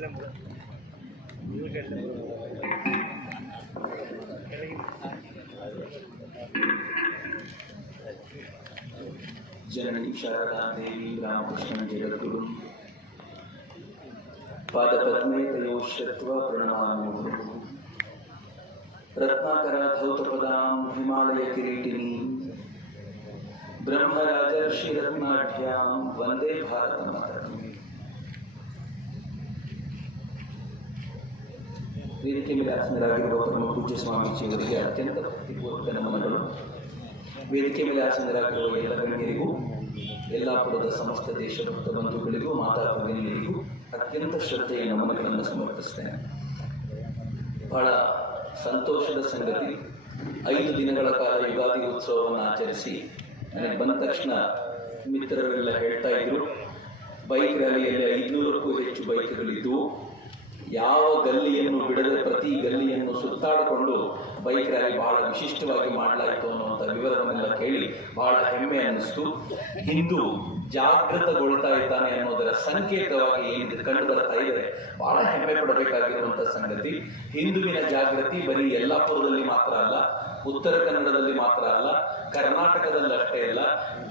जननी शारदा देवी रामकृष्ण जगद्गुरु पादपद्मे तयो श्रुत्वा प्रणमामि गुरुः रत्नाकराधौतपदां हिमालय किरीटिनी ब्रह्मराजर्षि रत्नाढ्यां वंदे भारत मातरम्। ವೇದಿಕೆ ಮೇಲೆ ಆಸೀನರಾಗಿರುವ ಪರಮ ಪೂಜ್ಯ ಸ್ವಾಮೀಜಿಯವರಿಗೆ ಅತ್ಯಂತ ಭಕ್ತಿಪೂರ್ವಕ ನಮನಗಳು. ವೇದಿಕೆ ಮೇಲೆ ಆಸೀನರಾಗಿರುವ ಎಲ್ಲ ಗಣ್ಯರಿಗೂ, ಯಲ್ಲಾಪುರದ ಸಮಸ್ತ ದೇಶಭಕ್ತ ಬಂಧುಗಳಿಗೂ, ಮಾತಾ ಭಗಿನಿಯರಿಗೂ ಅತ್ಯಂತ ಶ್ರದ್ಧೆಯ ನಮನಗಳನ್ನು ಸಮರ್ಪಿಸ್ತೇನೆ. ಬಹಳ ಸಂತೋಷದ ಸಂಗತಿ, 5 ದಿನಗಳ ಕಾಲ ಯುಗಾದಿ ಉತ್ಸವವನ್ನು ಆಚರಿಸಿ ನನಗೆ ಬಂದ ತಕ್ಷಣ ಮಿತ್ರರೆಲ್ಲ ಹೇಳ್ತಾ ಇದ್ರು, ಬೈಕ್ ರ್ಯಾಲಿಯಲ್ಲಿ 500ಕ್ಕೂ ಹೆಚ್ಚು ಬೈಕ್ಗಳಿದ್ದು, ಯಾವ ಗಲ್ಲಿಯನ್ನು ಬಿಡದೆ ಪ್ರತಿ ಗಲ್ಲಿಯನ್ನು ಸುತ್ತಾಡಿಕೊಂಡು ಬೈಕ್ ರ್ಯಾಲಿ ಬಹಳ ವಿಶಿಷ್ಟವಾಗಿ ಮಾಡಲಾಯಿತು ಅನ್ನುವಂಥ ವಿವರವನ್ನೆಲ್ಲ ಕೇಳಿ ಬಹಳ ಹೆಮ್ಮೆ ಅನ್ನಿಸ್ತು. ಹಿಂದೂ ಜಾಗೃತಗೊಳ್ತಾ ಇದ್ದಾನೆ ಅನ್ನೋದರ ಸಂಕೇತವಾಗಿ ಏನಿದೆ ಕಂಡು ಬರ್ತಾ ಇದೆ, ಬಹಳ ಹೆಮ್ಮೆ ಪಡಬೇಕಾಗಿರುವಂಥ ಸಂಗತಿ. ಹಿಂದುವಿನ ಜಾಗೃತಿ ಬರೀ ಯಲ್ಲಾಪುರದಲ್ಲಿ ಮಾತ್ರ ಅಲ್ಲ, ಉತ್ತರ ಕನ್ನಡದಲ್ಲಿ ಮಾತ್ರ ಅಲ್ಲ, ಕರ್ನಾಟಕದಲ್ಲಿ ಅಷ್ಟೇ ಅಲ್ಲ,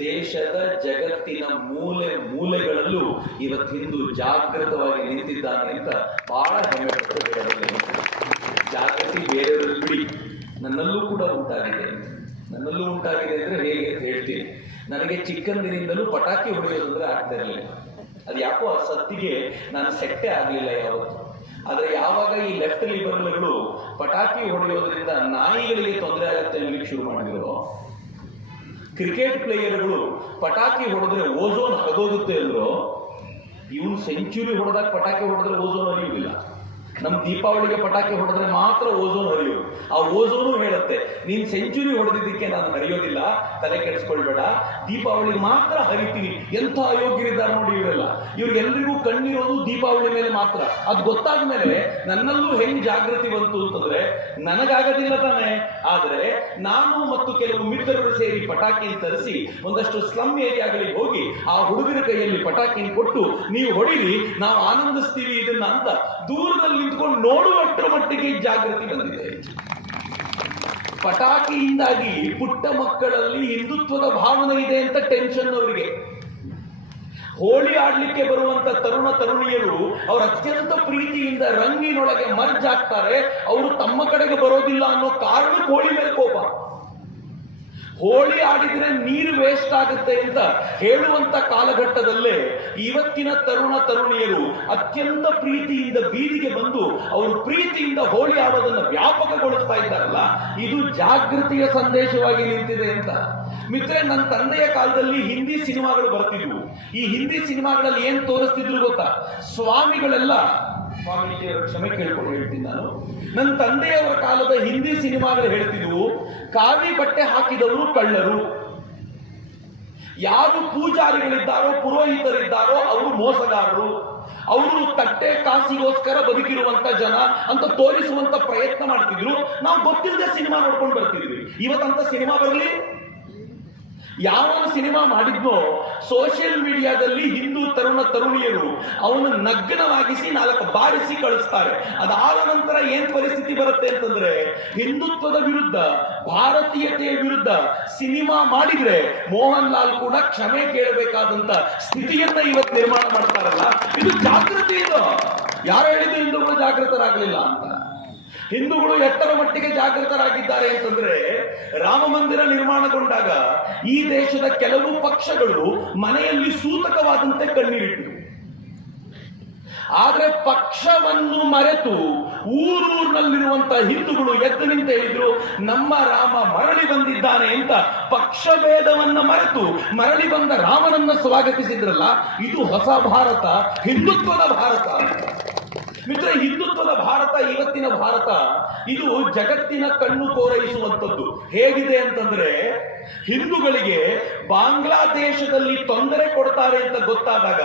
ದೇಶದ ಜಗತ್ತಿನ ಮೂಲೆ ಮೂಲೆಗಳಲ್ಲೂ ಇವತ್ತು ಹಿಂದೂ ಜಾಗೃತವಾಗಿ ನಿಂತಿದ್ದಾನೆ ಅಂತ ಬಹಳ ಹೆಮ್ಮೆ ಪಡಬೇಕಾಗಿದೆ. ಜಾಗೃತಿ ಬೇರೆಯವರಲ್ಲಿ ಬಿಡಿ, ನನ್ನಲ್ಲೂ ಕೂಡ ಉಂಟಾಗಿದೆ. ನನ್ನಲ್ಲೂ ಉಂಟಾಗಿದೆ ಅಂದ್ರೆ ಹೇಗೆ ಅಂತ ಹೇಳ್ತೀನಿ. ನನಗೆ ಚಿಕ್ಕಂದಿನಿಂದಲೂ ಪಟಾಕಿ ಹೊಡೆಯೋದಂದ್ರೆ ಆಗ್ತಾ ಇರಲಿಲ್ಲ. ಅದು ಯಾಕೋ ಆ ಸತ್ತಿಗೆ ನಾನು ಸೆಟ್ಟೆ ಆಗಲಿಲ್ಲ ಯಾವತ್ತು. ಆದರೆ ಯಾವಾಗ ಈ ಲೆಫ್ಟ್ ಲಿಬರಲ್ಗಳು ಪಟಾಕಿ ಹೊಡೆಯೋದ್ರಿಂದ ನಾಯಿಗಳಿಗೆ ತೊಂದರೆ ಆಗುತ್ತೆ ಅನ್ನಲಿಕ್ಕೆ ಶುರು ಮಾಡಿದ್ರು, ಕ್ರಿಕೆಟ್ ಪ್ಲೇಯರ್ಗಳು ಪಟಾಕಿ ಹೊಡೆದ್ರೆ ಓಝೋನ್ ಹರಿದೋಗುತ್ತೆ ಅಂದ್ರು, ಇವನು ಸೆಂಚುರಿ ಹೊಡೆದಾಗ ಪಟಾಕಿ ಹೊಡೆದ್ರೆ ಓಝೋನ್ ಹರಿಯುವುದಿಲ್ಲ. ನಮ್ಮ ದೀಪಾವಳಿಗೆ ಪಟಾಕಿ ಹೊಡೆದ್ರೆ ಮಾತ್ರ ಓಝೋನ್ ಹರಿಯೋದು. ಆ ಓಝೋನು ಹೇಳುತ್ತೆ, ನೀನ್ ಸೆಂಚುರಿ ಹೊಡೆದಿದ್ದಕ್ಕೆ ನಾನು ಹರಿಯೋದಿಲ್ಲ, ತಲೆ ಕೆಡಿಸ್ಕೊಳ್ಬೇಡ, ದೀಪಾವಳಿಗೆ ಮಾತ್ರ ಹರಿತೀನಿ. ಎಂಥ ಅಯೋಗ್ಯರಿದ್ದಾರೆ ನೋಡಿ ಇವರೆಲ್ಲ. ಇವ್ರಿಗೆಲ್ಲರಿಗೂ ಕಣ್ಣಿರೋದು ದೀಪಾವಳಿ ಮೇಲೆ ಮಾತ್ರ. ಅದು ಗೊತ್ತಾದ ಮೇಲೆ ನನ್ನಲ್ಲೂ ಹೆಂಗ್ ಜಾಗೃತಿ ಬಂತು ಅಂತಂದ್ರೆ, ನನಗಾಗದಿಲ್ಲ ತಾನೆ, ಆದ್ರೆ ನಾನು ಮತ್ತು ಕೆಲವು ಮಿತ್ರರು ಸೇರಿ ಪಟಾಕಿ ತರಿಸಿ ಒಂದಷ್ಟು ಸ್ಲಮ್ ಏರಿಯಾಗಳಿಗೆ ಹೋಗಿ ಆ ಹುಡುಗರ ಕೈಯಲ್ಲಿ ಪಟಾಕಿ ಕೊಟ್ಟು, ನೀವು ಹೊಡಿರಿ, ನಾವು ಆನಂದಿಸ್ತೀವಿ ಇದನ್ನ ಅಂತ ದೂರದಲ್ಲಿ ನಿಂತ್ಕೊಂಡು ನೋಡುವಷ್ಟರ ಮಟ್ಟಿಗೆ ಜಾಗೃತಿ ಬಂದಿದೆ. ಪಟಾಕಿಯಿಂದಾಗಿ ಪುಟ್ಟ ಮಕ್ಕಳಲ್ಲಿ ಹಿಂದುತ್ವದ ಭಾವನೆ ಇದೆ ಅಂತ ಟೆನ್ಷನ್ ಅವರಿಗೆ. ಹೋಳಿ ಆಡ್ಲಿಕ್ಕೆ ಬರುವಂತ ತರುಣ ತರುಣಿಯರು ಅವರ ಅತ್ಯಂತ ಪ್ರೀತಿಯಿಂದ ರಂಗಿನೊಳಗೆ ಮರ್ಜ್ ಆಗ್ತಾರೆ. ಅವರು ತಮ್ಮ ಕಡೆಗೆ ಬರೋದಿಲ್ಲ ಅನ್ನೋ ಕಾರಣಕ್ಕೆ ಹೋಳಿ ಮೇಲೆ ಕೋಪ. ಹೋಳಿ ಆಡಿದ್ರೆ ನೀರು ವೇಸ್ಟ್ ಆಗುತ್ತೆ ಅಂತ ಹೇಳುವಂತ ಕಾಲಘಟ್ಟದಲ್ಲೇ ಇವತ್ತಿನ ತರುಣ ತರುಣಿಯರು ಅತ್ಯಂತ ಪ್ರೀತಿಯಿಂದ ಬೀದಿಗೆ ಬಂದು ಅವರು ಪ್ರೀತಿಯಿಂದ ಹೋಳಿ ಆಡೋದನ್ನು ವ್ಯಾಪಕಗೊಳಿಸ್ತಾ ಇದ್ದಾರಲ್ಲ, ಇದು ಜಾಗೃತಿಯ ಸಂದೇಶವಾಗಿ ನಿಂತಿದೆ ಅಂತ. ಮಿತ್ರೆ, ನನ್ನ ತಂದೆಯ ಕಾಲದಲ್ಲಿ ಹಿಂದಿ ಸಿನಿಮಾಗಳು ಬರ್ತಿದ್ವು. ಈ ಹಿಂದಿ ಸಿನಿಮಾಗಳಲ್ಲಿ ಏನ್ ತೋರಿಸ್ತಿದ್ರು ಗೊತ್ತಾ? ಸ್ವಾಮಿಗಳೆಲ್ಲ, ಸ್ವಾಮೀಜಿಯವರ ಕ್ಷಮೆ ಕೇಳ್ಕೊಂಡು ಹೇಳ್ತೀನಿ ನಾನು, ನನ್ನ ತಂದೆಯವರ ಕಾಲದ ಹಿಂದಿ ಸಿನಿಮಾಗಳು ಹೇಳ್ತಿದ್ವು, ಕಾವಿ ಬಟ್ಟೆ ಹಾಕಿದವರು ಕಳ್ಳರು, ಯಾರು ಪೂಜಾರಿಗಳಿದ್ದಾರೋ ಪುರೋಹಿತರಿದ್ದಾರೋ ಅವರು ಮೋಸಗಾರರು, ಅವರು ತಟ್ಟೆ ಕಾಸಿಗೋಸ್ಕರ ಬದುಕಿರುವಂತ ಜನ ಅಂತ ತೋರಿಸುವಂತ ಪ್ರಯತ್ನ ಮಾಡ್ತಿದ್ರು. ನಾವು ಗೊತ್ತಿಲ್ಲದೆ ಸಿನಿಮಾ ನೋಡ್ಕೊಂಡು ಬರ್ತಿದ್ವಿ. ಇವತ್ತಂತ ಸಿನಿಮಾ ಬರಲಿ, ಯಾವ ಸಿನಿಮಾ ಮಾಡಿದ್ನೋ ಸೋಷಿಯಲ್ ಮೀಡಿಯಾದಲ್ಲಿ ಹಿಂದೂ ತರುಣ ತರುಣಿಯರು ಅವನು ನಗ್ನವಾಗಿಸಿ 4 ಬಾರಿಸಿ ಕಳಿಸ್ತಾರೆ. ಅದಾದ ನಂತರ ಏನ್ ಪರಿಸ್ಥಿತಿ ಬರುತ್ತೆ ಅಂತಂದ್ರೆ, ಹಿಂದುತ್ವದ ವಿರುದ್ಧ, ಭಾರತೀಯತೆಯ ವಿರುದ್ಧ ಸಿನಿಮಾ ಮಾಡಿದ್ರೆ ಮೋಹನ್ ಲಾಲ್ ಕೂಡ ಕ್ಷಮೆ ಕೇಳಬೇಕಾದಂತ ಸ್ಥಿತಿಯನ್ನ ಇವತ್ತು ನಿರ್ಮಾಣ ಮಾಡ್ತಾರಲ್ಲ, ಇದು ಜಾಗೃತಿ. ಇದು ಯಾರು ಹೇಳಿದ್ರು ಹಿಂದೂಗಳು ಜಾಗೃತರಾಗಲಿಲ್ಲ ಅಂತ? ಹಿಂದೂಗಳು ಎಷ್ಟರ ಮಟ್ಟಿಗೆ ಜಾಗೃತರಾಗಿದ್ದಾರೆ ಅಂತಂದ್ರೆ, ರಾಮ ಮಂದಿರ ನಿರ್ಮಾಣಗೊಂಡಾಗ ಈ ದೇಶದ ಕೆಲವು ಪಕ್ಷಗಳು ಮನೆಯಲ್ಲಿ ಸೂತಕವಾದಂತೆ ಕಣ್ಣೀರಿಟ್ಟರು. ಆದ್ರೆ ಪಕ್ಷವನ್ನು ಮರೆತು ಊರೂರಿನಲ್ಲಿರುವಂತಹ ಹಿಂದೂಗಳು ಎದ್ದು ನಿಂತು ಹೇಳಿದ್ರು, ನಮ್ಮ ರಾಮ ಮರಳಿ ಬಂದಿದ್ದಾನೆ ಅಂತ. ಪಕ್ಷ ಭೇದವನ್ನ ಮರೆತು ಮರಳಿ ಬಂದ ರಾಮನನ್ನ ಸ್ವಾಗತಿಸಿದ್ರಲ್ಲ, ಇದು ಹೊಸ ಭಾರತ, ಹಿಂದುತ್ವದ ಭಾರತ. ಮಿತ್ರ, ಹಿಂದುತ್ವದ ಭಾರತ, ಇವತ್ತಿನ ಭಾರತ, ಇದು ಜಗತ್ತಿನ ಕಣ್ಣು ಕೋರೈಸುವಂಥದ್ದು. ಹೇಗಿದೆ ಅಂತಂದ್ರೆ, ಹಿಂದೂಗಳಿಗೆ ಬಾಂಗ್ಲಾದೇಶದಲ್ಲಿ ತೊಂದರೆ ಕೊಡ್ತಾರೆ ಅಂತ ಗೊತ್ತಾದಾಗ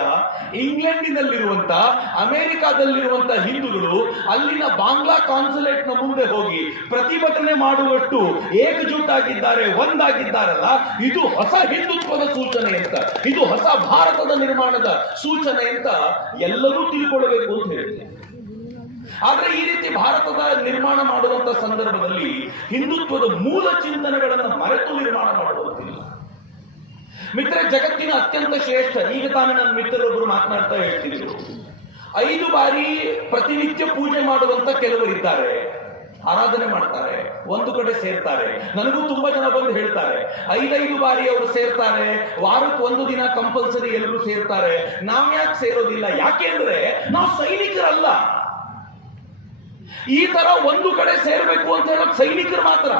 ಇಂಗ್ಲೆಂಡಿನಲ್ಲಿರುವಂತ, ಅಮೆರಿಕಾದಲ್ಲಿರುವಂತ ಹಿಂದೂಗಳು ಅಲ್ಲಿನ ಬಾಂಗ್ಲಾ ಕಾನ್ಸುಲೇಟ್ ನ ಮುಂದೆ ಹೋಗಿ ಪ್ರತಿಭಟನೆ ಮಾಡುವಷ್ಟು ಏಕಜೂಟಾಗಿದ್ದಾರೆ, ಒಂದಾಗಿದ್ದಾರಲ್ಲ, ಇದು ಹೊಸ ಹಿಂದುತ್ವದ ಸೂಚನೆ ಅಂತ, ಇದು ಹೊಸ ಭಾರತದ ನಿರ್ಮಾಣದ ಸೂಚನೆ ಅಂತ ಎಲ್ಲರೂ ತಿಳ್ಕೊಳ್ಬೇಕು ಅಂತ ಹೇಳಿದೆ. ಆದ್ರೆ ಈ ರೀತಿ ಭಾರತದ ನಿರ್ಮಾಣ ಮಾಡುವಂತ ಸಂದರ್ಭದಲ್ಲಿ ಹಿಂದುತ್ವದ ಮೂಲ ಚಿಂತನೆಗಳನ್ನು ಮರೆತು ನಿರ್ಮಾಣ ಮಾಡುವಂತಿಲ್ಲ. ಮಿತ್ರ, ಜಗತ್ತಿನ ಅತ್ಯಂತ ಶ್ರೇಷ್ಠ, ಈಗ ತಾನೇ ನನ್ನ ಮಿತ್ರರೊಬ್ಬರು ಮಾತನಾಡ್ತಾ ಹೇಳ್ತಿದ್ರು, 5 ಬಾರಿ ಪ್ರತಿನಿತ್ಯ ಪೂಜೆ ಮಾಡುವಂತ ಕೆಲವರಿದ್ದಾರೆ, ಆರಾಧನೆ ಮಾಡ್ತಾರೆ, ಒಂದು ಕಡೆ ಸೇರ್ತಾರೆ. ನನಗೂ ತುಂಬಾ ಜನ ಬಂದು ಹೇಳ್ತಾರೆ, 5 ಬಾರಿ ಅವರು ಸೇರ್ತಾರೆ, ವಾರಕ್ಕೆ 1 ದಿನ ಕಂಪಲ್ಸರಿ ಎಲ್ಲರೂ ಸೇರ್ತಾರೆ. ನಾವ್ ಯಾಕೆ ಸೇರೋದಿಲ್ಲ? ಯಾಕೆ ಅಂದ್ರೆ ನಾವು ಸೈನಿಕರಲ್ಲ. ಈ ತರ ಒಂದು ಕಡೆ ಸೇರ್ಬೇಕು ಅಂತ ಹೇಳೋಕ್ ಸೈನಿಕರು ಮಾತ್ರ.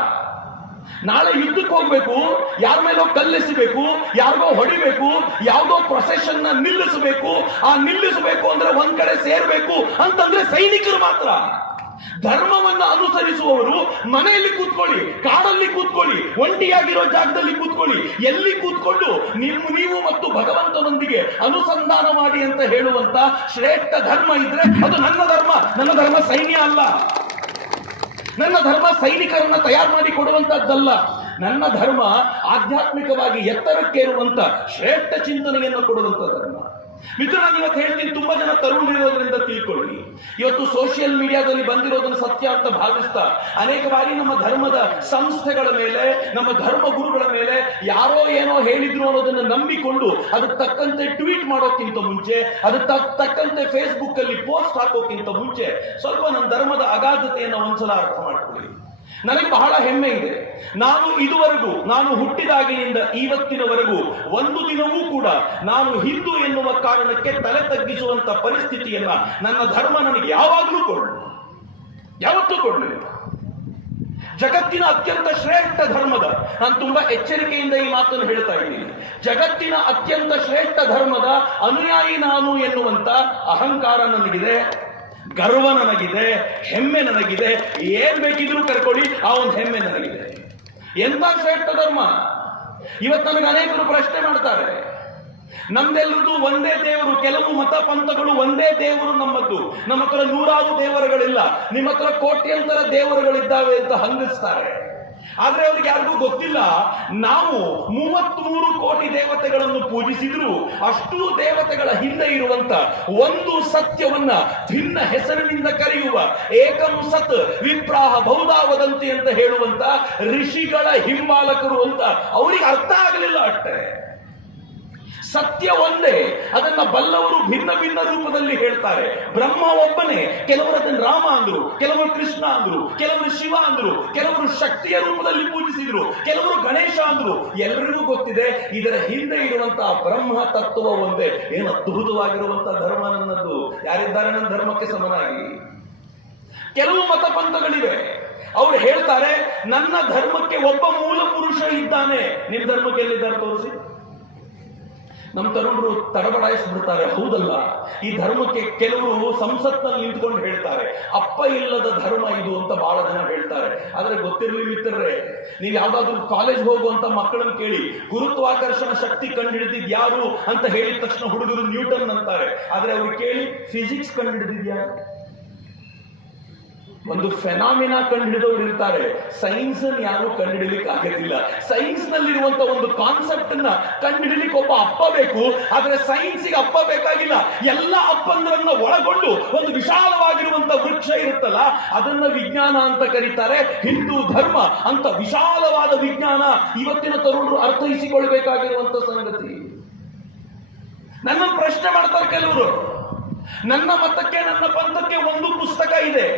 ನಾಳೆ ಯುದ್ಧಕ್ಕೆ ಹೋಗ್ಬೇಕು, ಯಾರ ಮೇಲೋ ಕಲ್ಲೆಸಬೇಕು, ಯಾರಿಗೋ ಹೊಡಿಬೇಕು, ಯಾವುದೋ ಪ್ರೊಸೆಷನ್ ನ ನಿಲ್ಲಿಸಬೇಕು. ಆ ನಿಲ್ಲಿಸಬೇಕು ಅಂದ್ರೆ ಒಂದ್ ಕಡೆ ಸೇರ್ಬೇಕು ಅಂತಂದ್ರೆ ಸೈನಿಕರು ಮಾತ್ರ. ಧರ್ಮವನ್ನ ಅನುಸರಿಸುವವರು ಮನೆಯಲ್ಲಿ ಕೂತ್ಕೊಳ್ಳಿ, ಕಾಡಲ್ಲಿ ಕೂತ್ಕೊಳ್ಳಿ, ಒಂಟಿಯಾಗಿರೋ ಜಾಗದಲ್ಲಿ ಕೂತ್ಕೊಳ್ಳಿ, ಎಲ್ಲಿ ಕೂತ್ಕೊಂಡು ನೀವು ಮತ್ತು ಭಗವಂತನೊಂದಿಗೆ ಅನುಸಂಧಾನ ಮಾಡಿ ಅಂತ ಹೇಳುವಂತ ಶ್ರೇಷ್ಠ ಧರ್ಮ ಇದ್ರೆ ಅದು ನನ್ನ ಧರ್ಮ. ನನ್ನ ಧರ್ಮ ಸೈನ್ಯ ಅಲ್ಲ, ನನ್ನ ಧರ್ಮ ಸೈನಿಕರನ್ನ ತಯಾರು ಮಾಡಿ ಕೊಡುವಂತದ್ದಲ್ಲ. ನನ್ನ ಧರ್ಮ ಆಧ್ಯಾತ್ಮಿಕವಾಗಿ ಎತ್ತರಕ್ಕೇರುವಂತ ಶ್ರೇಷ್ಠ ಚಿಂತನೆಯನ್ನು ಕೊಡುವಂತ ಧರ್ಮ. ಮಿತ್ರ, ನಾನು ಇವತ್ತು ಹೇಳ್ತೀನಿ, ತುಂಬಾ ಜನ ತರುಣರಿರೋದ್ರಿಂದ ತಿಳ್ಕೊಳ್ಳಿ. ಇವತ್ತು ಸೋಷಿಯಲ್ ಮೀಡಿಯಾದಲ್ಲಿ ಬಂದಿರೋದನ್ನು ಸತ್ಯ ಅಂತ ಭಾವಿಸ್ತಾ ಅನೇಕ ಬಾರಿ ನಮ್ಮ ಧರ್ಮದ ಸಂಸ್ಥೆಗಳ ಮೇಲೆ, ನಮ್ಮ ಧರ್ಮ ಗುರುಗಳ ಮೇಲೆ ಯಾರೋ ಏನೋ ಹೇಳಿದ್ರು ಅನ್ನೋದನ್ನು ನಂಬಿಕೊಂಡು ಅದಕ್ಕೆ ತಕ್ಕಂತೆ ಟ್ವೀಟ್ ಮಾಡೋಕ್ಕಿಂತ ಮುಂಚೆ, ಅದಕ್ಕೆ ತಕ್ಕಂತೆ ಫೇಸ್ಬುಕ್ ಅಲ್ಲಿ ಪೋಸ್ಟ್ ಹಾಕೋಕ್ಕಿಂತ ಮುಂಚೆ ಸ್ವಲ್ಪ ನನ್ನ ಧರ್ಮದ ಅಗಾಧತೆಯನ್ನು ಒಂದ್ಸಲ ಅರ್ಥ ಮಾಡ್ಕೊಳ್ಳಿ. ನನಗೆ ಬಹಳ ಹೆಮ್ಮೆ ಇದೆ. ನಾನು ಹುಟ್ಟಿದಾಗಿನಿಂದ ಇವತ್ತಿನವರೆಗೂ ಒಂದು ದಿನವೂ ಕೂಡ ನಾನು ಹಿಂದೂ ಎನ್ನುವ ಕಾರಣಕ್ಕೆ ತಲೆ ತಗ್ಗಿಸುವಂತ ಪರಿಸ್ಥಿತಿಯನ್ನ ನನ್ನ ಧರ್ಮ ನನಗೆ ಯಾವಾಗಲೂ ಯಾವತ್ತೂ ಕೊಡಲಿಲ್ಲ. ಜಗತ್ತಿನ ಅತ್ಯಂತ ಶ್ರೇಷ್ಠ ಧರ್ಮದ, ನಾನು ತುಂಬಾ ಎಚ್ಚರಿಕೆಯಿಂದ ಈ ಮಾತನ್ನು ಹೇಳ್ತಾ ಇದ್ದೀನಿ, ಜಗತ್ತಿನ ಅತ್ಯಂತ ಶ್ರೇಷ್ಠ ಧರ್ಮದ ಅನುಯಾಯಿ ನಾನು ಎನ್ನುವಂತ ಅಹಂಕಾರ ನನಗಿದೆ, ಗರ್ವ ನನಗಿದೆ, ಹೆಮ್ಮೆ ನನಗಿದೆ. ಏನ್ ಬೇಕಿದ್ರು ಕರ್ಕೊಳ್ಳಿ, ಆ ಒಂದು ಹೆಮ್ಮೆ ನನಗಿದೆ. ಎಂತ ಶ್ರೇಷ್ಠ ಧರ್ಮ! ಇವತ್ತು ನನಗೆ ಅನೇಕರು ಪ್ರಶ್ನೆ ಮಾಡ್ತಾರೆ, ನಮ್ದೆಲ್ಲರದು ಒಂದೇ ದೇವರು, ಕೆಲವು ಮತ ಪಂಥಗಳು ಒಂದೇ ದೇವರು ನಮ್ಮದ್ದು, ನಮ್ಮ ಹತ್ರ 100 ದೇವರುಗಳಿಲ್ಲ, ನಿಮ್ಮ ಹತ್ರ ಕೋಟ್ಯಂತರ ದೇವರುಗಳಿದ್ದಾವೆ ಅಂತ ಹಂಗಿಸ್ತಾರೆ. ಆದ್ರೆ ಅವ್ರಿಗೆ ಯಾರಿಗೂ ಗೊತ್ತಿಲ್ಲ, ನಾವು 33 ಕೋಟಿ ದೇವತೆಗಳನ್ನು ಪೂಜಿಸಿದ್ರು ಅಷ್ಟು ದೇವತೆಗಳ ಹಿಂದೆ ಇರುವಂತ ಒಂದು ಸತ್ಯವನ್ನ ಭಿನ್ನ ಹೆಸರಿನಿಂದ ಕರೆಯುವ ಏಕಂ ಸತ್ ವಿಪ್ರಾಹ ಬಹುಧಾ ವದಂತಿ ಅಂತ ಹೇಳುವಂತ ಋಷಿಗಳ ಹಿಂಬಾಲಕರು ಅಂತ ಅವರಿಗೆ ಅರ್ಥ ಆಗಲಿಲ್ಲ ಅಷ್ಟೇ. ಸತ್ಯ ಒಂದೇ, ಅದನ್ನ ಬಲ್ಲವರು ಭಿನ್ನ ಭಿನ್ನ ರೂಪದಲ್ಲಿ ಹೇಳ್ತಾರೆ. ಬ್ರಹ್ಮ ಒಬ್ಬನೇ, ಕೆಲವರು ಅದನ್ನು ರಾಮ ಅಂದ್ರು, ಕೆಲವರು ಕೃಷ್ಣ ಅಂದ್ರು, ಕೆಲವರು ಶಿವ ಅಂದ್ರು, ಕೆಲವರು ಶಕ್ತಿಯ ರೂಪದಲ್ಲಿ ಪೂಜಿಸಿದ್ರು, ಕೆಲವರು ಗಣೇಶ ಅಂದ್ರು. ಎಲ್ಲರಿಗೂ ಗೊತ್ತಿದೆ ಇದರ ಹಿಂದೆ ಇರುವಂತಹ ಬ್ರಹ್ಮ ತತ್ವ ಒಂದೇ. ಏನು ಅದ್ಭುತವಾಗಿರುವಂತಹ ಧರ್ಮ ನನ್ನದು. ಯಾರಿದ್ದಾರೆ ನನ್ನ ಧರ್ಮಕ್ಕೆ ಸಮನಾಗಿ? ಕೆಲವು ಮತ ಪಂಥಗಳಿವೆ, ಅವ್ರು ಹೇಳ್ತಾರೆ ನನ್ನ ಧರ್ಮಕ್ಕೆ ಒಬ್ಬ ಮೂಲ ಪುರುಷ ಇದ್ದಾನೆ. ನಿಮ್ ಧರ್ಮಕ್ಕೆ ಎಲ್ಲಿದ್ದಾರೆ ತೋರಿಸಿ. ನಮ್ಮ ತರುಣರು ತಡಬಡಾಯಿಸ್ಬಿಡ್ತಾರೆ, ಹೌದಲ್ಲ, ಈ ಧರ್ಮಕ್ಕೆ ಕೆಲವರು ಸಂಸತ್ನಲ್ಲಿ ನಿಂತ್ಕೊಂಡು ಹೇಳ್ತಾರೆ ಅಪ್ಪ ಇಲ್ಲದ ಧರ್ಮ ಇದು ಅಂತ ಬಹಳ ಜನ ಹೇಳ್ತಾರೆ. ಆದ್ರೆ ಗೊತ್ತಿರಲಿ ಮಿತ್ರರೇ, ನೀವು ಯಾವ್ದಾದ್ರು ಕಾಲೇಜ್ ಹೋಗುವಂತ ಮಕ್ಕಳನ್ನು ಕೇಳಿ ಗುರುತ್ವಾಕರ್ಷಣ ಶಕ್ತಿ ಕಂಡುಹಿಡಿದಿದ್ ಯಾರು ಅಂತ ಹೇಳಿದ ತಕ್ಷಣ ಹುಡುಗರು ನ್ಯೂಟನ್ ಅಂತಾರೆ. ಆದ್ರೆ ಅವ್ರು ಕೇಳಿ ಫಿಸಿಕ್ಸ್ ಕಂಡುಹಿಡಿದಿದ್ಯಾ? ಒಂದು ಫೆನಾಮಿನಾ ಕಂಡುಹಿಡಿದವರು ಇರ್ತಾರೆ, ಸೈನ್ಸ್ ಅನ್ನು ಯಾರು ಕಂಡುಹಿಡಿಲಿಕ್ಕೆ ಆಗೋದಿಲ್ಲ. ಸೈನ್ಸ್ ನಲ್ಲಿರುವಂತ ಒಂದು ಕಾನ್ಸೆಪ್ಟ್ ಅನ್ನ ಕಂಡುಹಿಡಿಲಿಕ್ಕೆ ಒಬ್ಬ ಅಪ್ಪ ಬೇಕು, ಆದ್ರೆ ಸೈನ್ಸ್ಗೆ ಅಪ್ಪ ಬೇಕಾಗಿಲ್ಲ. ಎಲ್ಲ ಅಪ್ಪಂದ್ರನ್ನ ಒಳಗೊಂಡು ಒಂದು ವಿಶಾಲವಾಗಿರುವಂತ ವೃಕ್ಷ ಇರುತ್ತಲ್ಲ, ಅದನ್ನ ವಿಜ್ಞಾನ ಅಂತ ಕರೀತಾರೆ. ಹಿಂದೂ ಧರ್ಮ ಅಂತ ವಿಶಾಲವಾದ ವಿಜ್ಞಾನ ಇವತ್ತಿನ ತರುಣರು ಅರ್ಥೈಸಿಕೊಳ್ಬೇಕಾಗಿರುವಂತ ಸಂಗತಿ. ನನ್ನ ಪ್ರಶ್ನೆ ಮಾಡ್ತಾರೆ ಕೆಲವರು, ನನ್ನ ಮತಕ್ಕೆ ನನ್ನ ಪಂಥಕ್ಕೆ ಒಂದು ಪುಸ್ತಕ ಇದೆ,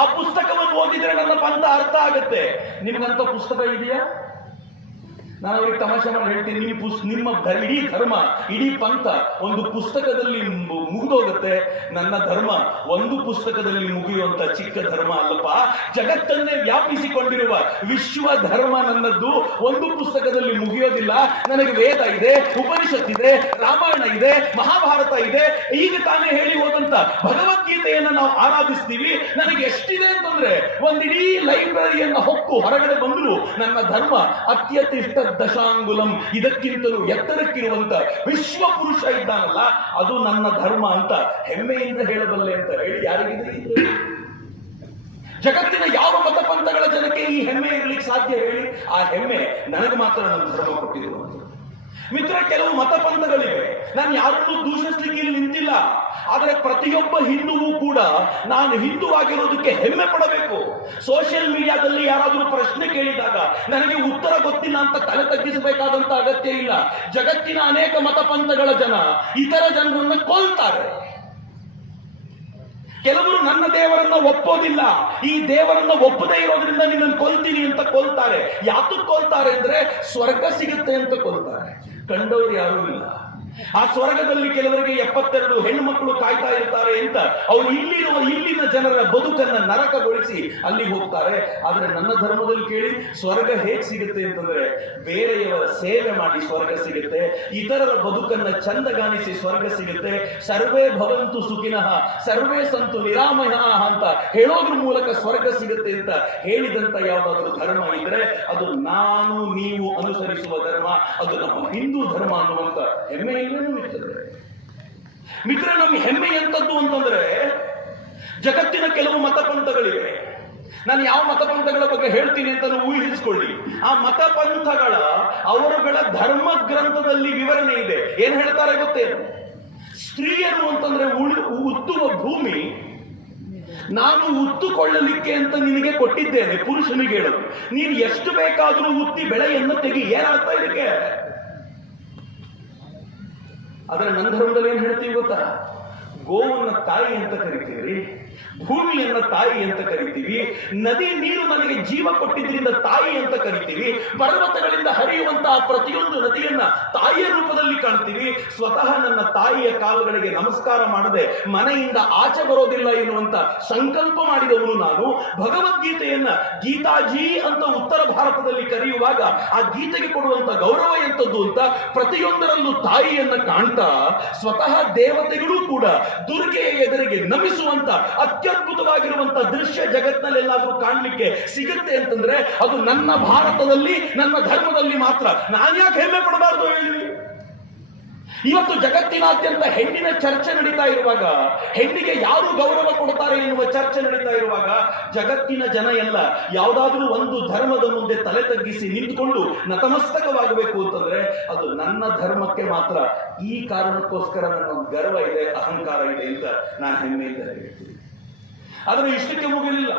ಆ ಪುಸ್ತಕವನ್ನು ಓದಿದ್ರೆ ನನ್ನ ಪಂಥ ಅರ್ಥ ಆಗುತ್ತೆ. ನಿಮ್ಗಂತ ಪುಸ್ತಕ ಇದೆಯಾ? ನಾನು ಅವ್ರಿಗೆ ತಮಾಷೆ ಮಾಡಿ ಹೇಳ್ತೀನಿ, ನಿಮ್ಮ ಇಡೀ ಧರ್ಮ, ಇಡೀ ಪಂಥ ಒಂದು ಪುಸ್ತಕದಲ್ಲಿ ಮುಗಿದೋಗುತ್ತೆ. ನನ್ನ ಧರ್ಮ ಒಂದು ಪುಸ್ತಕದಲ್ಲಿ ಮುಗಿಯುವಂತ ಚಿಕ್ಕ ಧರ್ಮ ಅಲ್ಲಪ್ಪ. ಜಗತ್ತನ್ನೇ ವ್ಯಾಪಿಸಿಕೊಂಡಿರುವ ವಿಶ್ವ ಧರ್ಮ ನನ್ನದ್ದು. ಒಂದು ಪುಸ್ತಕದಲ್ಲಿ ಮುಗಿಯೋದಿಲ್ಲ. ನನಗೆ ವೇದ ಇದೆ, ಉಪನಿಷತ್ತಿದೆ, ರಾಮಾಯಣ ಇದೆ, ಮಹಾಭಾರತ ಇದೆ. ಈಗ ತಾನೇ ಹೇಳಿ ಹೋದಂತ ಭಗವದ್ಗೀತೆಯನ್ನು ನಾವು ಆರಾಧಿಸ್ತೀವಿ. ನನಗೆ ಎಷ್ಟಿದೆ ಅಂತಂದ್ರೆ ಒಂದಿಡೀ ಲೈಬ್ರರಿಯನ್ನ ಹೊಕ್ಕು ಹೊರಗಡೆ ಬಂದ್ರು ನನ್ನ ಧರ್ಮ ಅತ್ಯತಿಷ್ಠ ದಶಾಂಗುಲಂ, ಇದಕ್ಕಿಂತಲೂ ಎತ್ತರಕ್ಕಿರುವಂತ ವಿಶ್ವ ಪುರುಷ ಇದ್ದಾನಲ್ಲ, ಅದು ನನ್ನ ಧರ್ಮ ಅಂತ ಹೆಮ್ಮೆಯಿಂದ ಹೇಳಬಲ್ಲೆ ಅಂತ ಹೇಳಿ ಯಾರಿಗಿದೆ? ಜಗತ್ತಿನ ಯಾವ ಮತ ಪಂಥಗಳ ಜನಕ್ಕೆ ಈ ಹೆಮ್ಮೆ ಇರಲಿಕ್ಕೆ ಸಾಧ್ಯ ಹೇಳಿ? ಆ ಹೆಮ್ಮೆ ನನಗೆ ಮಾತ್ರ ನನ್ನ ಧರ್ಮ ಕೊಟ್ಟಿರುವಂತ. ಮಿತ್ರ, ಕೆಲವು ಮತ ಪಂಥಗಳಿವೆ. ನಾನು ಯಾರನ್ನೂ ದೂಷಿಸಲಿಕ್ಕೆ ಇಲ್ಲಿ ನಿಂತಿಲ್ಲ. ಆದರೆ ಪ್ರತಿಯೊಬ್ಬ ಹಿಂದೂವು ಕೂಡ ನಾನು ಹಿಂದೂ ಆಗಿರೋದಕ್ಕೆ ಹೆಮ್ಮೆ ಪಡಬೇಕು. ಸೋಷಿಯಲ್ ಮೀಡಿಯಾದಲ್ಲಿ ಯಾರಾದರೂ ಪ್ರಶ್ನೆ ಕೇಳಿದಾಗ ನನಗೆ ಉತ್ತರ ಗೊತ್ತಿಲ್ಲ ಅಂತ ತಲೆ ತಗ್ಗಿಸಬೇಕಾದಂತ ಅಗತ್ಯ ಇಲ್ಲ. ಜಗತ್ತಿನ ಅನೇಕ ಮತ ಪಂಥಗಳ ಜನ ಇತರ ಜನರನ್ನ ಕೊಲ್ತಾರೆ. ಕೆಲವರು ನನ್ನ ದೇವರನ್ನ ಒಪ್ಪೋದಿಲ್ಲ, ಈ ದೇವರನ್ನ ಒಪ್ಪದೇ ಇರೋದ್ರಿಂದ ನಿನ್ನನ್ನು ಕೊಲ್ತೀನಿ ಅಂತ ಕೊಲ್ತಾರೆ. ಯಾತಕ್ಕೆ ಕೊಲ್ತಾರೆ ಅಂದ್ರೆ ಸ್ವರ್ಗ ಸಿಗುತ್ತೆ ಅಂತ ಕೊಲ್ತಾರೆ. ಕಂಡವರು ಯಾರೂ ಇಲ್ಲ. ಆ ಸ್ವರ್ಗದಲ್ಲಿ ಕೆಲವರಿಗೆ 72 ಹೆಣ್ಣು ಮಕ್ಕಳು ಕಾಯ್ತಾ ಇರ್ತಾರೆ ಅಂತ ಅವರು ಇಲ್ಲಿನ ಜನರ ಬದುಕನ್ನ ನರಕಗೊಳಿಸಿ ಅಲ್ಲಿ ಹೋಗ್ತಾರೆ. ಆದ್ರೆ ನನ್ನ ಧರ್ಮದಲ್ಲಿ ಕೇಳಿ ಸ್ವರ್ಗ ಹೇಗೆ ಸಿಗುತ್ತೆ ಅಂತಂದ್ರೆ ಬೇರೆಯವರ ಸೇವೆ ಮಾಡಿ ಸ್ವರ್ಗ ಸಿಗುತ್ತೆ, ಇತರರ ಬದುಕನ್ನ ಚಂದಗಾಣಿಸಿ ಸ್ವರ್ಗ ಸಿಗುತ್ತೆ. ಸರ್ವೇ ಭವಂತು ಸುಖಿನಃ ಸರ್ವೇ ಸಂತು ನಿರಾಮಯಃ ಅಂತ ಹೇಳೋದ್ರ ಮೂಲಕ ಸ್ವರ್ಗ ಸಿಗುತ್ತೆ ಅಂತ ಹೇಳಿದಂತ ಯಾವ್ದಾದ್ರು ಧರ್ಮ ಇದ್ರೆ ಅದು ನಾನು ನೀವು ಅನುಸರಿಸುವ ಧರ್ಮ, ಅದು ನಮ್ಮ ಹಿಂದೂ ಧರ್ಮ ಅನ್ನುವಂತ ಹೆಮ್ಮೆ ಮಿತ್ರ. ನಮ್ಗೆ ಹೆಮ್ಮೆ ಎಂತದ್ದು ಅಂತಂದ್ರೆ ಜಗತ್ತಿನ ಕೆಲವು ಮತಪಂಥಗಳಿವೆ. ನಾನು ಯಾವ ಮತಪಂಥಗಳ ಬಗ್ಗೆ ಹೇಳ್ತೀನಿ ಅಂತ ಊಹಿಸಿಕೊಳ್ಳಿ. ಆ ಮತಪಂಥಗಳ ಅವರುಗಳ ಧರ್ಮ ಗ್ರಂಥದಲ್ಲಿ ವಿವರಣೆ ಇದೆ. ಏನ್ ಹೇಳ್ತಾರೆ ಗೊತ್ತೇನು? ಸ್ತ್ರೀಯರು ಅಂತಂದ್ರೆ ಉತ್ತುವ ಭೂಮಿ ನಾನು ಉತ್ತುಕೊಳ್ಳಲಿಕ್ಕೆ ಅಂತ ನಿನಗೆ ಕೊಟ್ಟಿದ್ದೇನೆ. ಪುರುಷನಿಗೆ ಹೇಳೋದು, ನೀನು ಎಷ್ಟು ಬೇಕಾದರೂ ಉತ್ತಿ ಬೆಳೆಯನ್ನು ತೆಗಿ. ಏನಾಗ್ತಾ ಇದಕ್ಕೆ? ಆದ್ರೆ ನನ್ನ ಧರ್ಮದಲ್ಲಿ ಏನ್ ಹೇಳ್ತೀವಿ ಗೊತ್ತಾ? ಗೋವನ್ನ ತಾಯಿ ಅಂತ ಕರಿತೀವಿ, ಭೂಮಿಯನ್ನ ತಾಯಿ ಅಂತ ಕರಿತೀವಿ, ನದಿ ನೀರು ನನಗೆ ಜೀವ ಕೊಟ್ಟಿದ್ರಿಂದ ತಾಯಿ ಅಂತ ಕರಿತೀವಿ, ಪರ್ವತಗಳಿಂದ ಹರಿಯುವಂತಹ ಪ್ರತಿಯೊಂದು ನದಿಯನ್ನ ತಾಯಿಯ ರೂಪದಲ್ಲಿ ಕಾಣ್ತೀವಿ. ಸ್ವತಃ ನನ್ನ ತಾಯಿಯ ಕಾಲುಗಳಿಗೆ ನಮಸ್ಕಾರ ಮಾಡದೆ ಮನೆಯಿಂದ ಆಚೆ ಬರೋದಿಲ್ಲ ಎನ್ನುವಂತ ಸಂಕಲ್ಪ ಮಾಡಿದವನು ನಾನು. ಭಗವದ್ಗೀತೆಯನ್ನ ಗೀತಾಜಿ ಅಂತ ಉತ್ತರ ಭಾರತದಲ್ಲಿ ಕರೆಯುವಾಗ ಆ ಗೀತೆಗೆ ಕೊಡುವಂತ ಗೌರವ ಎಂತದ್ದು ಅಂತ ಪ್ರತಿಯೊಂದರಲ್ಲೂ ತಾಯಿಯನ್ನ ಕಾಣ್ತಾ ಸ್ವತಃ ದೇವತೆಗಳು ಕೂಡ ದುರ್ಗೆಯ ಎದುರಿಗೆ ನಮಿಸುವಂತ ಅತ್ಯದ್ಭುತವಾಗಿರುವಂತಹ ದೃಶ್ಯ ಜಗತ್ತಿನಲ್ಲಿ ಎಲ್ಲಾದ್ರೂ ಕಾಣಲಿಕ್ಕೆ ಸಿಗುತ್ತೆ ಅಂತಂದ್ರೆ ಅದು ನನ್ನ ಭಾರತದಲ್ಲಿ, ನನ್ನ ಧರ್ಮದಲ್ಲಿ ಮಾತ್ರ. ನಾನ್ಯಾಕೆ ಹೆಮ್ಮೆ ಪಡಬಾರದು ಹೇಳಿ? ಇವತ್ತು ಜಗತ್ತಿನಾದ್ಯಂತ ಹೆಣ್ಣಿನ ಚರ್ಚೆ ನಡೀತಾ ಇರುವಾಗ, ಹೆಣ್ಣಿಗೆ ಯಾರು ಗೌರವ ಕೊಡ್ತಾರೆ ಎನ್ನುವ ಚರ್ಚೆ ನಡೀತಾ ಇರುವಾಗ ಜಗತ್ತಿನ ಜನ ಎಲ್ಲ ಯಾವುದಾದ್ರೂ ಒಂದು ಧರ್ಮದ ಮುಂದೆ ತಲೆ ತಗ್ಗಿಸಿ ನಿಂತುಕೊಂಡು ನತಮಸ್ತಕವಾಗಬೇಕು ಅಂತಂದ್ರೆ ಅದು ನನ್ನ ಧರ್ಮಕ್ಕೆ ಮಾತ್ರ. ಈ ಕಾರಣಕ್ಕೋಸ್ಕರ ನನ್ನ ಗರ್ವ ಇದೆ, ಅಹಂಕಾರ ಇದೆ ಅಂತ ನಾನು ಹೆಮ್ಮೆಯಿಂದ ಹೇಳ್ತೀನಿ. ಆದ್ರೆ ಇಷ್ಟಕ್ಕೆ ಮುಗಿಲಿಲ್ಲ.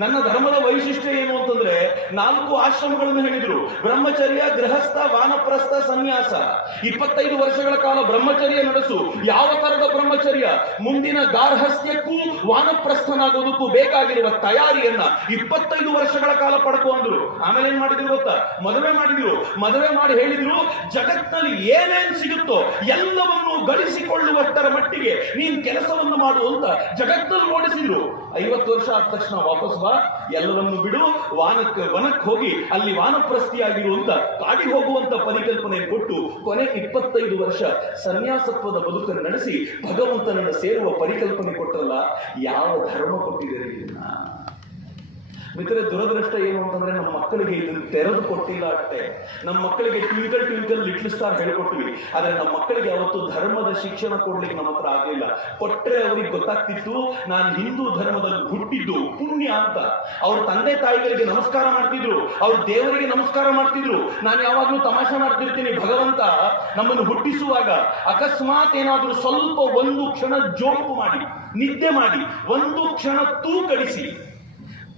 ನನ್ನ ಧರ್ಮದ ವೈಶಿಷ್ಟ್ಯ ಏನು ಅಂತಂದ್ರೆ 4 ಆಶ್ರಮಗಳನ್ನು ಹೇಳಿದ್ರು. ಬ್ರಹ್ಮಚರ್ಯ, ಗೃಹಸ್ಥ, ವಾನಪ್ರಸ್ಥ, ಸನ್ಯಾಸ. 25 ವರ್ಷಗಳ ಕಾಲ ಬ್ರಹ್ಮಚರ್ಯ ನಡೆಸು. ಯಾವ ತರದ ಬ್ರಹ್ಮಚರ್ಯ? ಮುಂದಿನ ಗಾರ್ಹಸ್ಥ್ಯಕ್ಕೂ ವಾನಪ್ರಸ್ಥನಾಗೋದಕ್ಕೂ ಬೇಕಾಗಿರುವ ತಯಾರಿಯನ್ನ 25 ವರ್ಷಗಳ ಕಾಲ ಪಡ್ಕೊ ಅಂದ್ರು. ಆಮೇಲೆ ಏನ್ ಮಾಡಿದ್ರು ಗೊತ್ತಾ? ಮದುವೆ ಮಾಡಿದ್ರು. ಮದುವೆ ಮಾಡಿ ಹೇಳಿದ್ರು, ಜಗತ್ನಲ್ಲಿ ಏನೇನ್ ಸಿಗುತ್ತೋ ಎಲ್ಲವನ್ನು ಗಳಿಸಿಕೊಳ್ಳುವಷ್ಟರ ಮಟ್ಟಿಗೆ ನೀನ್ ಕೆಲಸವನ್ನು ಮಾಡು ಅಂತ ಜಗತ್ನಲ್ಲಿ ಓಡಿಸಿದ್ರು. 50 ವರ್ಷ ಆದ ತಕ್ಷಣ ವಾಪಸ್ ಬಾ, ಎಲ್ಲವನ್ನು ಬಿಡು, ವನಕ್ಕೆ ಹೋಗಿ ಅಲ್ಲಿ ವಾನಪ್ರಸ್ಥಿಯಾಗಿರುವಂತ ಕಾಡಿಗೆ ಹೋಗುವಂತ ಪರಿಕಲ್ಪನೆ ಕೊಟ್ಟು ಕೊನೆ 25 ವರ್ಷ ಸನ್ಯಾಸತ್ವದ ಬದುಕನ್ನು ನಡೆಸಿ ಭಗವಂತನನ್ನು ಸೇರುವ ಪರಿಕಲ್ಪನೆ ಕೊಟ್ಟರಲ್ಲ. ಯಾವ ಧರ್ಮ ಕೊಟ್ಟಿದ್ದಾರೆ ಇದನ್ನ? ಮಿತ್ರ, ದುರದೃಷ್ಟ ಏನು ಅಂತಂದ್ರೆ ನಮ್ಮ ಮಕ್ಕಳಿಗೆ ಇದನ್ನು ತೆರೆದು ಕೊಟ್ಟಿಲ್ಲ ಅಷ್ಟೇ. ನಮ್ಮ ಮಕ್ಕಳಿಗೆ ಟ್ವಿಂಕಲ್ ಲಿಟ್ಲ್ ಸ್ಟಾರ್ ಹೇಳ್ಕೊಟ್ವಿ, ಆದ್ರೆ ನಮ್ಮ ಮಕ್ಕಳಿಗೆ ಯಾವತ್ತು ಧರ್ಮದ ಶಿಕ್ಷಣ ಕೊಡ್ಲಿಕ್ಕೆ ನಮ್ಮ ಹತ್ರ ಆಗ್ಲಿಲ್ಲ. ಕೊಟ್ರೆ ಅವ್ರಿಗೆ ಗೊತ್ತಾಗ್ತಿತ್ತು ನಾನು ಹಿಂದೂ ಧರ್ಮದಲ್ಲಿ ಹುಟ್ಟಿದ್ದು ಪುಣ್ಯ ಅಂತ. ಅವ್ರ ತಂದೆ ತಾಯಿಗಳಿಗೆ ನಮಸ್ಕಾರ ಮಾಡ್ತಿದ್ರು, ಅವ್ರ ದೇವರಿಗೆ ನಮಸ್ಕಾರ ಮಾಡ್ತಿದ್ರು. ನಾನು ಯಾವಾಗ್ಲೂ ತಮಾಷೆ ಮಾಡ್ತಿರ್ತೀನಿ, ಭಗವಂತ ನಮ್ಮನ್ನು ಹುಟ್ಟಿಸುವಾಗ ಅಕಸ್ಮಾತ್ ಏನಾದ್ರೂ ಸ್ವಲ್ಪ ಒಂದು ಕ್ಷಣ ಜೋಂಪು ಮಾಡಿ, ನಿದ್ದೆ ಮಾಡಿ, ಒಂದು ಕ್ಷಣ ತೂಕಡಿಸಿ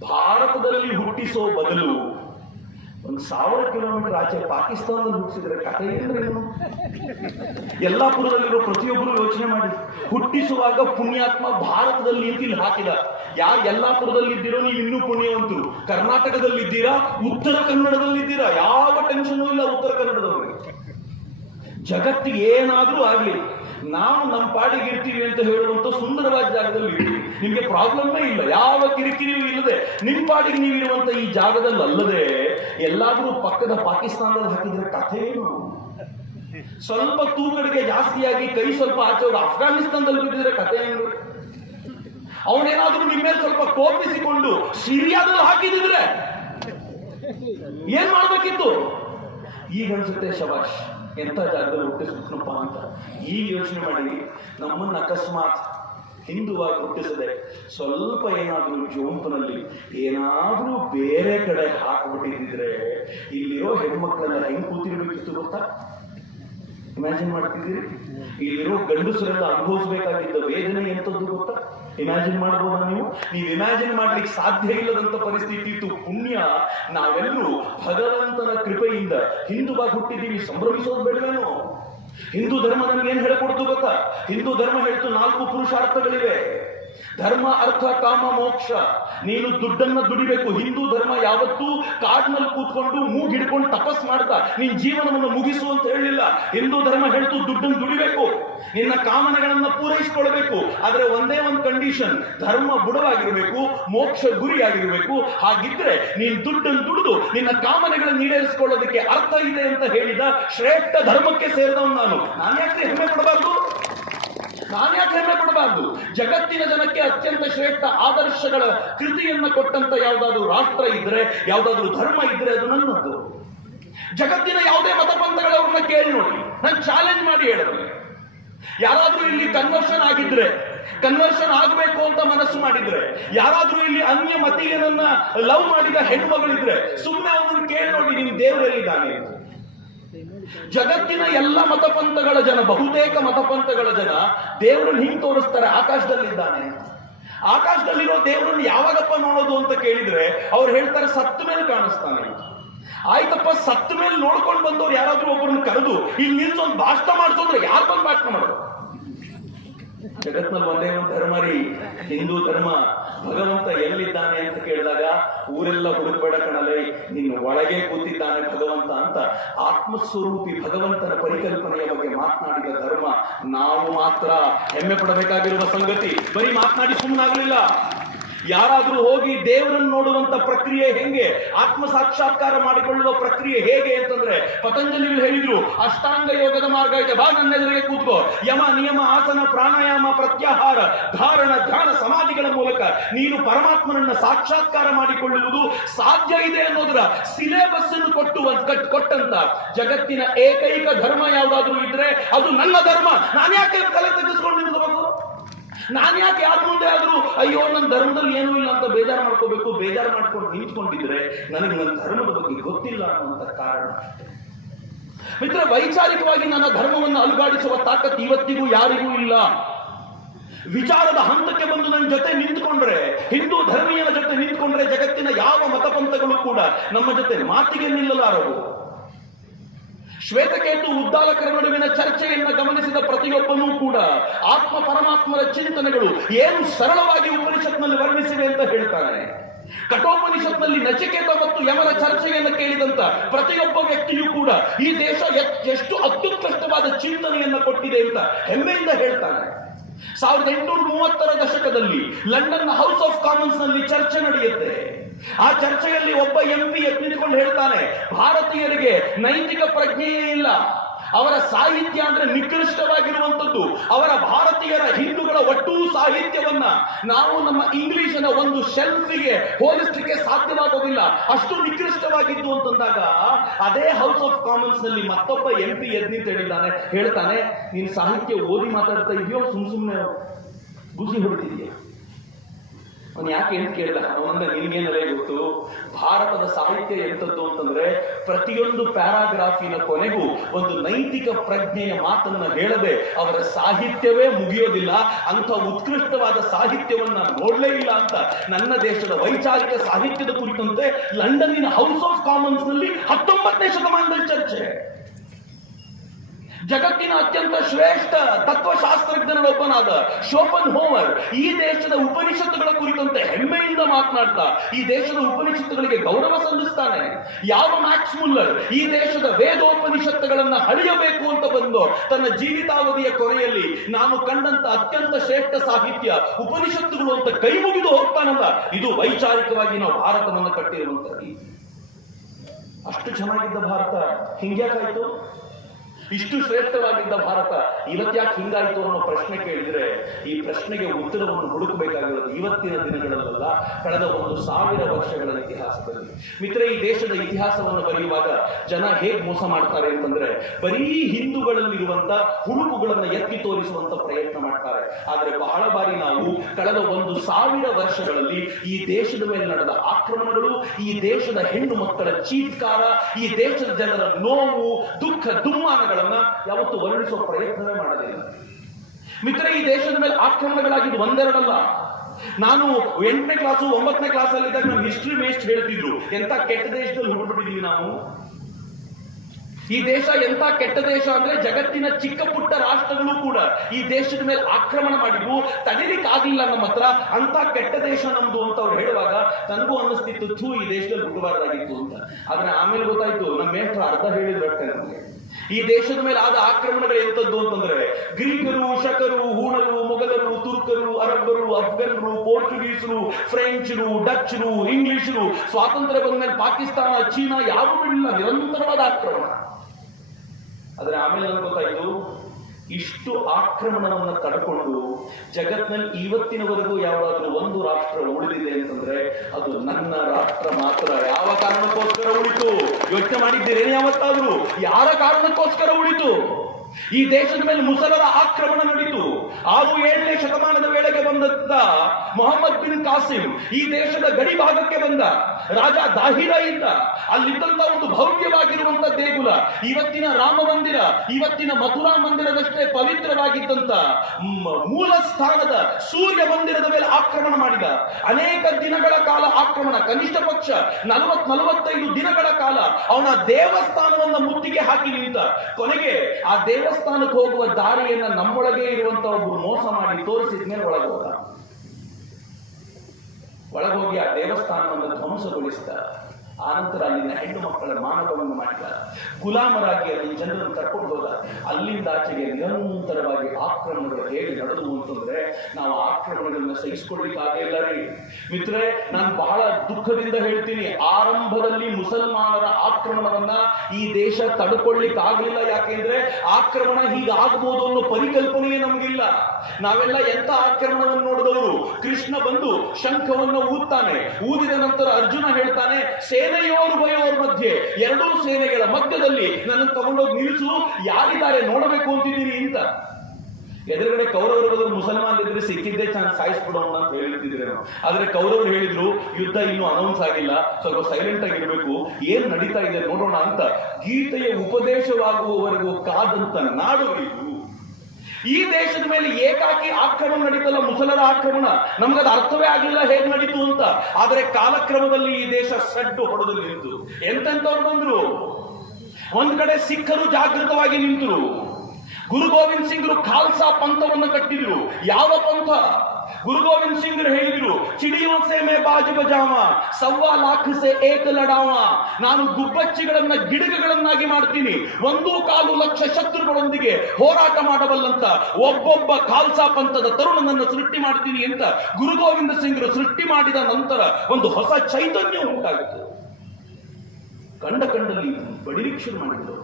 ಭಾರತದಲ್ಲಿ ಹುಟ್ಟಿಸೋ ಬದಲು 1,000 ಕಿಲೋಮೀಟರ್ ಆಚೆ ಪಾಕಿಸ್ತಾನದಲ್ಲಿ ಹುಟ್ಟಿಸಿದ್ರೆ ಕಥೆ ಏನು? ಯಲ್ಲಾಪುರದಲ್ಲಿರೋ ಪ್ರತಿಯೊಬ್ಬರು ಯೋಚನೆ ಮಾಡಿ, ಹುಟ್ಟಿಸುವಾಗ ಪುಣ್ಯಾತ್ಮ ಭಾರತದಲ್ಲಿ ಇಲ್ಲಿ ಹಾಕಿದ. ಯಾರು ಯಲ್ಲಾಪುರದಲ್ಲಿ ಇದ್ದೀರೋ ನೀವು ಇನ್ನೂ ಪುಣ್ಯವಂತರು. ಕರ್ನಾಟಕದಲ್ಲಿದ್ದೀರಾ, ಉತ್ತರ ಕನ್ನಡದಲ್ಲಿದ್ದೀರಾ, ಯಾವ ಟೆನ್ಷನ್ ಇಲ್ಲ ಉತ್ತರ ಕನ್ನಡದವರಿಗೆ. ಜಗತ್ತಿಗೆ ಏನಾದ್ರೂ ಆಗ್ಲಿ, ನಾವು ನಮ್ಮ ಪಾಡಿಗೆ ಇರ್ತೀವಿ ಅಂತ ಹೇಳುವಂತ ಸುಂದರವಾದ ಜಾಗದಲ್ಲಿ ಇರ್ತೀವಿ. ನಿಮ್ಗೆ ಪ್ರಾಬ್ಲಮ್ಮೇ ಇಲ್ಲ, ಯಾವ ಕಿರಿಕಿರಿಯೂ ಇಲ್ಲದೆ ನಿಮ್ ಪಾಡಿಗೆ ನೀವಿರುವಂತ ಈ ಜಾಗದಲ್ಲಿ ಅಲ್ಲದೆ ಎಲ್ಲಾದ್ರೂ ಪಕ್ಕದ ಪಾಕಿಸ್ತಾನದಲ್ಲಿ ಹಾಕಿದ್ರೆ ಕಥೆ ಏನು? ಸ್ವಲ್ಪ ತೂಕಡಿಗೆ ಜಾಸ್ತಿಯಾಗಿ ಕೈ ಸ್ವಲ್ಪ ಆಚೆ ಅಫ್ಘಾನಿಸ್ತಾನದಲ್ಲಿ ಬಿದ್ದಿದ್ರೆ ಕಥೆ ಏನು? ಅವನೇನಾದ್ರೂ ನಿಮ್ಮ ಮೇಲೆ ಸ್ವಲ್ಪ ಕೋಪಿಸಿಕೊಂಡು ಸಿರಿಯಾದಲ್ಲಿ ಹಾಕಿದ್ರೆ ಏನ್ ಮಾಡ್ಬೇಕಿತ್ತು? ಈಗ ಅನ್ಸುತ್ತೆ ಶಬಾಷ್, ಎಂತ ಜಾಗದಲ್ಲಿ ಹುಟ್ಟಿಸ್ಬಿಟ್ನಪ್ಪ ಅಂತ. ಈಗ ಯೋಚನೆ ಮಾಡಿ, ನಮ್ಮನ್ನ ಅಕಸ್ಮಾತ್ ಹಿಂದುವಾಗಿ ಹುಟ್ಟಿಸದೆ ಸ್ವಲ್ಪ ಏನಾದ್ರೂ ಜೋಂಪನಲ್ಲಿ ಏನಾದ್ರೂ ಬೇರೆ ಕಡೆ ಹಾಕ್ಬಿಟ್ಟಿದ್ರೆ ಇಲ್ಲಿರೋ ಹೆಣ್ಮಕ್ಳೆಲ್ಲ ಹೆಂಗ್ ಕೂತಿರ್ಬೇಕಿತ್ತು ಗೊತ್ತಾ? ಇಮ್ಯಾಜಿನ್ ಮಾಡ್ತಿದ್ದೀರಿ? ಇಲ್ಲಿರೋ ಗಂಡಸರೆಲ್ಲ ಅನುಭವಿಸಬೇಕಾಗಿದ್ದ ವೇದನೆ ಎಂತದ್ದು ಗೊತ್ತಾ? ಇಮ್ಯಾಜಿನ್ ಮಾಡಬಹುದಾ ನೀವು ಇಮ್ಯಾಜಿನ್ ಮಾಡ್ಲಿಕ್ಕೆ ಸಾಧ್ಯ ಇಲ್ಲದಂತ ಪರಿಸ್ಥಿತಿ ಇತ್ತು. ಪುಣ್ಯ ನಾವೆಲ್ಲರೂ ಭಗವಂತನ ಕೃಪೆಯಿಂದ ಹಿಂದುವಾಗಿ ಹುಟ್ಟಿದ್ದೀವಿ, ಸಂಭ್ರಮಿಸೋದು ಬೇಡವೇನೋ? ಹಿಂದೂ ಧರ್ಮ ನಮ್ಗೆ ಏನ್ ಹೇಳ್ಕೊಡ್ತು ಗೊತ್ತಾ? ಹಿಂದೂ ಧರ್ಮ ಹೇಳ್ತು 4 ಪುರುಷಾರ್ಥಗಳಿವೆ: ಧರ್ಮ, ಅರ್ಥ, ಕಾಮ, ಮೋಕ್ಷ. ನೀನು ದುಡ್ಡನ್ನ ದುಡಿಬೇಕು. ಹಿಂದೂ ಧರ್ಮ ಯಾವತ್ತೂ ಕಾಡಿನಲ್ಲಿ ಕೂತ್ಕೊಂಡು ಮೂಗ್ ಹಿಡ್ಕೊಂಡು ತಪಸ್ ಮಾಡ್ತಾ ನಿನ್ ಜೀವನವನ್ನು ಮುಗಿಸು ಅಂತ ಹೇಳಲಿಲ್ಲ. ಹಿಂದೂ ಧರ್ಮ ಹೇಳ್ತು ದುಡ್ಡನ್ನು ದುಡಿಬೇಕು, ನಿನ್ನ ಕಾಮನೆಗಳನ್ನ ಪೂರೈಸಿಕೊಳ್ಬೇಕು. ಆದ್ರೆ ಒಂದೇ ಒಂದು ಕಂಡೀಷನ್: ಧರ್ಮ ಬುಡವಾಗಿರ್ಬೇಕು, ಮೋಕ್ಷ ಗುರಿಯಾಗಿರ್ಬೇಕು. ಹಾಗಿದ್ರೆ ನೀನ್ ದುಡ್ಡನ್ನು ದುಡಿದು ನಿನ್ನ ಕಾಮನೆಗಳನ್ನು ಈಡೇರಿಸಿಕೊಳ್ಳೋದಕ್ಕೆ ಅರ್ಥ ಇದೆ ಅಂತ ಹೇಳಿದ ಶ್ರೇಷ್ಠ ಧರ್ಮಕ್ಕೆ ಸೇರಿದವನು ನಾನು. ನಾನ್ಯಾಕೆ ಹೆಮ್ಮೆ ಪಡಬಾರ್ದು? ನಾನ್ಯಾಕೆ ಹೆಮ್ಮೆ ಪಡಬಾರ್ದು? ಜಗತ್ತಿನ ಜನಕ್ಕೆ ಅತ್ಯಂತ ಶ್ರೇಷ್ಠ ಆದರ್ಶಗಳ ಕೃತಿಯನ್ನ ಕೊಟ್ಟಂತ ಯಾವ್ದಾದ್ರು ರಾಷ್ಟ್ರ ಇದ್ರೆ, ಯಾವ್ದಾದ್ರು ಧರ್ಮ ಇದ್ರೆ ಅದು ನನ್ನದು. ಜಗತ್ತಿನ ಯಾವುದೇ ಮತಪಂಥಗಳವ್ರನ್ನ ಕೇಳಿ ನೋಡಿ, ನಾನು ಚಾಲೆಂಜ್ ಮಾಡಿ ಹೇಳಿದ್ರೆ, ಯಾರಾದ್ರೂ ಇಲ್ಲಿ ಕನ್ವರ್ಷನ್ ಆಗಿದ್ರೆ, ಕನ್ವರ್ಷನ್ ಆಗಬೇಕು ಅಂತ ಮನಸ್ಸು ಮಾಡಿದ್ರೆ, ಯಾರಾದ್ರೂ ಇಲ್ಲಿ ಅನ್ಯ ಮತೀಯನನ್ನ ಲವ್ ಮಾಡಿದ ಹೆಣ್ಮಗಳಿದ್ರೆ ಸುಮ್ಮನೆ ಅವರನ್ನು ಕೇಳಿ ನೋಡಿ, ನಿಮ್ ದೇವರೆಲ್ಲಿದ್ದಾನೆ? ಜಗತ್ತಿನ ಎಲ್ಲ ಮತಪಂಥಗಳ ಜನ, ಬಹುತೇಕ ಮತಪಂಥಗಳ ಜನ ದೇವರನ್ನು ಹಿಂಗ್ ತೋರಿಸ್ತಾರೆ, ಆಕಾಶದಲ್ಲಿದ್ದಾನೆ. ಆಕಾಶದಲ್ಲಿರೋ ದೇವರನ್ನು ಯಾವಾಗಪ್ಪ ನೋಡೋದು ಅಂತ ಕೇಳಿದ್ರೆ ಅವ್ರು ಹೇಳ್ತಾರೆ ಸತ್ತ ಮೇಲೆ ಕಾಣಿಸ್ತಾನೆ. ಆಯ್ತಪ್ಪ, ಸತ್ತ ಮೇಲೆ ನೋಡ್ಕೊಂಡು ಬಂದವ್ರು ಯಾರಾದ್ರೂ ಒಬ್ಬರನ್ನು ಕರೆದು ಇಲ್ಲಿ ನಿಲ್ಸೊಂದು ಭಾಷಣ ಮಾಡಿಸೋದ್ರೆ ಯಾರು ಬಂದು ಭಾಷಣ ಮಾಡೋದು? ಜಗತ್ನಲ್ಲಿ ಒಂದೇ ಒಂದು ಧರ್ಮ ರೀ, ಹಿಂದೂ ಧರ್ಮ. ಭಗವಂತ ಎಲ್ಲಿದ್ದಾನೆ ಅಂತ ಕೇಳಿದಾಗ ಊರೆಲ್ಲ ಹುಡುಕಬೇಡ ಕಣಲೆ, ನಿನ್ನ ಒಳಗೆ ಕೂತಿದ್ದಾನೆ ಭಗವಂತ ಅಂತ ಆತ್ಮಸ್ವರೂಪಿ ಭಗವಂತನ ಪರಿಕಲ್ಪನೆಯ ಬಗ್ಗೆ ಮಾತನಾಡಿದ ಧರ್ಮ. ನಾವು ಮಾತ್ರ ಹೆಮ್ಮೆ ಪಡಬೇಕಾಗಿರುವ ಸಂಗತಿ, ಬರೀ ಮಾತನಾಡಿ ಸುಮ್ಮನಾಗಲಿಲ್ಲ. ಯಾರಾದ್ರೂ ಹೋಗಿ ದೇವರನ್ನು ನೋಡುವಂತ ಪ್ರಕ್ರಿಯೆ ಹೆಂಗೆ, ಆತ್ಮ ಸಾಕ್ಷಾತ್ಕಾರ ಮಾಡಿಕೊಳ್ಳುವ ಪ್ರಕ್ರಿಯೆ ಹೇಗೆ ಅಂತಂದ್ರೆ, ಪತಂಜಲಿ ಹೇಳಿದ್ರು ಅಷ್ಟಾಂಗ ಯೋಗದ ಮಾರ್ಗ ಇದೆ, ಬಾ ನನ್ನ ಎದುರಿಗೆ ಕೂತ್ಕೋ. ಯಮ, ನಿಯಮ, ಆಸನ, ಪ್ರಾಣಾಯಾಮ, ಪ್ರತ್ಯಾಹಾರ, ಧಾರಣ, ಧ್ಯಾನ, ಸಮಾಧಿಗಳ ಮೂಲಕ ನೀನು ಪರಮಾತ್ಮನನ್ನ ಸಾಕ್ಷಾತ್ಕಾರ ಮಾಡಿಕೊಳ್ಳುವುದು ಸಾಧ್ಯ ಇದೆ ಅನ್ನೋದರ ಸಿಲೆಬಸ್ ಅನ್ನು ಕೊಟ್ಟಂತ ಜಗತ್ತಿನ ಏಕೈಕ ಧರ್ಮ ಯಾವ್ದಾದ್ರೂ ಇದ್ರೆ ಅದು ನನ್ನ ಧರ್ಮ. ನಾನು ಯಾಕೆ ತಲೆ ತೆಗೆಸ್ಕೊಂಡು ನಿಂತ್ಕೋಬೇಕು? ನಾನು ಯಾಕೆ ಯಾರ ಮುಂದೆ ಆದ್ರೂ ಅಯ್ಯೋ ನನ್ನ ಧರ್ಮದಲ್ಲಿ ಏನೂ ಇಲ್ಲ ಅಂತ ಬೇಜಾರು ಮಾಡ್ಕೋಬೇಕು? ಬೇಜಾರು ಮಾಡ್ಕೊಂಡು ನಿಂತ್ಕೊಂಡಿದ್ರೆ ನನಗೆ ನನ್ನ ಧರ್ಮದ ಬಗ್ಗೆ ಗೊತ್ತಿಲ್ಲ ಅನ್ನುವಂತ ಕಾರಣ. ಮಿತ್ರ, ವೈಚಾರಿಕವಾಗಿ ನನ್ನ ಧರ್ಮವನ್ನು ಅಲುಗಾಡಿಸುವ ತಾಕತ್ತು ಇವತ್ತಿಗೂ ಯಾರಿಗೂ ಇಲ್ಲ. ವಿಚಾರದ ಹಂತಕ್ಕೆ ಬಂದು ನನ್ನ ಜೊತೆ ನಿಂತ್ಕೊಂಡ್ರೆ, ಹಿಂದೂ ಧರ್ಮೀಯನ ಜೊತೆ ನಿಂತ್ಕೊಂಡ್ರೆ ಜಗತ್ತಿನ ಯಾವ ಮತಪಂಥಗಳು ಕೂಡ ನಮ್ಮ ಜೊತೆ ಮಾತಿಗೆ ನಿಲ್ಲಲಾರವು. ಶ್ವೇತಕೇತು ಉದ್ದಾಲಕರ ನಡುವಿನ ಚರ್ಚೆಯನ್ನು ಗಮನಿಸಿದ ಪ್ರತಿಯೊಬ್ಬನೂ ಕೂಡ ಆತ್ಮ ಪರಮಾತ್ಮರ ಚಿಂತನೆಗಳು ಏನು ಸರಳವಾಗಿ ಉಪನಿಷತ್ನಲ್ಲಿ ವರ್ಣಿಸಿವೆ ಅಂತ ಹೇಳ್ತಾನೆ. ಕಠೋಪನಿಷತ್ನಲ್ಲಿ ನಚಿಕೇತ ಮತ್ತು ಯಮನ ಚರ್ಚೆಯನ್ನು ಕೇಳಿದಂತ ಪ್ರತಿಯೊಬ್ಬ ವ್ಯಕ್ತಿಯೂ ಕೂಡ ಈ ದೇಶ ಎಷ್ಟು ಅತ್ಯುತ್ಕೃಷ್ಟವಾದ ಚಿಂತನೆಯನ್ನು ಕೊಟ್ಟಿದೆ ಅಂತ ಹೆಮ್ಮೆಯಿಂದ ಹೇಳ್ತಾನೆ. 1830ರ ದಶಕದಲ್ಲಿ ಲಂಡನ್ನ ಹೌಸ್ ಆಫ್ ಕಾಮನ್ಸ್ ನಲ್ಲಿ ಚರ್ಚೆ ನಡೆಯುತ್ತೆ. ಆ ಚರ್ಚೆಯಲ್ಲಿ ಒಬ್ಬ MP ನಿಂತುಕೊಂಡು ಹೇಳ್ತಾನೆ, ಭಾರತೀಯರಿಗೆ ನೈತಿಕ ಪ್ರಜ್ಞೆಯೇ ಇಲ್ಲ, ಅವರ ಸಾಹಿತ್ಯ ಅಂದ್ರೆ ನಿಕೃಷ್ಟವಾಗಿರುವಂತದ್ದು, ಅವರ ಭಾರತೀಯರ ಹಿಂದೂಗಳ ಒಟ್ಟೂ ಸಾಹಿತ್ಯವನ್ನ ನಾವು ನಮ್ಮ ಇಂಗ್ಲಿಷಿನ ಒಂದು ಶೆಲ್ಫಿಗೆ ಹೋಲಿಸಲಿಕ್ಕೆ ಸಾಧ್ಯವಾಗೋದಿಲ್ಲ, ಅಷ್ಟು ನಿಕೃಷ್ಟವಾಗಿದ್ದು ಅಂತಂದಾಗ ಅದೇ ಹೌಸ್ ಆಫ್ ಕಾಮನ್ಸ್ ನಲ್ಲಿ ಮತ್ತೊಬ್ಬ MP ಹೇಳ್ತಾನೆ, ನೀನು ಸಾಹಿತ್ಯ ಓದಿ ಮಾತಾಡ್ತಾ ಇದೆಯೋ ಸುಮ್ಮನೆ ಗುಸಿ ಹೊಡ್ತಿದ್ಯಾ? ಅವನು ಯಾಕೆ ಅಂತ ಕೇಳಿದ, ಅವನಂದ್ರೆ ನಿನ್ಗೇನರೇ ಗೊತ್ತು, ಭಾರತದ ಸಾಹಿತ್ಯ ಎಂಥದ್ದು ಅಂತಂದ್ರೆ ಪ್ರತಿಯೊಂದು ಪ್ಯಾರಾಗ್ರಾಫಿನ ಕೊನೆಗೂ ಒಂದು ನೈತಿಕ ಪ್ರಜ್ಞೆಯ ಮಾತನ್ನ ಹೇಳದೆ ಅವರ ಸಾಹಿತ್ಯವೇ ಮುಗಿಯೋದಿಲ್ಲ. ಅಂತ ಉತ್ಕೃಷ್ಟವಾದ ಸಾಹಿತ್ಯವನ್ನ ನೋಡ್ಲೇ ಇಲ್ಲ ಅಂತ ನನ್ನ ದೇಶದ ವೈಚಾರಿಕ ಸಾಹಿತ್ಯದ ಕುರಿತಂತೆ ಲಂಡನ್ನಿನ ಹೌಸ್ ಆಫ್ ಕಾಮನ್ಸ್ ನಲ್ಲಿ 19ನೇ ಶತಮಾನದಲ್ಲಿ ಚರ್ಚೆ. ಜಗತ್ತಿನ ಅತ್ಯಂತ ಶ್ರೇಷ್ಠ ತತ್ವಶಾಸ್ತ್ರಜ್ಞರೊಬ್ಬನಾದ ಶೋಪನ್ ಹೋವರ್ ಈ ದೇಶದ ಉಪನಿಷತ್ತುಗಳ ಕುರಿತಂತೆ ಹೆಮ್ಮೆಯಿಂದ ಮಾತನಾಡ್ತಾ ಈ ದೇಶದ ಉಪನಿಷತ್ತುಗಳಿಗೆ ಗೌರವ ಸಲ್ಲಿಸ್ತಾನೆ. ಯಾವ ಮ್ಯಾಕ್ಸ್ ಮುಲ್ಲರ್ ಈ ದೇಶದ ವೇದೋಪನಿಷತ್ತುಗಳನ್ನ ಹಳಿಯಬೇಕು ಅಂತ ಬಂದು ತನ್ನ ಜೀವಿತಾವಧಿಯ ಕೊನೆಯಲ್ಲಿ ನಾನು ಕಂಡಂತ ಅತ್ಯಂತ ಶ್ರೇಷ್ಠ ಸಾಹಿತ್ಯ ಉಪನಿಷತ್ತುಗಳು ಅಂತ ಕೈ ಮುಗಿದು ಹೋಗ್ತಾನಲ್ಲ, ಇದು ವೈಚಾರಿಕವಾಗಿ ನಾವು ಭಾರತವನ್ನು ಕಟ್ಟಿರುವಂತಹ. ಅಷ್ಟು ಚೆನ್ನಾಗಿದ್ದ ಭಾರತ ಹಿಂಗ್ಯಾಕಾಯ್ತು? ಇಷ್ಟು ಶ್ರೇಷ್ಠವಾಗಿದ್ದ ಭಾರತ ಇವತ್ತ್ಯಾಕೆ ಹಿಂಗಾಯಿತು ಅನ್ನೋ ಪ್ರಶ್ನೆ ಕೇಳಿದ್ರೆ ಈ ಪ್ರಶ್ನೆಗೆ ಉತ್ತರವನ್ನು ಹುಡುಕಬೇಕಾಗಿರೋದು ಇವತ್ತಿನ ದಿನಗಳಲ್ಲ, ಕಳೆದ 1000 ವರ್ಷಗಳ ಇತಿಹಾಸದಲ್ಲಿ. ಮಿತ್ರ, ಈ ದೇಶದ ಇತಿಹಾಸವನ್ನು ಬರೆಯುವಾಗ ಜನ ಹೇಗೆ ಮೋಸ ಮಾಡ್ತಾರೆ ಅಂತಂದ್ರೆ ಬರೀ ಹಿಂದೂಗಳಲ್ಲಿರುವಂತ ಹುಡುಕುಗಳನ್ನ ಎತ್ತಿ ತೋರಿಸುವಂತ ಪ್ರಯತ್ನ ಮಾಡ್ತಾರೆ. ಆದ್ರೆ ಬಹಳ ಬಾರಿ ನಾವು ಕಳೆದ 1000 ವರ್ಷಗಳಲ್ಲಿ ಈ ದೇಶದ ಮೇಲೆ ನಡೆದ ಆಕ್ರಮಣಗಳು, ಈ ದೇಶದ ಹೆಣ್ಣು ಮಕ್ಕಳ ಚೀತ್ಕಾರ, ಈ ದೇಶದ ಜನರ ನೋವು, ದುಃಖ, ದುಮ್ಮಾನಗಳ ಯಾವತ್ತು ವರ್ಣಿಸುವ ಪ್ರಯತ್ನವೇ ಮಾಡಲಿಲ್ಲ. ಮಿತ್ರ, ಈ ದೇಶದ ಮೇಲೆ ಆಕ್ರಮಣಗಳಾಗಿದ್ದು ಒಂದೆರಡಲ್ಲ. ನಾನು 8ನೇ ಕ್ಲಾಸು 9ನೇ ಕ್ಲಾಸ್ ಅಲ್ಲಿದ್ದಾಗ ನಮ್ಮ ಹಿಸ್ಟ್ರಿ ಮೇಸ್ಟ್ ಹೇಳ್ತಿದ್ರು, ಎಂತ ಕೆಟ್ಟ ದೇಶದಲ್ಲಿ ಹುಟ್ಟುಬಿಟ್ಟಿದೀವಿ ನಾವು. ಈ ದೇಶ ಎಂತ ಕೆಟ್ಟ ದೇಶ ಅಂದ್ರೆ ಜಗತ್ತಿನ ಚಿಕ್ಕ ಪುಟ್ಟ ರಾಷ್ಟ್ರಗಳು ಕೂಡ ಈ ದೇಶದ ಮೇಲೆ ಆಕ್ರಮಣ ಮಾಡಿದ್ವು, ತಡಿಲಿಕ್ಕೆ ಆಗ್ಲಿಲ್ಲ ನಮ್ಮ ಹತ್ರ, ಅಂತ ಕೆಟ್ಟ ದೇಶ ನಮ್ದು ಅಂತ ಅವ್ರು ಹೇಳುವಾಗ ನನಗೂ ಅನ್ನಿಸ್ತಿತ್ತು ಈ ದೇಶದಲ್ಲಿ ಹುಟ್ಟಬಾರ್ದಾಗಿತ್ತು ಅಂತ. ಆದ್ರೆ ಆಮೇಲೆ ಗೊತ್ತಾಯ್ತು, ನಮ್ಮ ಮೇಷ್ಟ್ರು ಅರ್ಧ ಹೇಳಿದ್ರು ನಮಗೆ. ಈ ದೇಶದ ಮೇಲೆ ಆದ ಆಕ್ರಮಣಗಳು ಎಂತದ್ದು ಅಂತಂದ್ರೆ ಗ್ರೀಕರು, ಶಕರು, ಹೂಣರು, ಮೊಘಲರು, ತುರ್ಕರು, ಅರಬ್ಬರು, ಅಫ್ಘನರು, ಪೋರ್ಚುಗೀಸರು, ಫ್ರೆಂಚರು, ಡಚ್ರು, ಇಂಗ್ಲಿಷರು, ಸ್ವಾತಂತ್ರ್ಯ ಬಂದ ಮೇಲೆ ಪಾಕಿಸ್ತಾನ, ಚೀನಾ ಯಾರು ಬಿಡಲಿಲ್ಲ, ನಿರಂತರವಾದ ಆಕ್ರಮಣ. ಆದ್ರೆ ಆಮೇಲೆ ನನಗೆ ಗೊತ್ತಾಯ್ತು, ಇಷ್ಟು ಆಕ್ರಮಣವನ್ನು ತಡ್ಕೊಂಡು ಜಗತ್ನಲ್ಲಿ ಇವತ್ತಿನವರೆಗೂ ಯಾವಾದ್ರೂ ಒಂದು ರಾಷ್ಟ್ರ ಉಳಿದಿದೆ ಅಂತಂದ್ರೆ ಅದು ನನ್ನ ರಾಷ್ಟ್ರ ಮಾತ್ರ. ಯಾವ ಕಾರಣಕ್ಕೋಸ್ಕರ ಉಳಿತು ಯೋಚನೆ ಮಾಡಿದ್ದೀರೇನು? ಯಾವತ್ತಾದ್ರೂ ಯಾರ ಕಾರಣಕ್ಕೋಸ್ಕರ ಉಳಿತು? ಈ ದೇಶದ ಮೇಲೆ ಮುಸಲರ ಆಕ್ರಮಣ ನಡೀತು. 6-7ನೇ ಶತಮಾನದ ವೇಳೆಗೆ ಬಂದಂತ ಮೊಹಮ್ಮದ್ ಬಿನ್ ಕಾಸಿಂ ಈ ದೇಶದ ಗಡಿ ಭಾಗಕ್ಕೆ ಬಂದ. ರಾಜ ದಾಹಿರ ಇದ್ದ. ಅಲ್ಲಿದ್ದಂತ ಒಂದು ಭವ್ಯವಾಗಿರುವಂತ ದೇಗುಲ, ಇವತ್ತಿನ ರಾಮ ಮಂದಿರ, ಇವತ್ತಿನ ಮಥುರಾ ಮಂದಿರದಷ್ಟೇ ಪವಿತ್ರವಾಗಿದ್ದಂತ ಮೂಲ ಸ್ಥಾನದ ಸೂರ್ಯ ಮಂದಿರದ ಮೇಲೆ ಆಕ್ರಮಣ ಮಾಡಿದ. ಅನೇಕ ದಿನಗಳ ಕಾಲ ಆಕ್ರಮಣ, ಕನಿಷ್ಠ ಪಕ್ಷ 40-45 ದಿನಗಳ ಕಾಲ ಅವನ ದೇವಸ್ಥಾನವನ್ನ ಮುತ್ತಿಗೆ ಹಾಕಿ ನಿಂತ. ಕೊನೆಗೆ ಆ ದೇವಸ್ಥಾನಕ್ಕೆ ಹೋಗುವ ದಾರಿಯನ್ನ ನಮ್ಮೊಳಗೆ ಇರುವಂತ ಒಬ್ಬರು ಮೋಸ ಮಾಡಿ ತೋರಿಸಿದ ಮೇಲೆ ಒಳಗೋಗಿ ಆ ದೇವಸ್ಥಾನವನ್ನು ಧ್ವಂಸಗೊಳಿಸಿದ. ಆನಂತರ ಅಲ್ಲಿನ ಹೆಣ್ಣು ಮಕ್ಕಳ ಮಾನವವನ್ನು ಮಾಡಿದ. ಗುಲಾಮರಾಗಿ ಅಲ್ಲಿ ಜನರನ್ನು ಕರ್ಕೊಂಡು ಹೋದ. ಅಲ್ಲಿಂದಾಚೆಗೆ ನಿರಂತರವಾಗಿ ಆಕ್ರಮಣಗಳು ಹೇಗೆ ನಡೆದವು ಅಂತಂದ್ರೆ ನಾವು ಆಕ್ರಮಣಗಳನ್ನ ಸಹಿಸಿಕೊಳ್ಳಿಕ್ಕಾಗಿಲ್ಲ ರೀ ಮಿತ್ರೇ. ನಾನು ಬಹಳ ದುಃಖದಿಂದ ಹೇಳ್ತೀನಿ, ಆರಂಭದಲ್ಲಿ ಮುಸಲ್ಮಾನರ ಆಕ್ರಮಣವನ್ನ ಈ ದೇಶ ತಡ್ಕೊಳ್ಳಿಕ್ಕಾಗಲಿಲ್ಲ. ಯಾಕೆಂದ್ರೆ ಆಕ್ರಮಣ ಹೀಗಾಗಬಹುದು ಅನ್ನೋ ಪರಿಕಲ್ಪನೆಯೇ ನಮಗಿಲ್ಲ. ನಾವೆಲ್ಲ ಎಂತ ಆಕ್ರಮಣವನ್ನು ನೋಡಿದವರು. ಕೃಷ್ಣ ಬಂದು ಶಂಖವನ್ನು ಊದ್ತಾನೆ, ಊದಿದ ನಂತರ ಅರ್ಜುನ ಹೇಳ್ತಾನೆ, ಸೇನೆಯೋರ್ವಯೋರ್ ಮಧ್ಯೆ, ಎರಡೂ ಸೇನೆಗಳ ಮಧ್ಯದಲ್ಲಿ ನನ್ನನ್ನು ತಗೊಂಡೋಗಿ ನಿಲ್ಲಿಸು, ಯಾರಿದ್ದಾರೆ ನೋಡಬೇಕು ಅಂತಿದ್ದೀರಿ ಅಂತ. ಎದುರುಗಡೆ ಕೌರವರು ಬದಲು ಮುಸಲ್ಮಾನ್ ಇದ್ರೆ ಸಿಕ್ಕಿದ್ದೇ ಚಾನ್ಸ್ ಸಾಯಿಸ್ಬಿಡೋಣ ಅಂತ ಹೇಳ್ತಿದ್ರು. ಆದ್ರೆ ಕೌರವರು ಹೇಳಿದ್ರು, ಯುದ್ಧ ಇನ್ನೂ ಅನೌನ್ಸ್ ಆಗಿಲ್ಲ, ಸ್ವಲ್ಪ ಸೈಲೆಂಟ್ ಆಗಿರ್ಬೇಕು, ಏನ್ ನಡೀತಾ ಇದೆ ನೋಡೋಣ ಅಂತ. ಗೀತೆಯ ಉಪದೇಶವಾಗುವವರೆಗೂ ಕಾದಂತ ನಾಡು ಇದು. ಈ ದೇಶದ ಮೇಲೆ ಏಕಾಕಿ ಆಕ್ರಮಣ ನಡೀತಲ್ಲ, ಮುಸಲರ ಆಕ್ರಮಣ, ನಮಗದು ಅರ್ಥವೇ ಆಗಲಿಲ್ಲ ಹೇಗೆ ನಡೀತು ಅಂತ. ಆದರೆ ಕಾಲಕ್ರಮದಲ್ಲಿ ಈ ದೇಶ ಸಡ್ಡು ಹೊಡೆದು ನಿಂತು ಎಂತೆಂತವ್ರು ಬಂದ್ರು. ಒಂದ್ ಕಡೆ ಸಿಖ್ಖರು ಜಾಗೃತವಾಗಿ ನಿಂತರು. ಗುರು ಗೋವಿಂದ್ ಸಿಂಗ್ರು ಖಾಲ್ಸಾ ಪಂಥವನ್ನು ಕಟ್ಟಿದ್ರು. ಯಾವ ಪಂಥ? ಗುರು ಗೋವಿಂದ್ ಸಿಂಗ್ ಹೇಳಿದ್ರು, ಚಿಡಿಯೋ ಸೇ ಮೇ ಬಾಜ್ ಬಜಾವ, 1.25 ಲಾಖ ಸೇ ಏಕ ಲಡಾವ. ನಾನು ಗುಬ್ಬಚ್ಚಿಗಳನ್ನ ಗಿಡಗಗಳನ್ನಾಗಿ ಮಾಡ್ತೀನಿ, 1.25 ಲಕ್ಷ ಶತ್ರುಗಳೊಂದಿಗೆ ಹೋರಾಟ ಮಾಡಬಲ್ಲಂತ ಒಬ್ಬೊಬ್ಬ ಖಾಲ್ಸಾ ಪಂಥದ ತರುಣನನ್ನು ಸೃಷ್ಟಿ ಮಾಡ್ತೀನಿ ಅಂತ ಗುರು ಗೋವಿಂದ ಸಿಂಗ್ರು ಸೃಷ್ಟಿ ಮಾಡಿದ ನಂತರ ಒಂದು ಹೊಸ ಚೈತನ್ಯ ಉಂಟಾಗಿತ್ತು. ಕಂಡಲ್ಲಿ ಬಡಿಲಿಕ್ಕೆ ಶುರು ಮಾಡಿದ್ರು.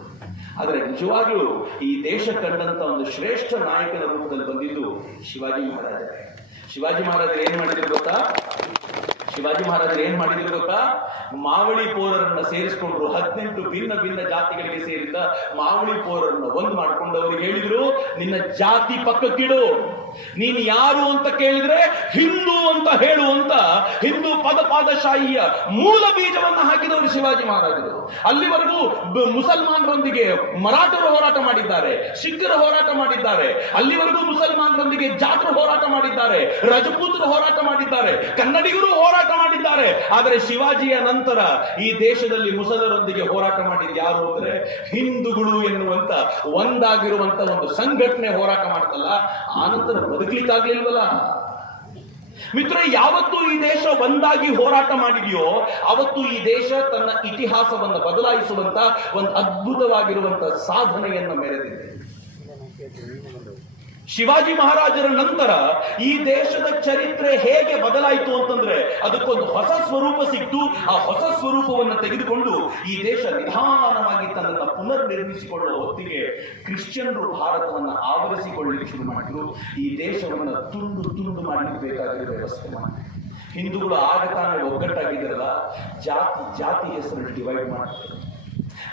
ಆದರೆ ನಿಜವಾಗ್ಲೂ ಈ ದೇಶ ಕಂಡಂತ ಒಂದು ಶ್ರೇಷ್ಠ ನಾಯಕನ ರೂಪದಲ್ಲಿ ಬಂದಿದ್ದು ಶಿವಾಜಿ ಮಹಾರಾಜ. ಶಿವಾಜಿ ಮಹಾರಾಜರು ಏನ್ ಮಾಡಿದ್ರು ಗೊತ್ತಾ? ಶಿವಾಜಿ ಮಹಾರಾಜರು ಏನ್ ಮಾಡಿದ್ರು ಗೊತ್ತಾ? ಮಾವಳಿ ಪೋರರನ್ನ ಸೇರಿಸಿಕೊಂಡ್ರು. 18 ಭಿನ್ನ ಭಿನ್ನ ಜಾತಿಗಳಿಗೆ ಸೇರಿದ ಮಾವಳಿ ಪೋರರನ್ನ ಒಂದು ಮಾಡ್ಕೊಂಡು ಅವ್ರಿಗೆ ಹೇಳಿದ್ರು, ನಿನ್ನ ಜಾತಿ ಪಕ್ಕಕ್ಕಿಡು, ನೀನು ಯಾರು ಅಂತ ಕೇಳಿದ್ರೆ ಹಿಂದೂ ಅಂತ ಹೇಳುವಂತ ಹಿಂದೂ ಪಾದಶಾಹಿಯ ಮೂಲ ಬೀಜವನ್ನ ಹಾಕಿದವರು ಶಿವಾಜಿ ಮಹಾರಾಜರು. ಅಲ್ಲಿವರೆಗೂ ಮುಸಲ್ಮಾನರೊಂದಿಗೆ ಮರಾಠರು ಹೋರಾಟ ಮಾಡಿದ್ದಾರೆ, ಸಿಖ್ಖರ ಹೋರಾಟ ಮಾಡಿದ್ದಾರೆ, ಅಲ್ಲಿವರೆಗೂ ಮುಸಲ್ಮಾನರೊಂದಿಗೆ ಜಾಟರು ಹೋರಾಟ ಮಾಡಿದ್ದಾರೆ, ರಜಪೂತರು ಹೋರಾಟ ಮಾಡಿದ್ದಾರೆ, ಕನ್ನಡಿಗರು ಹೋರಾಟ ಮಾಡಿದ್ದಾರೆ. ಆದರೆ ಶಿವಾಜಿಯ ನಂತರ ಈ ದೇಶದಲ್ಲಿ ಮುಸಲರೊಂದಿಗೆ ಹೋರಾಟ ಮಾಡಿದ್ದು ಯಾರು ಅಂದ್ರೆ ಹಿಂದೂಗಳು ಎನ್ನುವಂತ ಒಂದಾಗಿರುವಂತ ಒಂದು ಸಂಘಟನೆ ಹೋರಾಟ ಮಾಡ್ತಲ್ಲ, ಆನಂತರ ಬದುಕಲಿಕ್ಕಾಗ್ಲಿಲ್ವಲ್ಲ. ಮಿತ್ರ, ಯಾವತ್ತು ಈ ದೇಶ ಒಂದಾಗಿ ಹೋರಾಟ ಮಾಡಿದೆಯೋ ಅವತ್ತು ಈ ದೇಶ ತನ್ನ ಇತಿಹಾಸವನ್ನು ಬದಲಾಯಿಸುವಂತ ಒಂದು ಅದ್ಭುತವಾಗಿರುವಂತ ಸಾಧನೆಯನ್ನು ಮೆರೆದಿದೆ. ಶಿವಾಜಿ ಮಹಾರಾಜರ ನಂತರ ಈ ದೇಶದ ಚರಿತ್ರೆ ಹೇಗೆ ಬದಲಾಯಿತು ಅಂತಂದ್ರೆ ಅದಕ್ಕೊಂದು ಹೊಸ ಸ್ವರೂಪ ಸಿಕ್ತು. ಆ ಹೊಸ ಸ್ವರೂಪವನ್ನು ತೆಗೆದುಕೊಂಡು ಈ ದೇಶ ನಿಧಾನವಾಗಿ ತನ್ನನ್ನು ಪುನರ್ ನಿರ್ಮಿಸಿಕೊಳ್ಳುವ ಹೊತ್ತಿಗೆ ಕ್ರಿಶ್ಚಿಯನ್ರು ಭಾರತವನ್ನು ಆವರಿಸಿಕೊಳ್ಳಲಿಕ್ಕೆ ಶುರು ಮಾಡಿದ್ರು. ಈ ದೇಶವನ್ನು ತುಂಡು ತುಂಡು ಮಾಡಲಿಕ್ಕೆ ಬೇಕಾಗಿರೋ ವ್ಯವಸ್ಥೆ ಮಾಡಿ ಹಿಂದೂಗಳು ಆಗ ತಾನೇ ಒಗ್ಗಟ್ಟಾಗಿದ್ದಾರಲ್ಲ, ಜಾತಿ ಹೆಸರು ಡಿವೈಡ್ ಮಾಡ್ತಾರೆ.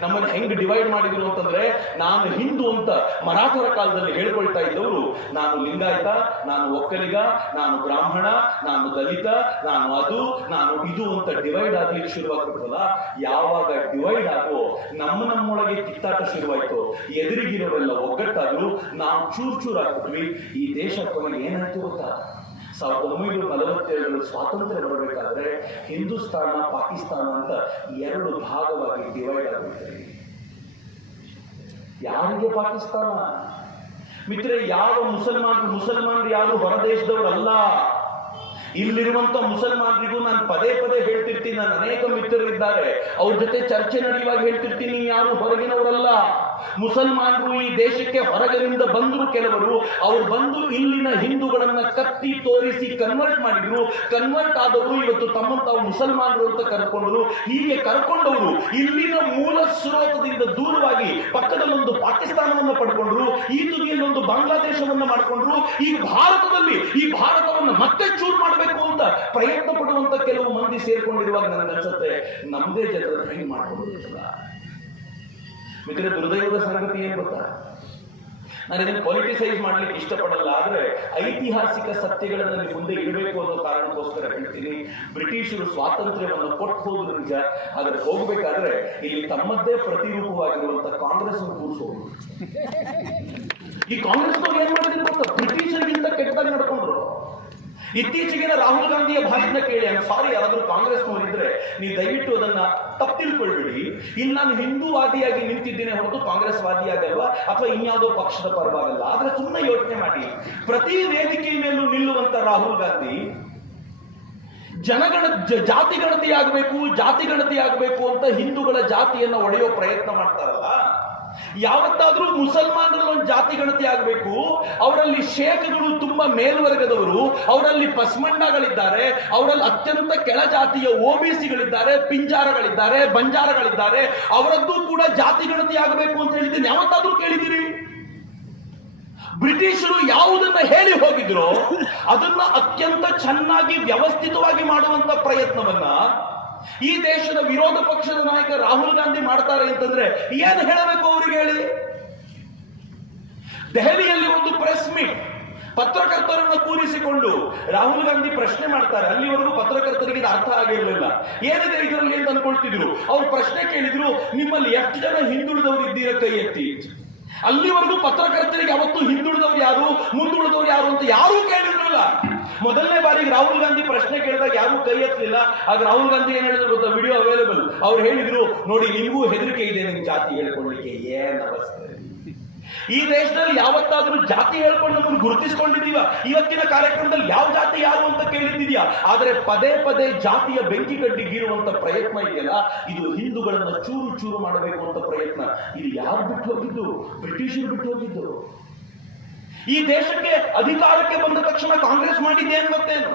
ನಮ್ಮನ್ನು ಹೆಂಗ್ ಡಿವೈಡ್ ಮಾಡಿದ್ರು ಅಂತಂದ್ರೆ, ನಾನು ಹಿಂದೂ ಅಂತ ಮರಾಠರ ಕಾಲದಲ್ಲಿ ಹೇಳ್ಕೊಳ್ತಾ ಇದ್ದವರು ನಾನು ಲಿಂಗಾಯತ, ನಾನು ಒಕ್ಕಲಿಗ, ನಾನು ಬ್ರಾಹ್ಮಣ, ನಾನು ದಲಿತ, ನಾನು ಇದು ಅಂತ ಡಿವೈಡ್ ಆಗ್ಲಿಕ್ಕೆ ಶುರುವಾಗ್ಬಿಡ್ತಲ್ಲ. ಯಾವಾಗ ಡಿವೈಡ್ ಆಗೋ ನಮ್ಮೊಳಗೆ ಕಿತ್ತಾಟ ಶುರುವಾಯ್ತು, ಎದುರಿಗಿರೋರೆಲ್ಲ ಒಗ್ಗಟ್ಟಾದ್ರು, ನಾವು ಚೂರ್ ಆಗ್ಬಿಟ್ವಿ. ಈ ದೇಶ ಕೊನೆಗೆ ಏನಾಯ್ತು ಗೊತ್ತಾ? 1947 ಸ್ವಾತಂತ್ರ್ಯ ಬರಬೇಕಾದ್ರೆ ಹಿಂದೂಸ್ತಾನ ಪಾಕಿಸ್ತಾನ ಅಂತ 2 ಭಾಗವಾಗಿ ಡಿವೈಡ್ ಆಗುತ್ತೆ. ಯಾರಿಗೆ ಪಾಕಿಸ್ತಾನ? ಮಿತ್ರ, ಯಾವ ಮುಸಲ್ಮಾನರು ಯಾರು ಹೊರದೇಶದವರಲ್ಲ. ಇಲ್ಲಿರುವಂತ ಮುಸಲ್ಮಾನರಿಗೂ ನಾನು ಪದೇ ಹೇಳ್ತಿರ್ತೀನಿ, ನನ್ನ ಅನೇಕ ಮಿತ್ರರಿದ್ದಾರೆ, ಅವ್ರ ಜೊತೆ ಚರ್ಚೆ ನಡೆಯುವಾಗ ಹೇಳ್ತಿರ್ತೀನಿ, ಯಾರು ಹೊರಗಿನವರಲ್ಲ. ಮುಸಲ್ಮಾನರು ಈ ದೇಶಕ್ಕೆ ಹೊರಗಿನಿಂದ ಬಂದರು. ಕೆಲವರು ಅವ್ರು ಬಂದು ಇಲ್ಲಿನ ಹಿಂದೂಗಳನ್ನ ಕತ್ತಿ ತೋರಿಸಿ ಕನ್ವರ್ಟ್ ಮಾಡಿದ್ರು. ಕನ್ವರ್ಟ್ ಆದವರು ಇವತ್ತು ತಮ್ಮನ್ನು ತಾವು ಮುಸಲ್ಮಾನರು ಅಂತ ಕರ್ಕೊಂಡ್ರು. ಹೀಗೆ ಕರ್ಕೊಂಡವರು ಇಲ್ಲಿನ ಮೂಲ ಸ್ರೋತದಿಂದ ದೂರವಾಗಿ ಪಕ್ಕದಲ್ಲೊಂದು ಪಾಕಿಸ್ತಾನವನ್ನು ಪಡ್ಕೊಂಡ್ರು, ಈ ತುದಿಯಲ್ಲಿ ಒಂದು ಬಾಂಗ್ಲಾದೇಶವನ್ನು ಮಾಡಿಕೊಂಡ್ರು. ಈಗ ಈ ಭಾರತವನ್ನು ಮತ್ತೆ ಚೂರು ಮಾಡಬೇಕು ಅಂತ ಪ್ರಯತ್ನ ಪಡುವಂತ ಕೆಲವು ಮಂದಿ ಸೇರ್ಕೊಂಡಿರುವಾಗ ನನಗನ್ಸುತ್ತೆ, ನಮ್ಮದೇ ಜನರ ಹೆಂಗ್ ಮಾಡ್ಕೊಂಡಿರಲ್ಲ. ಮಿತ್ರ, ದುರ್ದೈವದ ಸಂಗತಿ ಏನ್ ಗೊತ್ತಾ? ನಾನು ಇದನ್ನು ಪೊಲಿಟಿಸೈಸ್ ಮಾಡ್ಲಿಕ್ಕೆ ಇಷ್ಟಪಡಲ್ಲ, ಆದ್ರೆ ಐತಿಹಾಸಿಕ ಸತ್ಯಗಳನ್ನು ಮುಂದೆ ಇಡಬೇಕು ಅನ್ನೋ ಕಾರಣಕ್ಕೋಸ್ಕರ ಹೇಳ್ತೀನಿ. ಬ್ರಿಟಿಷರು ಸ್ವಾತಂತ್ರ್ಯವನ್ನು ಕೊಟ್ಟು ಹೋದ್ರು ನಿಜ, ಆದ್ರೆ ಹೋಗ್ಬೇಕಾದ್ರೆ ಇಲ್ಲಿ ತಮ್ಮದ್ದೇ ಪ್ರತಿರೂಪವಾಗಿರುವಂತ ಕಾಂಗ್ರೆಸ್ ಅನ್ನು ಕೂರಿಸೋದು. ಈ ಕಾಂಗ್ರೆಸ್ನವ್ರು ಏನ್ ಮಾಡಿದ್ರು ಗೊತ್ತಾ? ಬ್ರಿಟಿಷರಿಗಿಂತ ಕೆಟ್ಟದಾಗಿ ನಡ್ಕೊಂಡ್ರು. ಇತ್ತೀಚೆಗಿನ ರಾಹುಲ್ ಗಾಂಧಿಯ ಭಾಷಣ ಕೇಳಿ, ಸಾರಿ ಯಾರಾದ್ರೂ ಕಾಂಗ್ರೆಸ್ನವರಿದ್ರೆ ನೀವು ದಯವಿಟ್ಟು ಅದನ್ನ ತಪ್ಪು ತಿಳ್ಕೊಳ್ಬೇಡಿ. ಇಲ್ಲಿ ನಾನು ಹಿಂದೂವಾದಿಯಾಗಿ ನಿಂತಿದ್ದೇನೆ ಹೊರತು ಕಾಂಗ್ರೆಸ್ ವಾದಿಯಾಗಲ್ವಾ ಅಥವಾ ಇನ್ಯಾವುದೋ ಪಕ್ಷದ ಪರವಾಗಲ್ಲ. ಆದ್ರೆ ಸುಮ್ಮನೆ ಯೋಚನೆ ಮಾಡಿ, ಪ್ರತಿ ವೇದಿಕೆಯ ಮೇಲೂ ನಿಲ್ಲುವಂತ ರಾಹುಲ್ ಗಾಂಧಿ ಜಾತಿ ಗಣತಿ ಆಗಬೇಕು ಅಂತ ಹಿಂದೂಗಳ ಜಾತಿಯನ್ನು ಒಡೆಯೋ ಪ್ರಯತ್ನ ಮಾಡ್ತಾರಲ್ಲ. ಯಾವತ್ತಾದ್ರೂ ಮುಸಲ್ಮಾನರಲ್ಲಿ ಒಂದು ಜಾತಿ ಗಣತಿ ಆಗಬೇಕು, ಅವರಲ್ಲಿ ಶೇಖಗಳು ತುಂಬಾ ಮೇಲ್ವರ್ಗದವರು, ಅವರಲ್ಲಿ ಪಸ್ಮಂಡಗಳಿದ್ದಾರೆ, ಅವರಲ್ಲಿ ಅತ್ಯಂತ ಕೆಳ ಜಾತಿಯ OBCಗಳಿದ್ದಾರೆ, ಪಿಂಜಾರಗಳಿದ್ದಾರೆ, ಬಂಜಾರಗಳಿದ್ದಾರೆ, ಅವರದ್ದು ಕೂಡ ಜಾತಿ ಗಣತಿ ಆಗಬೇಕು ಅಂತ ಹೇಳಿದ್ದೀನಿ. ಯಾವತ್ತಾದ್ರೂ ಕೇಳಿದಿರಿ? ಬ್ರಿಟಿಷರು ಯಾವುದನ್ನ ಹೇಳಿ ಹೋಗಿದ್ರು ಅದನ್ನ ಅತ್ಯಂತ ಚೆನ್ನಾಗಿ ವ್ಯವಸ್ಥಿತವಾಗಿ ಮಾಡುವಂತ ಪ್ರಯತ್ನವನ್ನ ಈ ದೇಶದ ವಿರೋಧ ಪಕ್ಷದ ನಾಯಕ ರಾಹುಲ್ ಗಾಂಧಿ ಮಾಡ್ತಾರೆ ಅಂತಂದ್ರೆ ಏನು ಹೇಳಬೇಕು ಅವರಿಗೆ ಹೇಳಿ? ದೆಹಲಿಯಲ್ಲಿ ಒಂದು ಪ್ರೆಸ್ ಮೀಟ್, ಪತ್ರಕರ್ತರನ್ನು ಕೂರಿಸಿಕೊಂಡು ರಾಹುಲ್ ಗಾಂಧಿ ಪ್ರಶ್ನೆ ಮಾಡ್ತಾರೆ. ಅಲ್ಲಿವರೆಗೂ ಪತ್ರಕರ್ತರಿಗೆ ಅರ್ಥ ಆಗಿರಲಿಲ್ಲ, ಏನಿದೆ ಇದರಲ್ಲಿ ಅಂತ ಅನ್ಕೊಳ್ತಿದ್ರು. ಅವ್ರು ಪ್ರಶ್ನೆ ಕೇಳಿದ್ರು, ನಿಮ್ಮಲ್ಲಿ ಎಷ್ಟು ಜನ ಹಿಂದುಳಿದವರು ಇದ್ದೀರಾ ಕೈ ಎತ್ತಿ. ಅಲ್ಲಿವರೆಗೂ ಪತ್ರಕರ್ತರಿಗೆ ಅವತ್ತು ಹಿಂದುಳಿದವರು ಯಾರು, ಮುಂದುಳಿದವರು ಯಾರು ಅಂತ ಯಾರೂ ಕೇಳಿರಲಿಲ್ಲ. ಮೊದಲನೇ ಬಾರಿಗೆ ರಾಹುಲ್ ಗಾಂಧಿ ಪ್ರಶ್ನೆ ಕೇಳಿದಾಗ ಯಾರು ಕೈ ಎತ್ತಲಿಲ್ಲ. ಆಗ ರಾಹುಲ್ ಗಾಂಧಿ ಏನ್ ಹೇಳಿದ್ರು ಗೊತ್ತಾ? Video available. ಅವ್ರು ಹೇಳಿದ್ರು, ನೋಡಿ ನಿಮಗೂ ಹೆದರಿಕೆ ಇದೆ ನಿಮ್ ಜಾತಿ ಹೇಳ್ಕೊಳ್ಳಿಕ್ಕೆ. ಏನ್ ಅವಸ್ಥೆ! ಈ ದೇಶದಲ್ಲಿ ಯಾವತ್ತಾದ್ರೂ ಜಾತಿ ಹೇಳ್ಕೊಂಡು ನಮ್ಮನ್ನು ಗುರುತಿಸಿಕೊಂಡಿದೀವ? ಇವತ್ತಿನ ಕಾರ್ಯಕ್ರಮದಲ್ಲಿ ಯಾವ ಜಾತಿ ಯಾರು ಅಂತ ಕೇಳಿದ್ಯಾ? ಆದ್ರೆ ಪದೇ ಜಾತಿಯ ಬೆಂಕಿ ಗೀರುವಂತ ಪ್ರಯತ್ನ ಇದೆಯಲ್ಲ, ಇದು ಹಿಂದೂಗಳನ್ನ ಚೂರು ಚೂರು ಮಾಡಬೇಕು ಅಂತ ಪ್ರಯತ್ನ. ಇದು ಯಾರು ಬಿಟ್ಟು ಹೋಗಿದ್ದು? ಬ್ರಿಟಿಷರು ಬಿಟ್ಟು ಹೋಗಿದ್ದು. ಈ ದೇಶಕ್ಕೆ ಅಧಿಕಾರಕ್ಕೆ ಬಂದ ತಕ್ಷಣ ಕಾಂಗ್ರೆಸ್ ಮಾಡಿದೆ ಗೊತ್ತೇನು?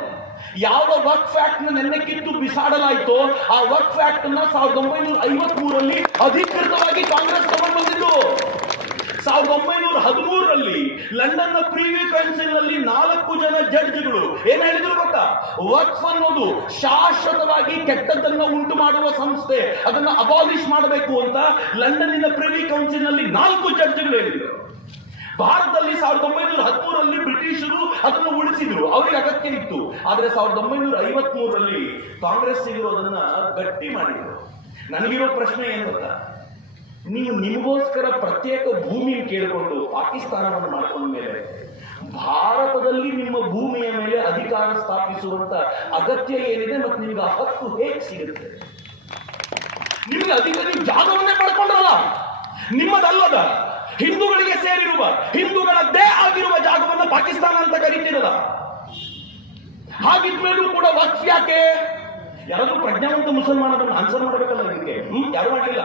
ಯಾವ ವರ್ಕ್ ಫ್ಯಾಕ್ಟ್ ನೆನ್ನೆ ಕಿತ್ತು ಬಿಸಾಡಲಾಯಿತೋ ಆ ವರ್ಕ್ ಫ್ಯಾಕ್ಟ್ ಅನ್ನ 1953ರಲ್ಲಿ ಅಧಿಕೃತವಾಗಿ ಕಾಂಗ್ರೆಸ್ ತಗೊಂಡು ಬಂದಿದ್ದು. 1913ರಲ್ಲಿ ಲಂಡನ್ನ ಪ್ರಿವ್ಯೂ ಕೌನ್ಸಿಲ್ ನಲ್ಲಿ 4 ಜನ ಜಡ್ಜ್ಗಳು ಏನ್ ಹೇಳಿದ್ರು ಗೊತ್ತಾ? ವಕ್ಫ್ ಅನ್ನೋದು ಶಾಶ್ವತವಾಗಿ ಕೆಟ್ಟದ್ದನ್ನ ಉಂಟು ಮಾಡುವ ಸಂಸ್ಥೆ, ಅದನ್ನ ಅಬಾಲಿಷ್ ಮಾಡಬೇಕು ಅಂತ ಲಂಡನ್ನಿನ ಪ್ರಿವ್ಯೂ ಕೌನ್ಸಿಲ್ ನಲ್ಲಿ 4 ಜಡ್ಜ್ಗಳು ಹೇಳಿದ್ರು. ಭಾರತದಲ್ಲಿ 1913ರಲ್ಲಿ ಬ್ರಿಟಿಷರು ಅದನ್ನು ಉಳಿಸಿದ್ರು, ಅವರಿಗೆ ಅಗತ್ಯ ಇತ್ತು. ಆದ್ರೆ 1953ರಲ್ಲಿ ಕಾಂಗ್ರೆಸ್ ಅದನ್ನ ಗಟ್ಟಿ ಮಾಡಿದ್ರು. ನನಗಿರೋ ಪ್ರಶ್ನೆ ಏನು ಗೊತ್ತಾ? ನೀವು ನಿಮಗೋಸ್ಕರ ಪ್ರತ್ಯೇಕ ಭೂಮಿ ಕೇಳಿಕೊಂಡು ಪಾಕಿಸ್ತಾನವನ್ನು ಮಾಡ್ಕೊಂಡ ಮೇಲೆ ಭಾರತದಲ್ಲಿ ನಿಮ್ಮ ಭೂಮಿಯ ಮೇಲೆ ಅಧಿಕಾರ ಸ್ಥಾಪಿಸುವಂತ ಅಗತ್ಯ ಏನಿದೆ ಮತ್ತು ನಿಮ್ಗೆ ಆ ಹಕ್ಕು ಹೇಗೆ ಸಿಗುತ್ತೆ? ನಿಮ್ಗೆ ಅಧಿಕಾರ, ನೀವು ಜಾಗವನ್ನೇ ಪಡ್ಕೊಂಡ್ರಲ್ಲ, ನಿಮ್ಮದಲ್ಲದ ಹಿಂದೂಗಳಿಗೆ ಸೇರಿರುವ ಹಿಂದೂಗಳದ್ದೇ ಆಗಿರುವ ಜಾಗವನ್ನ ಪಾಕಿಸ್ತಾನ ಅಂತ ಕರೀತಿರಲ್ಲ. ಹಾಗಿದ್ಮೇಲೂ ಕೂಡ ವಕ್ಫ್ ಯಾಕೆ? ಯಾರಾದ್ರೂ ಪ್ರಜ್ಞಾವಂತ ಮುಸಲ್ಮಾನರನ್ನು ಆನ್ಸರ್ ಮಾಡಬೇಕಲ್ಲ ಇದಕ್ಕೆ. ಯಾರು ಮಾಡಲಿಲ್ಲ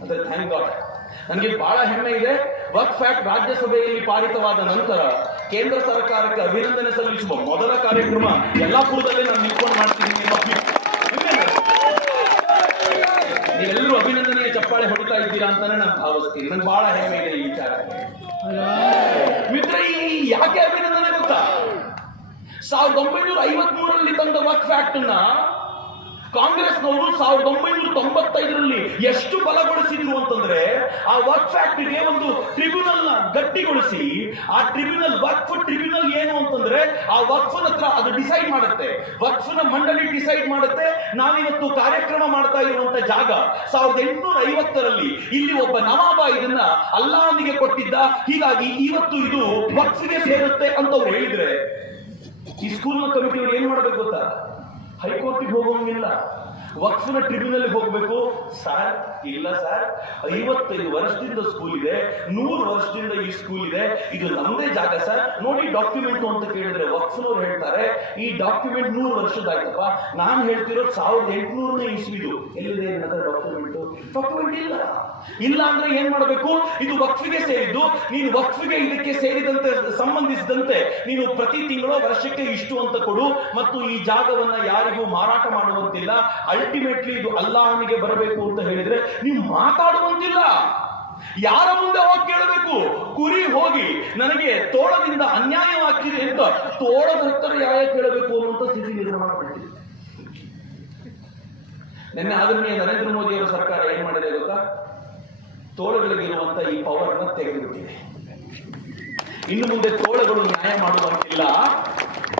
ಅಂದ್ರೆ ಥ್ಯಾಂಕ್ ಗಾಡ್. ನನಗೆ ಬಹಳ ಹೆಮ್ಮೆ ಇದೆ. ವಕ್ಫ್ ಆಕ್ಟ್ ರಾಜ್ಯಸಭೆಯಲ್ಲಿ ಪಾರಿತವಾದ ನಂತರ ಕೇಂದ್ರ ಸರ್ಕಾರಕ್ಕೆ ಅಭಿನಂದನೆ ಸಲ್ಲಿಸುವ ಮೊದಲ ಕಾರ್ಯಕ್ರಮ ಯಲ್ಲಾಪುರದಲ್ಲೇ ನಾನು ನಿಂತ್ಕೊಂಡು ಮಾಡ್ತೀನಿ. ನೀವೆಲ್ಲರೂ ಅಭಿನಂದನೆಯ ಚಪ್ಪಾಳೆ ಹೊಡಿತಾ ಇದ್ದೀರಾ ಅಂತಾನೆ ನಾನು ಭಾವಿಸ್ತೀನಿ. ನನ್ಗೆ ಬಹಳ ಹೆಮ್ಮೆ ಇದೆ ಈ ವಿಚಾರ. ಮಿತ್ರ, ಈ ಯಾಕೆ ಅಭಿನಂದನೆ ಗೊತ್ತಾ? 1953ರಲ್ಲಿ ತಂದ ವಕ್ಫ್ ಆಕ್ಟ್ ನ ಕಾಂಗ್ರೆಸ್ನವರು 1995ರಲ್ಲಿ ಎಷ್ಟು ಬಲಗೊಳಿಸಿದ್ರು ಅಂತಂದ್ರೆ, ಆ ವಕ್ಫ್ ಆಕ್ಟ್ ಗೆ ಒಂದು ಟ್ರಿಬ್ಯುನಲ್ ನ ಗಟ್ಟಿಗೊಳಿಸಿ, ಆ ಟ್ರಿಬ್ಯುನಲ್, ವಕ್ಫ್ ಟ್ರಿಬ್ಯುನಲ್ ಏನು ಅಂತಂದ್ರೆ ಆ ವಕ್ಫ್ ಹತ್ರ ಅದು ಡಿಸೈಡ್ ಮಾಡುತ್ತೆ, ವಕ್ಫ್ನ ಮಂಡಳಿ ಡಿಸೈಡ್ ಮಾಡುತ್ತೆ. ನಾವಿವತ್ತು ಕಾರ್ಯಕ್ರಮ ಮಾಡ್ತಾ ಇರುವಂತ ಜಾಗ 1850ರಲ್ಲಿ ಇಲ್ಲಿ ಒಬ್ಬ ನವಾಬ ಇದನ್ನ ಅಲ್ಲಾಹನಿಗೆ ಕೊಟ್ಟಿದ್ದ, ಹೀಗಾಗಿ ಇವತ್ತು ಇದು ವಕ್ಫ್ಗೆ ಸೇರುತ್ತೆ ಅಂತ ಅವ್ರು ಹೇಳಿದ್ರೆ, ಈ ಸ್ಕೂಲ್ನ ಕಮಿಟಿಯವರು ಏನ್ ಮಾಡ್ಬೇಕು ಗೊತ್ತಾ? ಹೈಕೋರ್ಟಿಗೆ ಹೋಗೋಂಗಿಲ್ಲ, ವಕ್ಫ್ನ ಟ್ರಿಬ್ಯುನಲ್ ಹೋಗಬೇಕು. ಸರ್ ಇಲ್ಲ ಸರ್, 55 ವರ್ಷದಿಂದ ಸ್ಕೂಲ್ ಇದೆ, 100 ವರ್ಷದಿಂದ ಈ ಸ್ಕೂಲ್ ಇದೆ, ಇದು ನಮ್ಮದೇ ಜಾಗ ಸರ್, ನೋಡಿ ಡಾಕ್ಯುಮೆಂಟ್ ಅಂತ ಕೇಳಿದ್ರೆ ವಕ್ಫ್ನವ್ರು ಹೇಳ್ತಾರೆ ಈ ಡಾಕ್ಯುಮೆಂಟ್ 100 ವರ್ಷದಾಯ್ತಪ್ಪ, ನಾನು ಹೇಳ್ತಿರೋದು 1800ನೇ ಇಸ್ವಿದು. ಎಲ್ಲಿದೆ ಡಾಕ್ಯುಮೆಂಟ್? ಇಲ್ಲ. ಇಲ್ಲ ಅಂದ್ರೆ ಏನ್ ಮಾಡಬೇಕು? ಇದು ವಕ್ಫಿಗೆ ಸೇರಿದ್ದು, ನೀನು ವಕ್ಫಿಗೆ ಇದಕ್ಕೆ ಸೇರಿದಂತೆ ಸಂಬಂಧಿಸಿದಂತೆ ನೀನು ಪ್ರತಿ ತಿಂಗಳು ವರ್ಷಕ್ಕೆ ಇಷ್ಟು ಅಂತ ಕೊಡು, ಮತ್ತು ಈ ಜಾಗವನ್ನ ಯಾರಿಗೂ ಮಾರಾಟ ಮಾಡುವಂತಿಲ್ಲ, ಅಲ್ಟಿಮೇಟ್ಲಿ ಇದು ಅಲ್ಲಾಹನಿಗೆ ಬರಬೇಕು ಅಂತ ಹೇಳಿದ್ರೆ ನೀವು ಮಾತಾಡುವಂತಿಲ್ಲ. ಯಾರ ಮುಂದೆ ಹೋಗಿ ಕೇಳಬೇಕು? ಕುರಿ ಹೋಗಿ ನನಗೆ ತೋಳದಿಂದ ಅನ್ಯಾಯವಾಗ್ತಿದೆ ಅಂತ ತೋಳದ ಹತ್ತಿರ ಯಾಯ ಕೇಳಬೇಕು ಅನ್ನುವಂತ ಸ್ಥಿತಿ ನಿರ್ಮಾಣ ಮಾಡಿದೆ. ನಿನ್ನೆ ಆದರಣೀಯ ನರೇಂದ್ರ ಮೋದಿ ಅವರ ಸರ್ಕಾರ ಏನ್ ಮಾಡಿದೆ ಗೊತ್ತಾ? ತೋಳಗಳಿಗಿರುವಂತ ಈ ಪವರ್ ಅನ್ನ ತೆಗೆದುಬಿಟ್ಟಿದೆ. ಇನ್ನು ಮುಂದೆ ತೋಳಗಳು ನ್ಯಾಯ ಮಾಡುವಂತಿಲ್ಲ.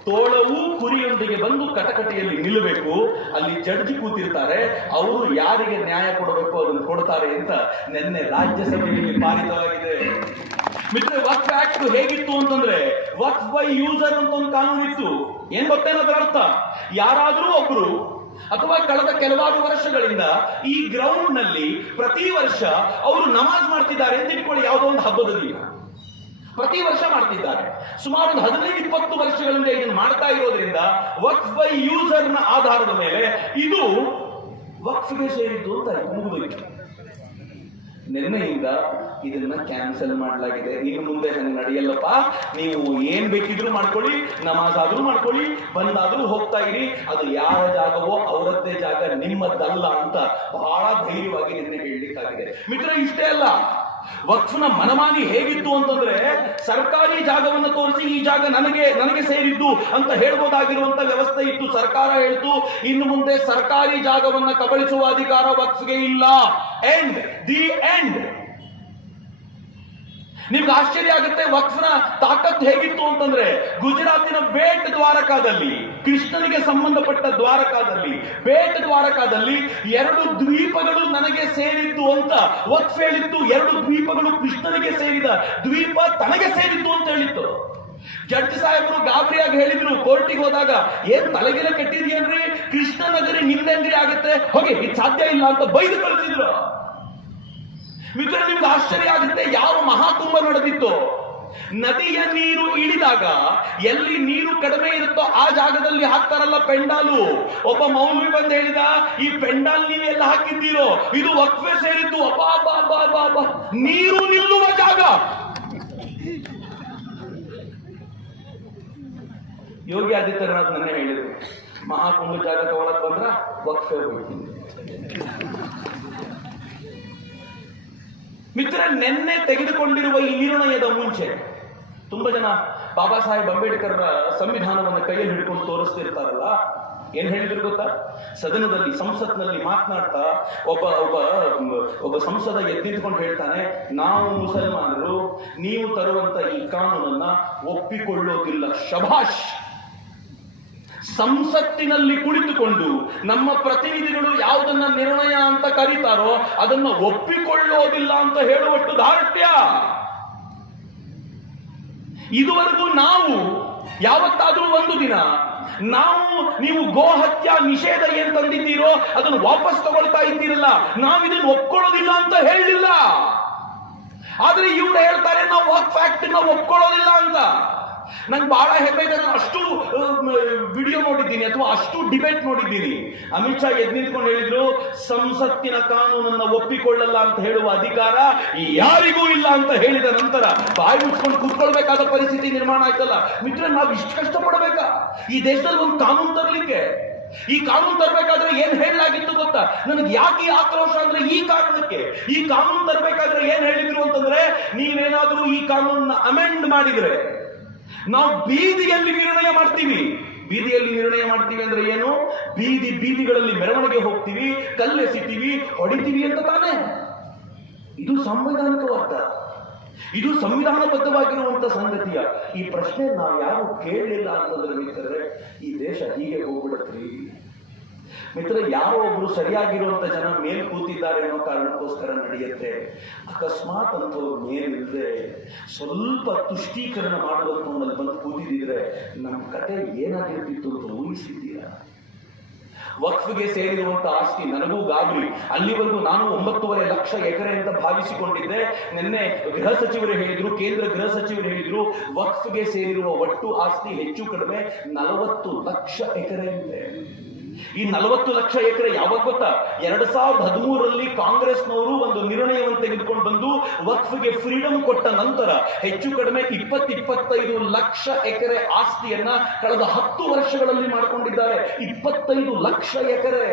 ತೋಳವು ಕುರಿಯೊಂದಿಗೆ ಬಂದು ಕಟಕಟೆಯಲ್ಲಿ ನಿಲ್ಲಬೇಕು, ಅಲ್ಲಿ ಜಡ್ಜಿ ಕೂತಿರ್ತಾರೆ, ಅವರು ಯಾರಿಗೆ ನ್ಯಾಯ ಕೊಡಬೇಕು ಅದನ್ನು ಕೊಡ್ತಾರೆ ಅಂತ ನಿನ್ನೆ ರಾಜ್ಯಸಭೆಯಲ್ಲಿ ಪಾರಿತವಾಗಿದೆ. ಮಿತ್ರ, ವಕ್ಫ್ ಆಕ್ಟ್ ಹೇಗಿತ್ತು ಅಂತಂದ್ರೆ ವಕ್ಫ್ ಬೈ ಯೂಸರ್ ಅಂತ ಒಂದು ಕಾನೂನು ಇತ್ತು. ಏನ್ ಗೊತ್ತೇನದ್ರ ಅರ್ಥ? ಯಾರಾದ್ರೂ ಒಬ್ರು ಅಥವಾ ಕಳೆದ ಕೆಲವಾರು ವರ್ಷಗಳಿಂದ ಈ ಗ್ರೌಂಡ್ ನಲ್ಲಿ ಪ್ರತಿ ವರ್ಷ ಅವರು ನಮಾಜ್ ಮಾಡ್ತಿದ್ದಾರೆ ಅಂತ ಇಟ್ಕೊಳ್ಳಿ, ಯಾವುದೋ ಒಂದು ಹಬ್ಬದಲ್ಲಿ ಪ್ರತಿ ವರ್ಷ ಮಾಡ್ತಿದ್ದಾರೆ. ಸುಮಾರು 15-20 ವರ್ಷಗಳಿಂದ ಇದನ್ನು ಮಾಡ್ತಾ ಇರೋದ್ರಿಂದ ವಕ್ಫ್ ಬೈ ಯೂಸರ್ ನ ಆಧಾರದ ಮೇಲೆ ಇದು ವಕ್ಫ್ಗೆ ಸೇರಿದ್ದು ಅಂತ ಮುಗಿದೋಯ್ತು. ನಿನ್ನೆಯಿಂದ ಇದನ್ನ ಕ್ಯಾನ್ಸಲ್ ಮಾಡಲಾಗಿದೆ. ಇನ್ನು ಮುಂದೆ ಹಂಗೆ ನಡೆಯಲ್ಲಪ್ಪ, ನೀವು ಏನ್ ಬೇಕಿದ್ರು ಮಾಡ್ಕೊಳ್ಳಿ, ನಮಾಜ್ ಆದ್ರೂ ಮಾಡ್ಕೊಳ್ಳಿ, ಬಂದಾದ್ರೂ ಹೋಗ್ತಾ ಇರಿ, ಅದು ಯಾರ ಜಾಗವೋ ಅವರದ್ದೇ ಜಾಗ, ನಿಮ್ಮದ್ದಲ್ಲ ಅಂತ ಬಹಳ ಧೈರ್ಯವಾಗಿ ನಿನ್ನೆ ಹೇಳಲಿಕ್ಕಾಗಿದೆ. ಮಿತ್ರ, ಇಷ್ಟೇ ಅಲ್ಲ, ವಕ್ಫ್ನ ಮನಮಾನಿ ಹೇಗಿತ್ತು ಅಂತಂದ್ರೆ ಸರ್ಕಾರಿ ಜಾಗವನ್ನು ತೋರಿಸಿ ಈ ಜಾಗ ನನಗೆ ಸೇರಿದ್ದು ಅಂತ ಹೇಳ್ಬೋದಾಗಿರುವಂತ ವ್ಯವಸ್ಥೆ ಇತ್ತು. ಸರ್ಕಾರ ಹೇಳ್ತು ಇನ್ನು ಮುಂದೆ ಸರ್ಕಾರಿ ಜಾಗವನ್ನ ಕಬಳಿಸುವ ಅಧಿಕಾರ ವಕ್ಫ್ಗೆ ಇಲ್ಲ. End the end. ನಿಮ್ಗೆ ಆಶ್ಚರ್ಯ ಆಗುತ್ತೆ ವಕ್ಫ್ನ ತಾಕತ್ ಹೇಗಿತ್ತು ಅಂತಂದ್ರೆ, ಗುಜರಾತಿನ ಬೇಟ್ ದ್ವಾರಕಾದಲ್ಲಿ, ಕೃಷ್ಣನಿಗೆ ಸಂಬಂಧಪಟ್ಟ ದ್ವಾರಕಾದಲ್ಲಿ, ಬೇಟ್ ದ್ವಾರಕಾದಲ್ಲಿ 2 ದ್ವೀಪಗಳು ನನಗೆ ಸೇರಿದ್ದು ಅಂತ ವಕ್ಫ್ ಹೇಳಿತ್ತು. 2 ದ್ವೀಪಗಳು ಕೃಷ್ಣನಿಗೆ ಸೇರಿದ ದ್ವೀಪ ತನಗೆ ಸೇರಿತ್ತು ಅಂತ ಹೇಳಿತ್ತು. ಜಡ್ಜ್ ಸಾಹೇಬರು ಗಾಬರಿಯಾಗಿ ಹೇಳಿದ್ರು ಕೋರ್ಟಿಗೆ ಹೋದಾಗ, ಏನ್ ತಲೆಗೆಲ್ಲ ಕೆಟ್ಟಿದ್ಯೇನ್ರಿ, ಕೃಷ್ಣ ನಗರಿ ನಿಮ್ದೇನ್ರಿ ಆಗುತ್ತೆ, ಹೋಗಿ ಇದು ಸಾಧ್ಯ ಇಲ್ಲ ಅಂತ ಬೈದು ಕಳಿಸಿದ್ರು. ಮಿತ್ರ, ನಿಮ್ಗೆ ಆಶ್ಚರ್ಯ ಆಗುತ್ತೆ, ಯಾವ ಮಹಾಕುಂಭ ನಡೆದಿತ್ತು. ನದಿಯ ನೀರು ಇಳಿದಾಗ ಎಲ್ಲಿ ನೀರು ಕಡಿಮೆ ಇರುತ್ತೋ ಆ ಜಾಗದಲ್ಲಿ ಹಾಕ್ತಾರಲ್ಲ ಪೆಂಡಾಲು. ಒಬ್ಬ ಮೌಲ್ವಿ ಬಂದು ಹೇಳಿದ, ಈ ಪೆಂಡಾಲ್ ನೀವೆಲ್ಲ ಹಾಕಿದ್ದೀರೋ ಇದು ವಕ್ಫೆ ಸೇರಿದ್ದು. ಅಬ್ಬಾ, ನೀರು ನಿಲ್ಲುವ ಜಾಗ. ಯೋಗಿ ಆದಿತ್ಯನಾಥ್ ನನ್ನ ಹೇಳಿದ್ರು, ಮಹಾಕುಂಭ ಜಾಗ ತಗೊಳಕ್ ಬಂದ್ರ ವಕ್ಫೆ ಹೋಗ್ತೀನಿ. ಮಿತ್ರ, ನಿನ್ನೆ ತೆಗೆದುಕೊಂಡಿರುವ ಈ ನಿರ್ಣಯದ ಮುಂಚೆ ತುಂಬಾ ಜನ ಬಾಬಾ ಸಾಹೇಬ್ ಅಂಬೇಡ್ಕರ್ ಸಂವಿಧಾನವನ್ನು ಕೈಯಲ್ಲಿ ಹಿಡ್ಕೊಂಡು ತೋರಿಸ್ತಿರ್ತಾರಲ್ಲ, ಏನ್ ಹೇಳಿದ್ರು ಗೊತ್ತಾ? ಸದನದಲ್ಲಿ, ಸಂಸತ್ನಲ್ಲಿ ಮಾತನಾಡ್ತಾ ಒಬ್ಬ ಸಂಸದ ಎದ್ದಿದ್ಕೊಂಡು ಹೇಳ್ತಾನೆ, ನಾವು ಮುಸಲ್ಮಾನರು ನೀವು ತರುವಂತ ಈ ಕಾನೂನನ್ನ ಒಪ್ಪಿಕೊಳ್ಳೋದಿಲ್ಲ. ಶಭಾಷ್! ಸಂಸತ್ತಿನಲ್ಲಿ ಕುಳಿತುಕೊಂಡು ನಮ್ಮ ಪ್ರತಿನಿಧಿಗಳು ಯಾವುದನ್ನ ನಿರ್ಣಯ ಅಂತ ಕರೀತಾರೋ ಅದನ್ನ ಒಪ್ಪಿಕೊಳ್ಳೋದಿಲ್ಲ ಅಂತ ಹೇಳುವಷ್ಟು ದಾರ್ಢ್ಯ. ಇದುವರೆಗೂ ನಾವು ಯಾವತ್ತಾದ್ರೂ ಒಂದು ದಿನ ನೀವು ಗೋಹತ್ಯಾ ನಿಷೇಧ ಏನ್ ತಂದಿದ್ದೀರೋ ಅದನ್ನು ವಾಪಸ್ ತಗೊಳ್ತಾ ಇದ್ದೀರಲ್ಲ, ನಾವಿದನ್ನು ಒಪ್ಕೊಳ್ಳೋದಿಲ್ಲ ಅಂತ ಹೇಳಲಿಲ್ಲ. ಆದ್ರೆ ಇವ್ರು ಹೇಳ್ತಾರೆ ನಾವು ವಕ್ಫ್ ಆಕ್ಟ್ ನಾವು ಒಪ್ಕೊಳ್ಳೋದಿಲ್ಲ ಅಂತ. ನಂಗೆ ಬಹಳ ಹೆಮ್ಮೆ ಇದೆ. ನಾನು ಅಷ್ಟು ವಿಡಿಯೋ ನೋಡಿದ್ದೀನಿ ಅಥವಾ ಅಷ್ಟು ಡಿಬೇಟ್ ನೋಡಿದ್ದೀನಿ. ಅಮಿತ್ ಶಾ ಎದ್ದು ನಿಂತ್ಕೊಂಡು ಹೇಳಿದ್ರು, ಸಂಸತ್ತಿನ ಕಾನೂನನ್ನ ಒಪ್ಪಿಕೊಳ್ಳಲ್ಲ ಅಂತ ಹೇಳುವ ಅಧಿಕಾರ ಯಾರಿಗೂ ಇಲ್ಲ ಅಂತ ಹೇಳಿದ ನಂತರ ಬಾಯಿ ಮುಚ್ಕೊಂಡು ಕೂತ್ಕೊಳ್ಬೇಕಾದ ಪರಿಸ್ಥಿತಿ ನಿರ್ಮಾಣ ಆಯ್ತಲ್ಲ. ಮಿತ್ರ, ನಾವು ಇಷ್ಟು ಕಷ್ಟಪಡಬೇಕಾ ಈ ದೇಶದಲ್ಲಿ ಒಂದು ಕಾನೂನು ತರಲಿಕ್ಕೆ? ಈ ಕಾನೂನು ತರಬೇಕಾದ್ರೆ ಏನ್ ಹೇಳಲಾಗಿತ್ತು ಗೊತ್ತಾ? ನನಗೆ ಯಾಕೆ ಈ ಆಕ್ರೋಶ ಅಂದ್ರೆ ಈ ಕಾರಣಕ್ಕೆ. ಈ ಕಾನೂನು ತರಬೇಕಾದ್ರೆ ಏನ್ ಹೇಳಿದ್ರು ಅಂತಂದ್ರೆ, ನೀವೇನಾದ್ರೂ ಈ ಕಾನೂನನ್ನ ಅಮೆಂಡ್ ಮಾಡಿದ್ರೆ ನಾವು ಬೀದಿಯಲ್ಲಿ ನಿರ್ಣಯ ಮಾಡ್ತೀವಿ. ಬೀದಿಯಲ್ಲಿ ನಿರ್ಣಯ ಮಾಡ್ತೀವಿ ಅಂದ್ರೆ ಏನು? ಬೀದಿಗಳಲ್ಲಿ ಮೆರವಣಿಗೆ ಹೋಗ್ತೀವಿ, ಕಲ್ಲೆಸಿತೀವಿ, ಹೊಡಿತೀವಿ ಅಂತ ತಾನೇ. ಇದು ಸಂವಿಧಾನಿಕವಾದ, ಇದು ಸಂವಿಧಾನಬದ್ಧವಾಗಿರುವಂತ ಸಂಗತಿಯ. ಈ ಪ್ರಶ್ನೆ ನಾವು ಯಾರು ಕೇಳಲಿಲ್ಲ ಅಂತಂದ್ರೆ ಮಿತ್ರರೇ, ಈ ದೇಶ ಹೀಗೆ ಹೋಗ್ಬಿಡತ್ರಿ. ಮಿತ್ರ, ಯಾರೋ ಒಬ್ರು ಸರಿಯಾಗಿರುವಂತ ಜನ ಮೇಲ್ ಕೂತಿದ್ದಾರೆ ಅನ್ನೋ ಕಾರಣಕ್ಕೋಸ್ಕರ ನಡೆಯುತ್ತೆ. ಅಕಸ್ಮಾತ್ ಅಂತವ್ರು ಮೇಲಿಲ್ಲದೆ ಸ್ವಲ್ಪ ತುಷ್ಟೀಕರಣ ಮಾಡುವಂತ ಬಂದು ಕೂತಿದ್ರೆ ನಮ್ಮ ಕತೆ ಏನಾಗಿರ್ತಿತ್ತು ಅಂತ ಊಹಿಸಿದ್ದೀರಾ? ವಕ್ಫ್ಗೆ ಸೇರಿರುವಂತ ಆಸ್ತಿ ನನಗೂ ಗಾಬರಿ. ಅಲ್ಲಿವರೆಗೂ ನಾನು 9.5 ಲಕ್ಷ ಎಕರೆ ಅಂತ ಭಾವಿಸಿಕೊಂಡಿದ್ದೆ. ನಿನ್ನೆ ಗೃಹ ಸಚಿವರು ಹೇಳಿದ್ರು, ಕೇಂದ್ರ ಗೃಹ ಸಚಿವರು ಹೇಳಿದ್ರು, ವಕ್ಫ್ಗೆ ಸೇರಿರುವ ಒಟ್ಟು ಆಸ್ತಿ ಹೆಚ್ಚು ಕಡಿಮೆ 40 ಲಕ್ಷ ಎಕರೆ ಇದೆ. ಈ 40 ಲಕ್ಷ ಎಕರೆ ಯಾವಾಗ ಗೊತ್ತಾ? 2013ರಲ್ಲಿ ಕಾಂಗ್ರೆಸ್ನವರು ಒಂದು ನಿರ್ಣಯವನ್ನು ತೆಗೆದುಕೊಂಡು ಬಂದು ವಕ್ಫ್ಗೆ ಫ್ರೀಡಮ್ ಕೊಟ್ಟ ನಂತರ ಹೆಚ್ಚು ಕಡಿಮೆ 20-25 ಲಕ್ಷ ಎಕರೆ ಆಸ್ತಿಯನ್ನ ಕಳೆದ 10 ವರ್ಷಗಳಲ್ಲಿ ಮಾಡಿಕೊಂಡಿದ್ದಾರೆ. 25 ಲಕ್ಷ ಎಕರೆ.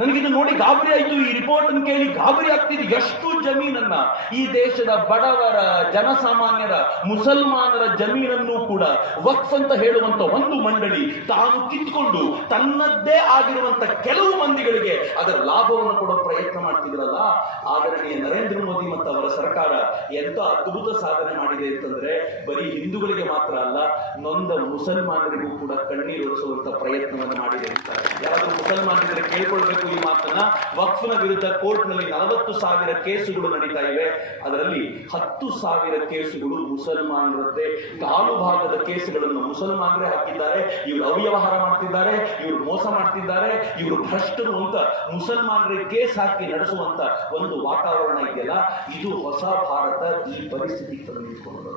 ನನಗಿದು ನೋಡಿ ಗಾಬರಿ ಆಯ್ತು. ಈ ರಿಪೋರ್ಟ್ ಅನ್ನು ಕೇಳಿ ಗಾಬರಿ ಆಗ್ತಿದೆ. ಎಷ್ಟು ಜಮೀನನ್ನ ಈ ದೇಶದ ಬಡವರ, ಜನಸಾಮಾನ್ಯರ, ಮುಸಲ್ಮಾನರ ಜಮೀನನ್ನು ಕೂಡ ವಕ್ಫ್ ಅಂತ ಹೇಳುವಂತ ಒಂದು ಮಂಡಳಿ ತಾನು ಕಿತ್ಕೊಂಡು ತನ್ನದ್ದೇ ಆಗಿರುವಂತ ಕೆಲವು ಮಂದಿಗಳಿಗೆ ಅದರ ಲಾಭವನ್ನು ಕೊಡೋ ಪ್ರಯತ್ನ ಮಾಡ್ತಿದ್ರಲ್ಲ. ಆದರಣೀಯ ನರೇಂದ್ರ ಮೋದಿ ಮತ್ತು ಅವರ ಸರ್ಕಾರ ಎಂತ ಅದ್ಭುತ ಸಾಧನೆ ಮಾಡಿದೆ ಅಂತಂದ್ರೆ, ಬರೀ ಹಿಂದೂಗಳಿಗೆ ಮಾತ್ರ ಅಲ್ಲ, ನೊಂದ ಮುಸಲ್ಮಾನರಿಗೂ ಕೂಡ ಕಣ್ಣೀರೊರೆಸುವಂತ ಪ್ರಯತ್ನವನ್ನು ಮಾಡಿದೆ ಅಂತ ಯಾರಾದ್ರೂ ಮುಸಲ್ಮಾನರಿಗೆ ಕೇಳ್ಕೊಳ್ಬೇಕು ಈ ಮಾತನ್ನ. ವಕ್ಫ್ನ ವಿರುದ್ಧ ಕೋರ್ಟ್ ನಲ್ಲಿ 40,000 ಕೇಸುಗಳು ನಡೀತಾ ಇವೆ. ಅದರಲ್ಲಿ 10,000 ಕೇಸುಗಳು ಮುಸಲ್ಮಾನರದ್ದೇ. ಕಾಲು ಭಾಗದ ಕೇಸುಗಳನ್ನು ಮುಸಲ್ಮಾನರೇ ಹಾಕಿದ್ದಾರೆ. ಇವರು ಅವ್ಯವಹಾರ ಮಾಡ್ತಿದ್ದಾರೆ, ಇವರು ಮೋಸ ಮಾಡ್ತಿದ್ದಾರೆ, ಇವರು ಭ್ರಷ್ಟರು ಅಂತ ಮುಸಲ್ಮಾನರಿಗೆ ಕೇಸ್ ಹಾಕಿ ನಡೆಸುವಂತ ಒಂದು ವಾತಾವರಣ ಇದೆಯಲ್ಲ, ಇದು ಹೊಸ ಭಾರತ ಈ ಪರಿಸ್ಥಿತಿ ತಂದಿಟ್ಕೊಂಡು.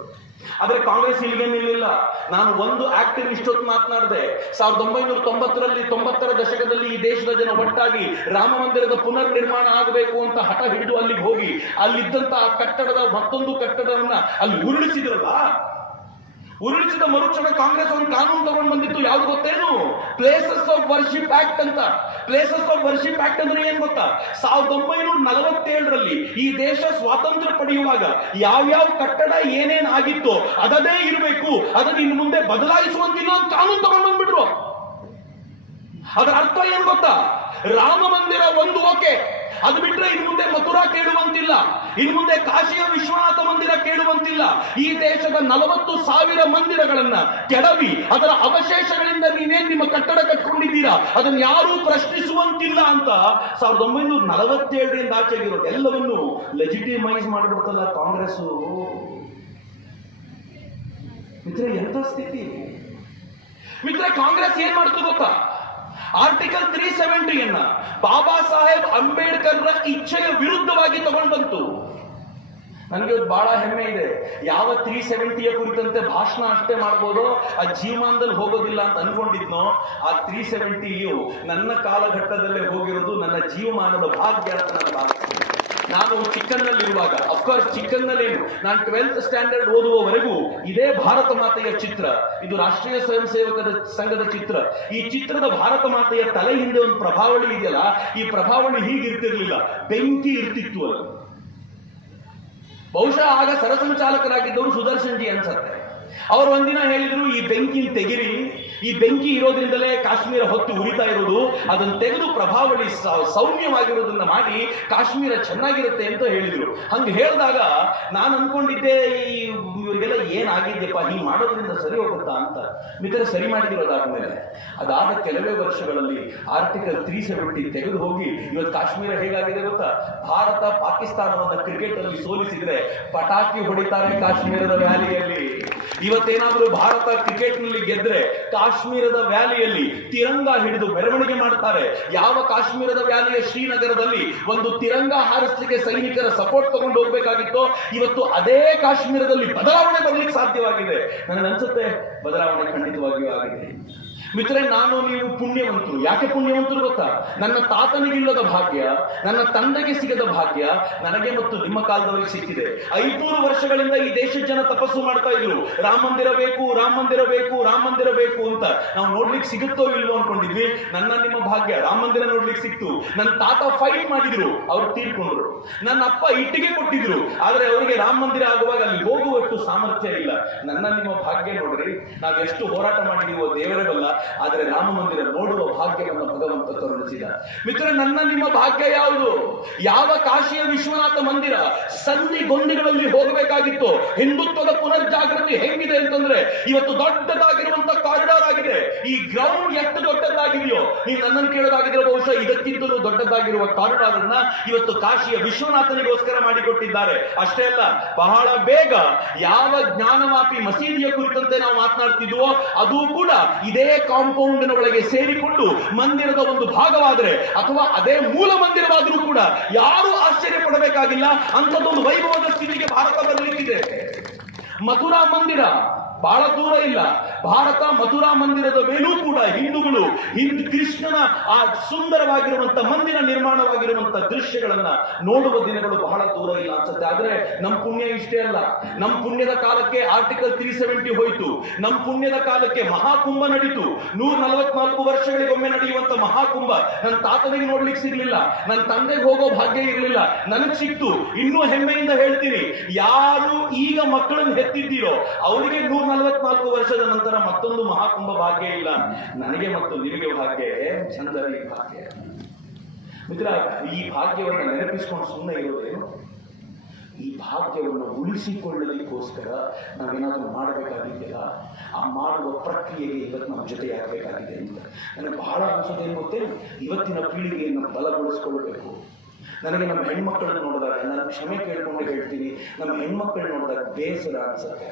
ಆದ್ರೆ ಕಾಂಗ್ರೆಸ್ ಇಲ್ಲಿಗೆ ನಿಲ್ಲಿಲ್ಲ. ನಾನು ಒಂದು ಆಕ್ಟಿವ್ ಇಷ್ಟೊತ್ತು ಮಾತನಾಡಿದೆ. 1990ರಲ್ಲಿ 90ರ ದಶಕದಲ್ಲಿ ಈ ದೇಶದ ಜನ ಒಟ್ಟಾಗಿ ರಾಮ ಮಂದಿರದ ಪುನರ್ ನಿರ್ಮಾಣ ಆಗಬೇಕು ಅಂತ ಹಠ ಹಿಡಿದು ಅಲ್ಲಿಗೆ ಹೋಗಿ ಅಲ್ಲಿದ್ದಂತ ಆ ಕಟ್ಟಡದ ಮತ್ತೊಂದು ಕಟ್ಟಡವನ್ನ ಅಲ್ಲಿ ಉರುಳಿಸಿದ್ರಲ್ಲ. ಉರುಳಿಸಿದ ಮರುಕ್ಷಣ ಕಾಂಗ್ರೆಸ್ ಒಂದು ಕಾನೂನು ತಗೊಂಡು ಬಂದಿತ್ತು. ಯಾವ್ದು ಗೊತ್ತೇನು? ಪ್ಲೇಸಸ್ ಆಫ್ ವರ್ಷಿಪ್ ಆಕ್ಟ್ ಅಂತ. ಪ್ಲೇಸಸ್ ಆಫ್ ವರ್ಷಿಪ್ ಆಕ್ಟ್ ಅಂದ್ರೆ ಏನ್ ಗೊತ್ತಾ? 1947ರಲ್ಲಿ ಈ ದೇಶ ಸ್ವಾತಂತ್ರ್ಯ ಪಡೆಯುವಾಗ ಯಾವ್ಯಾವ ಕಟ್ಟಡ ಏನೇನ್ ಆಗಿತ್ತೋ ಅದನ್ನೇ ಇರಬೇಕು, ಅದನ್ನ ಇನ್ನು ಮುಂದೆ ಬದಲಾಯಿಸುವಂತಿಲ್ಲ ಅಂತ ಕಾನೂನು ತಗೊಂಡು ಬಂದ್ಬಿಟ್ರು. ಅದರ ಅರ್ಥ ಏನ್ ಗೊತ್ತಾ? ರಾಮ ಮಂದಿರ ಒಂದು ಓಕೆ, ಅದು ಬಿಟ್ರೆ ಇನ್ನು ಮುಂದೆ ಮಥುರಾ ಕೇಳುವಂತಿಲ್ಲ, ಇನ್ನು ಮುಂದೆ ಕಾಶಿಯ ವಿಶ್ವನಾಥ ಮಂದಿರ ಕೇಳುವಂತಿಲ್ಲ. ಈ ದೇಶದ 40,000 ಮಂದಿರಗಳನ್ನ ಕೆಡವಿ ಅದರ ಅವಶೇಷಗಳಿಂದ ನೀವೇನ್ ನಿಮ್ಮ ಕಟ್ಟಡ ಕಟ್ಕೊಂಡಿದ್ದೀರಾ ಅದನ್ನು ಯಾರೂ ಪ್ರಶ್ನಿಸುವಂತಿಲ್ಲ ಅಂತ 1947ರಿಂದ ಆಚೆಗಿರೋದು ಎಲ್ಲವನ್ನೂ ಲೆಜಿಟಿಮೈಸ್ ಮಾಡಿಬಿಡ್ತಲ್ಲ ಕಾಂಗ್ರೆಸ್. ಮಿತ್ರ, ಎಂತ ಸ್ಥಿತಿ ಮಿತ್ರ. ಕಾಂಗ್ರೆಸ್ ಏನ್ ಮಾಡ್ತು ಗೊತ್ತಾ? ಆರ್ಟಿಕಲ್ 370 ಬಾಬಾ ಸಾಹೇಬ್ ಅಂಬೇಡ್ಕರ್ ಇಚ್ಛೆಯ ವಿರುದ್ಧವಾಗಿ ತಗೊಂಡು ಬಂತು. ನನಗೆ ಬಹಳ ಹೆಮ್ಮೆ ಇದೆ. ಯಾವ 370ಯ ಕುರಿತಂತೆ ಭಾಷಣ ಅಷ್ಟೇ ಮಾಡಬಹುದು, ಆ ಜೀವಮಾನದಲ್ಲಿ ಹೋಗೋದಿಲ್ಲ ಅಂತ ಅನ್ಕೊಂಡಿದ್ನೋ, ಆ 370ಯು ನನ್ನ ಕಾಲಘಟ್ಟದಲ್ಲೇ ಹೋಗಿರೋದು ನನ್ನ ಜೀವಮಾನದ ಭಾಗ್ಯ ಅಂತ ನಾನು ಭಾವಿಸ್ತೀನಿ. ನಾನು ಚಿಕ್ಕನ್ನಲ್ಲಿರುವಾಗ, ಅಫ್ಕೋರ್ಸ್ ಚಿಕ್ಕನ್ನಲ್ಲೇನು, ನಾನು 12th ಸ್ಟ್ಯಾಂಡರ್ಡ್ ಓದುವವರೆಗೂ ಇದೇ ಭಾರತ ಮಾತೆಯ ಚಿತ್ರ, ಇದು ರಾಷ್ಟ್ರೀಯ ಸ್ವಯಂ ಸೇವಕರ ಸಂಘದ ಚಿತ್ರ. ಈ ಚಿತ್ರದ ಭಾರತ ಮಾತೆಯ ತಲೆ ಹಿಂದೆ ಒಂದು ಪ್ರಭಾವಳಿ ಇದೆಯಲ್ಲ, ಈ ಪ್ರಭಾವಳಿ ಹೀಗಿರ್ತಿರ್ಲಿಲ್ಲ, ಬೆಂಕಿ ಇರ್ತಿತ್ತು ಅಲ್ಲಿ. ಬಹುಶಃ ಆಗ ಸರಸಂಚಾಲಕರಾಗಿದ್ದವರು ಸುದರ್ಶನ್ ಜಿ ಅನ್ಸತ್ತೆ. ಅವರು ಒಂದಿನ ಹೇಳಿದ್ರು, ಈ ಬೆಂಕಿ ತೆಗಿರಿ, ಈ ಬೆಂಕಿ ಇರೋದ್ರಿಂದಲೇ ಕಾಶ್ಮೀರ ಹೊತ್ತು ಉರಿತಾ ಇರೋದು, ಅದನ್ನು ತೆಗೆದು ಪ್ರಭಾವಳಿ ಸೌಮ್ಯವಾಗಿರೋದನ್ನ ಮಾಡಿ ಕಾಶ್ಮೀರ ಚೆನ್ನಾಗಿರುತ್ತೆ ಅಂತ ಹೇಳಿದ್ರು. ಹಂಗೆ ಹೇಳಿದಾಗ ನಾನು ಅನ್ಕೊಂಡಿದ್ದೆ, ಇವರಿಗೆಲ್ಲ ಏನಾಗಿದ್ಯಪ್ಪ, ಹೀಗೆ ಮಾಡೋದ್ರಿಂದ ಸರಿ ಹೋಗುತ್ತಾ ಅಂತ. ಮಿತ್ರ ಸರಿ ಮಾಡಿದಿರೋದಾದ್ಮೇಲೆ ಅದಾದ ಕೆಲವೇ ವರ್ಷಗಳಲ್ಲಿ ಆರ್ಟಿಕಲ್ 370 ತೆಗೆದು ಹೋಗಿ ಇವತ್ತು ಕಾಶ್ಮೀರ ಹೇಗಾಗಿದೆ ಗೊತ್ತಾ? ಭಾರತ ಪಾಕಿಸ್ತಾನವನ್ನ ಕ್ರಿಕೆಟ್ ಅಲ್ಲಿ ಸೋಲಿಸಿದ್ರೆ ಪಟಾಕಿ ಹೊಡಿತಾರೆ ಕಾಶ್ಮೀರದ ವ್ಯಾಲಿಯಲ್ಲಿ. ಇವತ್ತೇನಾದ್ರೂ ಭಾರತ ಕ್ರಿಕೆಟ್ ನಲ್ಲಿ ಗೆದ್ರೆ ಕಾಶ್ಮೀರದ ವ್ಯಾಲಿಯಲ್ಲಿ ತಿರಂಗ ಹಿಡಿದು ಮೆರವಣಿಗೆ ಮಾಡ್ತಾರೆ. ಯಾವ ಕಾಶ್ಮೀರದ ವ್ಯಾಲಿಯ ಶ್ರೀನಗರದಲ್ಲಿ ಒಂದು ತಿರಂಗ ಹಾರಿಸಲಿಕ್ಕೆ ಸೈನಿಕರ ಸಪೋರ್ಟ್ ತಗೊಂಡು ಹೋಗ್ಬೇಕಾಗಿತ್ತು, ಇವತ್ತು ಅದೇ ಕಾಶ್ಮೀರದಲ್ಲಿ ಬದಲಾವಣೆ ಬರಲಿಕ್ಕೆ ಸಾಧ್ಯವಾಗಿದೆ. ನನಗನ್ಸುತ್ತೆ ಬದಲಾವಣೆ ಖಂಡಿತವಾಗಿಯೂ ಆಗಿದೆ. ಮಿತ್ರರೆ, ನಾನು ನೀವು ಪುಣ್ಯವಂತರು. ಯಾಕೆ ಪುಣ್ಯವಂತರು ಗೊತ್ತಾ? ನನ್ನ ತಾತನಿಗಿಲ್ಲದ ಭಾಗ್ಯ, ನನ್ನ ತಂದೆಗೆ ಸಿಗದ ಭಾಗ್ಯ ನನಗೆ ಮತ್ತು ನಿಮ್ಮ ಕಾಲದವರಿಗೆ ಸಿಕ್ಕಿದೆ. 500 ವರ್ಷಗಳಿಂದ ಈ ದೇಶದ ಜನ ತಪಸ್ಸು ಮಾಡ್ತಾ ಇದ್ರು, ರಾಮ ಮಂದಿರ ಬೇಕು, ರಾಮ ಮಂದಿರ ಬೇಕು, ರಾಮ ಮಂದಿರ ಬೇಕು ಅಂತ. ನಾವು ನೋಡ್ಲಿಕ್ಕೆ ಸಿಗುತ್ತೋ ಇಲ್ವೋ ಅನ್ಕೊಂಡಿದ್ವಿ. ನನ್ನ ನಿಮ್ಮ ಭಾಗ್ಯ ರಾಮ ಮಂದಿರ ನೋಡ್ಲಿಕ್ಕೆ ಸಿಕ್ತು. ನನ್ನ ತಾತ ಫೈಟ್ ಮಾಡಿದ್ರು, ಅವ್ರು ತೀರ್ಕೊಂಡ್ರು. ನನ್ನ ಅಪ್ಪ ಇಟ್ಟಿಗೆ ಕೊಟ್ಟಿದ್ರು, ಆದ್ರೆ ಅವರಿಗೆ ರಾಮ ಮಂದಿರ ಆಗುವಾಗ ಅಲ್ಲಿ ಹೋಗುವಷ್ಟು ಸಾಮರ್ಥ್ಯ ಇಲ್ಲ. ನನ್ನ ನಿಮ್ಮ ಭಾಗ್ಯ ನೋಡ್ರಿ, ನಾವು ಎಷ್ಟು ಹೋರಾಟ ಮಾಡಿದೀವೋ ದೇವರೇ ಬಲ್ಲ, ಆದರೆ ರಾಮ ಮಂದಿರ ನೋಡುವ ಭಾಗ್ಯವನ್ನು ಭಗವಂತ ಕರುಣಿಸಿದ. ಮಿತ್ರ, ನನ್ನ ನಿಮ್ಮ ಭಾಗ್ಯ ಯಾವುದು? ಯಾವ ಕಾಶಿಯ ವಿಶ್ವನಾಥ ಮಂದಿರ ಸಂಧಿ ಗೊಂದಿಗಳಲ್ಲಿ ಹೋಗಬೇಕಾಗಿತ್ತು. ಹಿಂದುತ್ವದ ಪುನರ್ಜಾಗೃತಿ ಹೆಂಗಿದೆ ಅಂತಂದ್ರೆ ಇವತ್ತು ದೊಡ್ಡದಾಗಿರುವಂತ ಕಾರಿಡಾರ್ ಆಗಿದೆ. ಈ ಗ್ರೌಂಡ್ ಎಷ್ಟು ದೊಡ್ಡದಾಗಿದೆಯೋ, ನೀವು ನನ್ನನ್ನು ಕೇಳೋದಾಗಿದ್ರೆ ಬಹುಶಃ ಇದಕ್ಕಿಂತಲೂ ದೊಡ್ಡದಾಗಿರುವ ಕಾರಿಡಾರ್ ಅನ್ನ ಇವತ್ತು ಕಾಶಿಯ ವಿಶ್ವನಾಥನಿಗೋಸ್ಕರ ಮಾಡಿಕೊಟ್ಟಿದ್ದಾರೆ. ಅಷ್ಟೇ ಅಲ್ಲ, ಬಹಳ ಬೇಗ ಯಾವ ಜ್ಞಾನವಾಪಿ ಮಸೀದಿಯ ಕುರಿತಂತೆ ನಾವು ಮಾತನಾಡ್ತಿದ್ವೋ ಅದು ಕೂಡ ಇದೇ ಕಾಂಪೌಂಡಿನ ಒಳಗೆ ಸೇರಿಕೊಂಡು ಮಂದಿರದ ಒಂದು ಭಾಗವಾದರೆ ಅಥವಾ ಅದೇ ಮೂಲ ಮಂದಿರವಾದರೂ ಕೂಡ ಯಾರೂ ಆಶ್ಚರ್ಯ ಪಡಬೇಕಾಗಿಲ್ಲ. ಅಂಥದ್ದೊಂದು ವೈಭವದ ಸ್ಥಿತಿಗೆ ಭಾರತ ಬರಲಿಕ್ಕಿದೆ. ಮಥುರಾ ಮಂದಿರ ಬಹಳ ದೂರ ಇಲ್ಲ. ಭಾರತ ಮಥುರಾ ಮಂದಿರದ ಮೇಲೂ ಕೂಡ ಹಿಂದೂಗಳು ಕೃಷ್ಣನ ಆ ಸುಂದರವಾಗಿರುವಂತ ಮಂದಿರ ನಿರ್ಮಾಣವಾಗಿರುವಂತ ದೃಶ್ಯಗಳನ್ನ ನೋಡುವ ದಿನಗಳು ಬಹಳ ದೂರ ಇಲ್ಲ ಅನ್ಸುತ್ತೆ. ಆದ್ರೆ ನಮ್ಮ ಪುಣ್ಯ ಇಷ್ಟೇ ಅಲ್ಲ. ನಮ್ಮ ಪುಣ್ಯದ ಕಾಲಕ್ಕೆ ಆರ್ಟಿಕಲ್ 370 ಹೋಯ್ತು. ನಮ್ಮ ಪುಣ್ಯದ ಕಾಲಕ್ಕೆ ಮಹಾಕುಂಭ ನಡೀತು. 144 ವರ್ಷಗಳಿಗೊಮ್ಮೆ ನಡೆಯುವಂತ ಮಹಾಕುಂಭ ನನ್ನ ತಾತನಿಗೆ ನೋಡ್ಲಿಕ್ಕೆ ಸಿಗ್ಲಿಲ್ಲ, ನನ್ನ ತಂದೆಗೆ ಹೋಗೋ ಭಾಗ್ಯ ಇರಲಿಲ್ಲ, ನನಗೆ ಸಿಕ್ತು. ಇನ್ನೂ ಹೆಮ್ಮೆಯಿಂದ ಹೇಳ್ತೀನಿ, ಯಾರು ಈಗ ಮಕ್ಕಳನ್ನು ಹೆತ್ತಿದ್ದೀರೋ ಅವರಿಗೆ 144 ವರ್ಷದ ನಂತರ ಮತ್ತೊಂದು ಮಹಾಕುಂಭ ಭಾಗ್ಯ ಇಲ್ಲ. ನನಗೆ ಮತ್ತು ನಿಮಗೆ ಭಾಗ್ಯ, ಚಂದನಿಗೆ ಭಾಗ್ಯ. ಮಿತ್ರ, ಈ ಭಾಗ್ಯವನ್ನು ನೆನಪಿಸಿಕೊಂಡು ಸುಮ್ಮನೆ ಇರೋದೇನು? ಈ ಭಾಗ್ಯವನ್ನು ಉಳಿಸಿಕೊಳ್ಳಲಿಕ್ಕೋಸ್ಕರ ನಾವೇನಾದರೂ ಮಾಡಬೇಕಾಗಿದೆಯಲ್ಲ, ಆ ಮಾಡುವ ಪ್ರಕ್ರಿಯೆಗೆ ಇವತ್ತು ನಮ್ಮ ಜೊತೆಯಾಗಬೇಕಾಗಿದೆ ಅಂತ ನನಗೆ ಬಹಳ ಅನಿಸೋದೇನು ಗೊತ್ತೇ? ಇವತ್ತಿನ ಪೀಳಿಗೆಯನ್ನು ಬಲಗೊಳಿಸಿಕೊಳ್ಳಬೇಕು. ನನಗೆ ನಮ್ಮ ಹೆಣ್ಮಕ್ಕಳನ್ನು ನೋಡಿದಾಗ ನಾನು ಕ್ಷಮೆ ಕೇಳ್ಕೊಂಡು ಹೇಳ್ತೀನಿ, ನಮ್ಮ ಹೆಣ್ಮಕ್ಕಳನ್ನು ನೋಡಿದಾಗ ಬೇಸರ ಅನ್ಸುತ್ತೆ.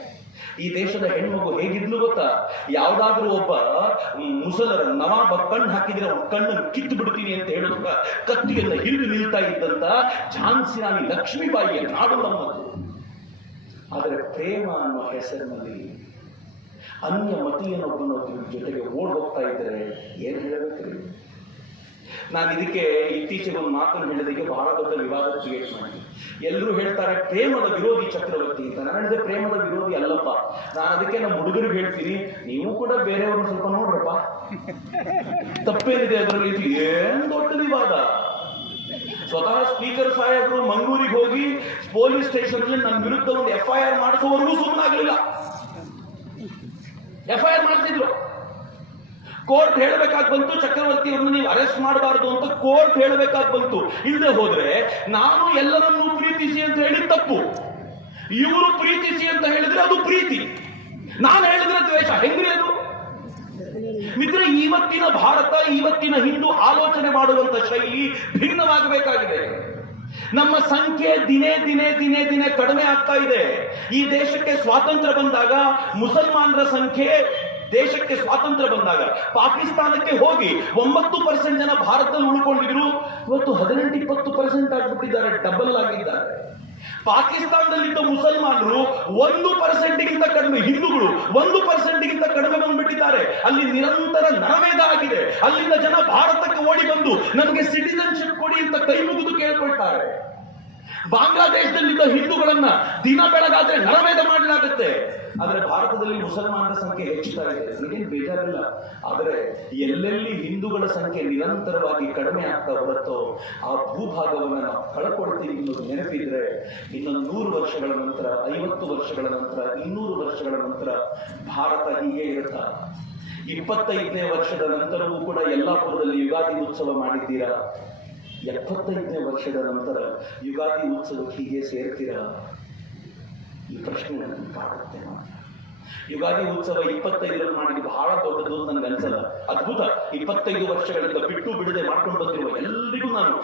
ಈ ದೇಶದ ಹೆಣ್ಮಗು ಹೇಗಿದ್ಲು ಗೊತ್ತಾ? ಯಾವ್ದಾದ್ರೂ ಒಬ್ಬ ಮುಸಲರ ನವಾಬ ಕಣ್ಣು ಹಾಕಿದ್ರೆ ಅವ್ನ ಕಣ್ಣನ್ನು ಕಿತ್ತು ಬಿಡ್ತೀನಿ ಅಂತ ಹೇಳುವಾಗ ಕತ್ತಿಯನ್ನು ಹಿಡಿದು ನಿಲ್ತಾ ಇದ್ದಂತ ಝಾನ್ಸಿ ರಾಣಿ ಲಕ್ಷ್ಮೀಬಾಯಿಯ ನಾಡು ನಮ್ಮದು. ಆದರೆ ಪ್ರೇಮ ಅನ್ನೋ ಹೆಸರಿನಲ್ಲಿ ಅನ್ಯ ಮತೀಯನೊಬ್ಬನ ಜೊತೆಗೆ ಓಡ್ ಹೋಗ್ತಾ ಇದ್ರೆ ಏನ್ ಹೇಳಬೇಕ್ರಿ? ನಾನು ಇದಕ್ಕೆ ಇತ್ತೀಚೆಗೆ ಒಂದು ಮಾತನ್ನು ಹೇಳಿದಕ್ಕೆ ಬಹಳ ದೊಡ್ಡ ವಿವಾದ ಕ್ರಿಯೇಟ್ ಮಾಡಿ ಎಲ್ಲರೂ ಹೇಳ್ತಾರೆ ಪ್ರೇಮದ ವಿರೋಧಿ ಚಕ್ರವರ್ತಿ ಅಂತ. ನಾನು ಹೇಳಿದೆ ಪ್ರೇಮದ ವಿರೋಧಿ ಅಲ್ಲಪ್ಪ. ನಾನು ಅದಕ್ಕೆ ನಮ್ಮ ಹುಡುಗರಿಗೆ ಹೇಳ್ತೀನಿ, ನೀವು ಕೂಡ ಬೇರೆಯವ್ರನ್ನ ಸ್ವಲ್ಪ ನೋಡ್ರಪ್ಪ, ತಪ್ಪೇನಿದೆ ಅದರಲ್ಲಿ? ಏನ್ ದೊಡ್ಡ ವಿವಾದ. ಸ್ವತಃ ಸ್ಪೀಕರ್ ಸಾಹೇಬರು ಮಂಗಳೂರಿಗೆ ಹೋಗಿ ಪೊಲೀಸ್ ಸ್ಟೇಷನ್ ನನ್ನ ವಿರುದ್ಧ ಒಂದು FIR ಮಾಡಿಸುವವರೆಗೂ ಸುಮ್ಮನಾಗಲಿಲ್ಲ. FIR ಮಾಡ್ತಿದ್ರು. ಕೋರ್ಟ್ ಹೇಳಬೇಕಾಗಿ ಬಂತು, ಚಕ್ರವರ್ತಿ ಅವರನ್ನು ನೀವು ಅರೆಸ್ಟ್ ಮಾಡಬಾರದು ಅಂತ ಕೋರ್ಟ್ ಹೇಳಬೇಕಾಗಿ ಬಂತು. ಇಲ್ಲದೆ ಹೋದ್ರೆ ನಾನು ಎಲ್ಲರನ್ನೂ ಪ್ರೀತಿಸಿ ಅಂತ ಹೇಳಿ ತಪ್ಪು, ಇವರು ಪ್ರೀತಿಸಿ ಅಂತ ಹೇಳಿದ್ರೆ ಅದು ಪ್ರೀತಿ, ನಾನು ಹೇಳಿದ್ರೆ ದ್ವೇಷ. ಹೆಂಗ್ರಿ ಅದು? ಮಿತ್ರ, ಇವತ್ತಿನ ಭಾರತ, ಇವತ್ತಿನ ಹಿಂದೂ ಆಲೋಚನೆ ಮಾಡುವಂತ ಶೈಲಿ ಭಿನ್ನವಾಗಬೇಕಾಗಿದೆ. ನಮ್ಮ ಸಂಖ್ಯೆ ದಿನೇ ದಿನೇ ದಿನೇ ದಿನೇ ಕಡಿಮೆ ಆಗ್ತಾ ಇದೆ. ಈ ದೇಶಕ್ಕೆ ಸ್ವಾತಂತ್ರ್ಯ ಬಂದಾಗ ಮುಸಲ್ಮಾನರ ಸಂಖ್ಯೆ, ದೇಶಕ್ಕೆ ಸ್ವಾತಂತ್ರ್ಯ ಬಂದಾಗ ಪಾಕಿಸ್ತಾನಕ್ಕೆ ಹೋಗಿ 9% ಜನ ಭಾರತದಲ್ಲಿ ಉಳ್ಕೊಂಡಿದ್ರು. ಇವತ್ತು 18-20% ಆಗ್ಬಿಟ್ಟಿದ್ದಾರೆ, ಡಬಲ್ ಆಗಿದ್ದಾರೆ. ಪಾಕಿಸ್ತಾನದಲ್ಲಿದ್ದ ಮುಸಲ್ಮಾನರು 1%ಗಿಂತ ಕಡಿಮೆ, ಹಿಂದೂಗಳು 1%ಗಿಂತ ಕಡಿಮೆ ಬಂದ್ಬಿಟ್ಟಿದ್ದಾರೆ. ಅಲ್ಲಿ ನಿರಂತರ ನರಮೇಧ ಆಗಿದೆ. ಅಲ್ಲಿಂದ ಜನ ಭಾರತಕ್ಕೆ ಓಡಿ ಬಂದು ನಮಗೆ ಸಿಟಿಜನ್ಶಿಪ್ ಕೊಡಿ ಅಂತ ಕೈ ಮುಗಿದು ಕೇಳ್ಕೊಳ್ತಾರೆ. ಬಾಂಗ್ಲಾದೇಶದಲ್ಲಿದ್ದ ಹಿಂದೂಗಳನ್ನ ದಿನ ಬೆಳಗಾದ್ರೆ ನರಮೇಧ ಮಾಡಲಾಗುತ್ತೆ. ಆದ್ರೆ ಭಾರತದಲ್ಲಿ ಮುಸಲ್ಮಾನರ ಸಂಖ್ಯೆ ಹೆಚ್ಚುತ್ತಾ ಇದೆ, ನನಗೇನು ಬೇಜಾರಿಲ್ಲ. ಆದರೆ ಎಲ್ಲೆಲ್ಲಿ ಹಿಂದೂಗಳ ಸಂಖ್ಯೆ ನಿರಂತರವಾಗಿ ಕಡಿಮೆ ಆಗ್ತಾ ಬರುತ್ತೋ ಆ ಭೂಭಾಗವನ್ನು ನಾವು ಕಳ್ಕೊಳ್ತೀವಿ ಅನ್ನೋದು ನೆನಪಿದ್ರೆ ಇನ್ನೊಂದು 100 ವರ್ಷಗಳ ನಂತರ, 50 ವರ್ಷಗಳ ನಂತರ, 200 ವರ್ಷಗಳ ನಂತರ ಭಾರತ ಹೀಗೆ ಇರುತ್ತಾ? 25ನೇ ವರ್ಷದ ನಂತರವೂ ಕೂಡ ಯಲ್ಲಾಪುರದಲ್ಲಿ ಯುಗಾದಿ ಉತ್ಸವ ಮಾಡಿದ್ದೀರಾ? 75ನೇ ವರ್ಷದ ನಂತರ ಯುಗಾದಿ ಉತ್ಸವಕ್ಕೆ ಹೀಗೆ ಸೇರ್ತೀರಾ? ಈ ಪ್ರಶ್ನೆ ನನಗೆ ಕಾಡುತ್ತೆ. ಯುಗಾದಿ ಉತ್ಸವ 25ರಲ್ಲಿ ಮಾಡಿದ್ದು ಬಹಳ ದೊಡ್ಡದು ನನಗೆ ಅನ್ಸಲ್ಲ, ಅದ್ಭುತ. 25 ವರ್ಷಗಳಿಂದ ಬಿಟ್ಟು ಬಿಡದೆ ಮಾಡ್ಕೊಂಡು ಬಂದಿರುವ ಎಲ್ಲರಿಗೂ ನಾನು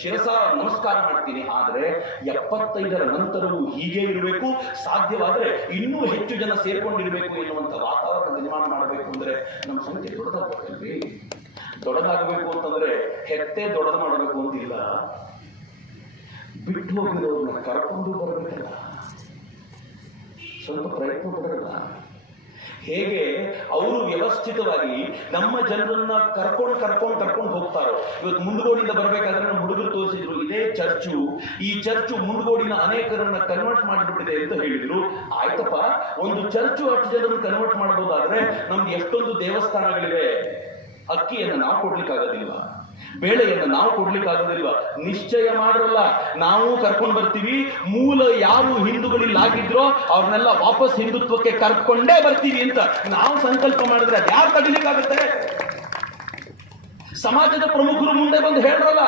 ಶಿರಸ ನಮಸ್ಕಾರ ಮಾಡ್ತೀನಿ. ಆದರೆ 75ರ ನಂತರವೂ ಹೀಗೆ ಇರಬೇಕು, ಸಾಧ್ಯವಾದರೆ ಇನ್ನೂ ಹೆಚ್ಚು ಜನ ಸೇರ್ಕೊಂಡಿರಬೇಕು ಎನ್ನುವಂಥ ವಾತಾವರಣ ನಿರ್ಮಾಣ ಮಾಡಬೇಕು ಅಂದ್ರೆ ನಮ್ಮ ಸಂಖ್ಯೆ ದೊಡ್ಡದಾಗಬೇಕಲ್ರಿ. ದೊಡ್ಡದಾಗಬೇಕು ಅಂತಂದ್ರೆ ಹೆತ್ತೆ ದೊಡ್ಡದು ಮಾಡಬೇಕು ಅಂತಿಲ್ಲ, ಬಿಟ್ಟು ಹೋಗಿರೋರನ್ನ ಕರ್ಕೊಂಡು ಬರಬೇಕಲ್ಲ, ಸ್ವಲ್ಪ ಪ್ರಯತ್ನ ಪಡಲ್ಲ. ಹೇಗೆ ಅವರು ವ್ಯವಸ್ಥಿತವಾಗಿ ನಮ್ಮ ಜನರನ್ನ ಕರ್ಕೊಂಡು ಹೋಗ್ತಾರೋ. ಇವತ್ತು ಮುಂಡಗೋಡಿಂದ ಬರ್ಬೇಕಾದ್ರೆ ನಮ್ಮ ಹುಡುಗರು ತೋರಿಸಿದ್ರು, ಇದೇ ಚರ್ಚು, ಈ ಚರ್ಚು ಮುಂಡಗೋಡಿನ ಅನೇಕರನ್ನ ಕನ್ವರ್ಟ್ ಮಾಡಿಬಿಟ್ಟಿದೆ ಅಂತ ಹೇಳಿದ್ರು. ಆಯ್ತಪ್ಪ, ಒಂದು ಚರ್ಚು ಅಷ್ಟು ಜನರನ್ನು ಕನ್ವರ್ಟ್ ಮಾಡಬಹುದಾದ್ರೆ ನಮ್ಗೆ ಎಷ್ಟೊಂದು ದೇವಸ್ಥಾನಗಳಿವೆ. ಅಕ್ಕಿಯನ್ನು ನಾವು ಕೊಡ್ಲಿಕ್ಕಾಗೋದಿಲ್ವಾ? ಬೇಳೆಯನ್ನು ನಾವು ಕೊಡ್ಲಿಕ್ಕಾಗೋದಿಲ್ವಾ? ನಿಶ್ಚಯ ಮಾಡಲ್ಲ, ನಾವು ಕರ್ಕೊಂಡು ಬರ್ತೀವಿ. ಮೂಲ ಯಾರು ಹಿಂದೂಗಳಿಲ್ಲ ಆಗಿದ್ರೋ ಅವ್ರನ್ನೆಲ್ಲ ವಾಪಸ್ ಹಿಂದುತ್ವಕ್ಕೆ ಕರ್ಕೊಂಡೇ ಬರ್ತೀವಿ ಅಂತ ನಾವು ಸಂಕಲ್ಪ ಮಾಡಿದ್ರೆ ಅದು ಯಾರು ತಡಿಲಿಕ್ಕಾಗುತ್ತೆ? ಸಮಾಜದ ಪ್ರಮುಖರು ಮುಂದೆ ಬಂದು ಹೇಳ್ರಲ್ಲ,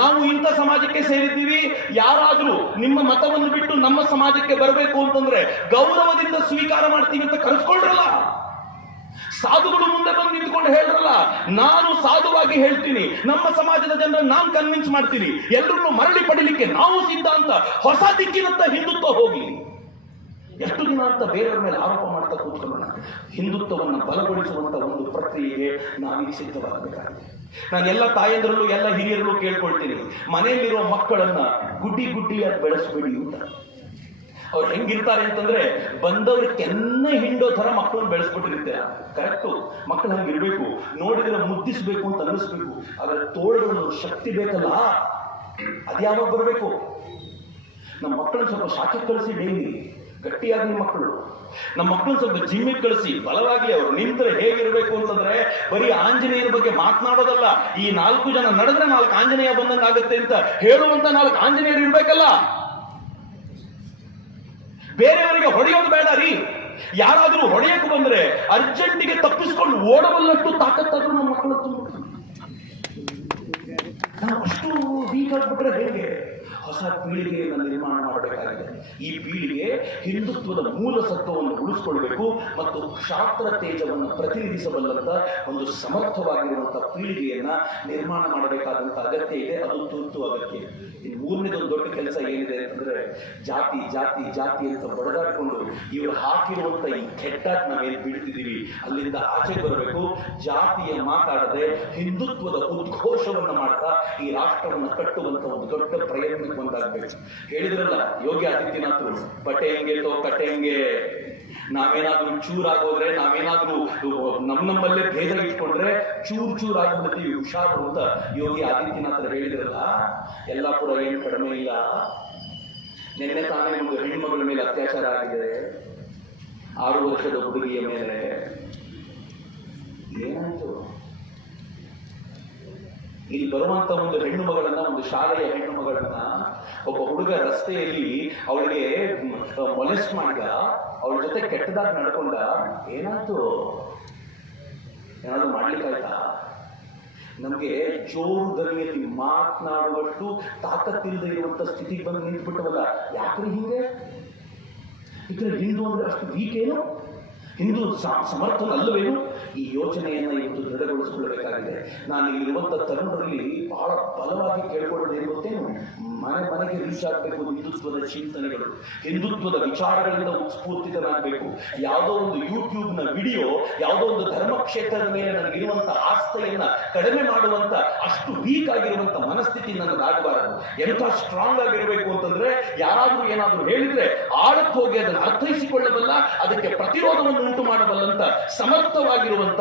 ನಾವು ಇಂಥ ಸಮಾಜಕ್ಕೆ ಸೇರಿದ್ದೀವಿ, ಯಾರಾದ್ರೂ ನಿಮ್ಮ ಮತವನ್ನು ಬಿಟ್ಟು ನಮ್ಮ ಸಮಾಜಕ್ಕೆ ಬರಬೇಕು ಅಂತಂದ್ರೆ ಗೌರವದಿಂದ ಸ್ವೀಕಾರ ಮಾಡ್ತೀವಿ ಅಂತ ಕರೆಸ್ಕೊಂಡ್ರಲ್ಲ. ಸಾಧುಗಳು ಮುಂದೆ ಬಂದು ನಿಂತ್ಕೊಂಡು ಹೇಳ್ರಲ್ಲ, ನಾನು ಸಾಧುವಾಗಿ ಹೇಳ್ತೀನಿ, ನಮ್ಮ ಸಮಾಜದ ಜನರನ್ನು ನಾನು ಕನ್ವಿನ್ಸ್ ಮಾಡ್ತೀನಿ, ಎಲ್ಲರನ್ನು ಮರಳಿ ಪಡಿಲಿಕ್ಕೆ ನಾವು ಸಿದ್ಧ ಅಂತ ಹೊಸ ದಿಕ್ಕಿನತ್ತ ಹಿಂದುತ್ವ ಹೋಗ್ಲಿ. ಎಷ್ಟು ದಿನ ಅಂತ ಬೇರೆಯವ್ರ ಮೇಲೆ ಆರೋಪ ಮಾಡ್ತಾ ಕೂತ್ಕೊಳ್ಳೋಣ? ಹಿಂದುತ್ವವನ್ನು ಬಲಗೊಳಿಸುವಂತ ಒಂದು ಪ್ರಕ್ರಿಯೆಗೆ ನಾವೀಗ ಸಿದ್ಧವಾಗಬೇಕಾಗಿದೆ. ನಾನು ಎಲ್ಲ ತಾಯಂದ್ರಲ್ಲೂ ಎಲ್ಲ ಹಿರಿಯರಲ್ಲೂ ಕೇಳ್ಕೊಳ್ತೀನಿ, ಮನೆಯಲ್ಲಿರುವ ಮಕ್ಕಳನ್ನ ಗುಡ್ಡಿಯಾಗಿ ಬೆಳೆಸಬೇಡಿ ಅಂತ. ಅವ್ರು ಹೆಂಗಿರ್ತಾರೆ ಅಂತಂದ್ರೆ ಬಂದವ್ರಿಗೆ ಕೆನ್ನ ಹಿಂಡೋ ತರ ಮಕ್ಕಳನ್ನ ಬೆಳೆಸ್ಬಿಟ್ಟಿರುತ್ತೆ. ಕರೆಕ್ಟು, ಮಕ್ಕಳು ಹಂಗಿರ್ಬೇಕು, ನೋಡಿದ್ರೆ ಮುದ್ದಿಸ್ಬೇಕು ಅಂತ ಅನ್ನಿಸ್ಬೇಕು. ಆದ್ರೆ ತೋಳುಗಳು ಶಕ್ತಿ ಬೇಕಲ್ಲ, ಅದ್ಯಾವಾಗ ಬರಬೇಕು? ನಮ್ಮ ಮಕ್ಕಳನ್ನ ಸ್ವಲ್ಪ ಶಾಖಕ್ಕೆ ಕಳಿಸಿ, ಡೈಲಿ ಗಟ್ಟಿಯಾಗಿ ಮಕ್ಕಳು. ನಮ್ಮ ಮಕ್ಕಳನ್ನ ಸ್ವಲ್ಪ ಜಿಮ್ಮಿಗೆ ಕಳಿಸಿ, ಬಲವಾಗಿ ಅವರು ನಿಂತರೆ ಹೇಗಿರ್ಬೇಕು ಅಂತಂದ್ರೆ ಬರೀ ಆಂಜನೇಯನ ಬಗ್ಗೆ ಮಾತನಾಡೋದಲ್ಲ, ಈ 4 ಜನ ನಡೆದ್ರೆ 4 ಆಂಜನೇಯ ಬಂದಂಗಾಗುತ್ತೆ ಅಂತ ಹೇಳುವಂತ 4 ಆಂಜನೇಯರು ಇರ್ಬೇಕಲ್ಲ. ಬೇರೆಯವರಿಗೆ ಹೊಡೆಯೋದು ಬೇಡ ರೀ. ಯಾರಾದ್ರೂ ಹೊಡೆಯಕ್ಕೆ ಬಂದ್ರೆ ಅರ್ಜೆಂಟಿಗೆ ತಪ್ಪಿಸ್ಕೊಂಡು ಓಡಬಲ್ಲಷ್ಟು ತಾಕತ್ತಾದ್ರೂ ನಮ್ಮ ಮಕ್ಕಳು ನಾವು ಅಷ್ಟು ವೀಕ್ ಆಗ್ಬಿಟ್ರೆ ಹೇಗೆ? ಹೊಸ ಪೀಳಿಗೆಯನ್ನು ನಿರ್ಮಾಣ ಮಾಡಬೇಕಾಗಿದೆ. ಈ ಪೀಳಿಗೆ ಹಿಂದುತ್ವದ ಮೂಲ ಸತ್ವವನ್ನು ಉಳಿಸ್ಕೊಳ್ಬೇಕು ಮತ್ತು ಕ್ಷಾತ್ರ ತೇಜವನ್ನು ಪ್ರತಿನಿಧಿಸಬಲ್ಲಂತ ಒಂದು ಸಮರ್ಥವಾಗಿರುವಂತಹ ಪೀಳಿಗೆಯನ್ನ ನಿರ್ಮಾಣ ಮಾಡಬೇಕಾದಂತ ಅಗತ್ಯ ಇದೆ. ಅದು ತುರ್ತು ಅಗತ್ಯ. ಇನ್ನು 3ನೇದೊಂದು ದೊಡ್ಡ ಕೆಲಸ ಏನಿದೆ ಅಂತಂದ್ರೆ ಜಾತಿ ಜಾತಿ ಜಾತಿ ಅಂತ ಬಡದಾಡ್ಕೊಂಡು ಇವರು ಹಾಕಿರುವಂತ ಈ ಕೆಟ್ಟಾಟ ನಾವೇನು ಬಿಡ್ತಿದ್ದೀವಿ ಅಲ್ಲಿಂದ ಆಚೆ ಬರಬೇಕು. ಜಾತಿಯ ಮಾತಾಡದೆ ಹಿಂದುತ್ವದ ಉದ್ಘೋಷವನ್ನು ಮಾಡ್ತಾ ಈ ರಾಷ್ಟ್ರವನ್ನು ಕಟ್ಟುವಂತ ಒಂದು ದೊಡ್ಡ ಪ್ರಯತ್ನಕ್ಕೆ ಒಂದಾಗಬೇಕು. ಹೇಳಿದ್ರಲ್ಲ ಯೋಗಿ ಆದಿತ್ಯನಾಥರು, ಪಟೇಂಗೆ ತೋ ಕಟೇಂಗೆ, ನಾವೇನಾದ್ರೂ ಚೂರಾಗೋದ್ರೆ, ನಾವೇನಾದ್ರೂ ನಮ್ಮಲ್ಲೇ ಭೇದ ಇಟ್ಕೊಂಡ್ರೆ ಚೂರ್ ಆಗ್ಬಿಡ್ತೀವಿ, ಹುಷಾರು ಅಂತ ಯೋಗಿ ಆದಿತ್ಯನಾಥರು ಹೇಳಿದ್ರಲ್ಲ. ಯಲ್ಲಾಪುರ ಏನು ಕಡಿಮೆ ಇಲ್ಲ. ನಿನ್ನೆ ತಾನೇ ಒಂದು ಹೆಣ್ಮಗಳ ಮೇಲೆ ಅತ್ಯಾಚಾರ ಆಗಿದೆ, 6 ವರ್ಷದ ಹುಡುಗಿಯ ಮೇಲೆ. ಏನಾಯ್ತು? ಇಲ್ಲಿ ಬರುವಂತ ಒಂದು ಹೆಣ್ಣು ಮಗಳನ್ನ, ಒಂದು ಶಾಲೆಯ ಹೆಣ್ಣು ಮಗಳನ್ನ ಒಬ್ಬ ಹುಡುಗ ರಸ್ತೆಯಲ್ಲಿ ಅವಳಿಗೆ ಮೊಲೆಸ್ಟ್ ಮಾಡಿದ, ಅವಳ ಜೊತೆ ಕೆಟ್ಟದಾಗಿ ನಡ್ಕೊಂಡ. ಏನಾಯ್ತು? ಏನಾದ್ರು ಮಾಡ್ಲಿಕ್ಕಾಯ್ತಾ? ನಮಗೆ ಜೋರು ಧ್ವನಿಯಲ್ಲಿ ಮಾತನಾಡುವಷ್ಟು ತಾಕತ್ತಿಲ್ಲದೆ ಇರುವಂತ ಸ್ಥಿತಿಗೆ ಬಂದು ನಿಂತ್ಬಿಟ್ಟವಲ್ಲ. ಯಾಕ್ರಿ ಹಿಂಗೆ? ಯಾಕಂದ್ರೆ ಹಿಂದೂ ಅಂದ್ರೆ ಅಷ್ಟು ವೀಕ್ ಏನು? ಹಿಂದೂ ಸಮರ್ಥನ ಅಲ್ಲವೇನು? ಈ ಯೋಚನೆಯನ್ನು ಇವತ್ತು ದೃಢಗೊಳಿಸಿಕೊಳ್ಳಬೇಕಾಗಿದೆ. ನಾನು ಇಲ್ಲಿರುವಂಥ ತರುಣರಲ್ಲಿ ಬಹಳ ಬಲವಾಗಿ ಕೇಳ್ಕೊಳ್ಳೋದು ಏನು ಗೊತ್ತೇನು? ಮನೆಗೆ ರೀಚ್ ಆಗಬೇಕು ಹಿಂದುತ್ವದ ಚಿಂತನೆಗಳು, ಹಿಂದುತ್ವದ ವಿಚಾರಗಳಿಂದ ಉತ್ಸ್ಫೂರ್ತಿತನಾಗಬೇಕು. ಯಾವುದೋ ಒಂದು ಯೂಟ್ಯೂಬ್ನ ವಿಡಿಯೋ, ಯಾವುದೋ ಒಂದು ಧರ್ಮಕ್ಷೇತ್ರದ ಮೇಲೆ ನನಗಿರುವಂಥ ಆಸ್ಥೆಯನ್ನ ಕಡಿಮೆ ಮಾಡುವಂತ ಅಷ್ಟು ವೀಕ್ ಆಗಿರುವಂಥ ಮನಸ್ಥಿತಿ ನನಗಾಗಬಾರದು. ಎಂಥ ಸ್ಟ್ರಾಂಗ್ ಆಗಿರಬೇಕು ಅಂತಂದ್ರೆ ಯಾರಾದ್ರೂ ಏನಾದ್ರೂ ಹೇಳಿದ್ರೆ ಆಳಕ್ಕೆ ಹೋಗಿ ಅದನ್ನು ಅರ್ಥೈಸಿಕೊಳ್ಳಬಲ್ಲ, ಅದಕ್ಕೆ ಪ್ರತಿರೋಧವನ್ನು ಉಂಟು ಮಾಡಬಲ್ಲಂತ ಸಮರ್ಥವಾಗಿರುವಂತ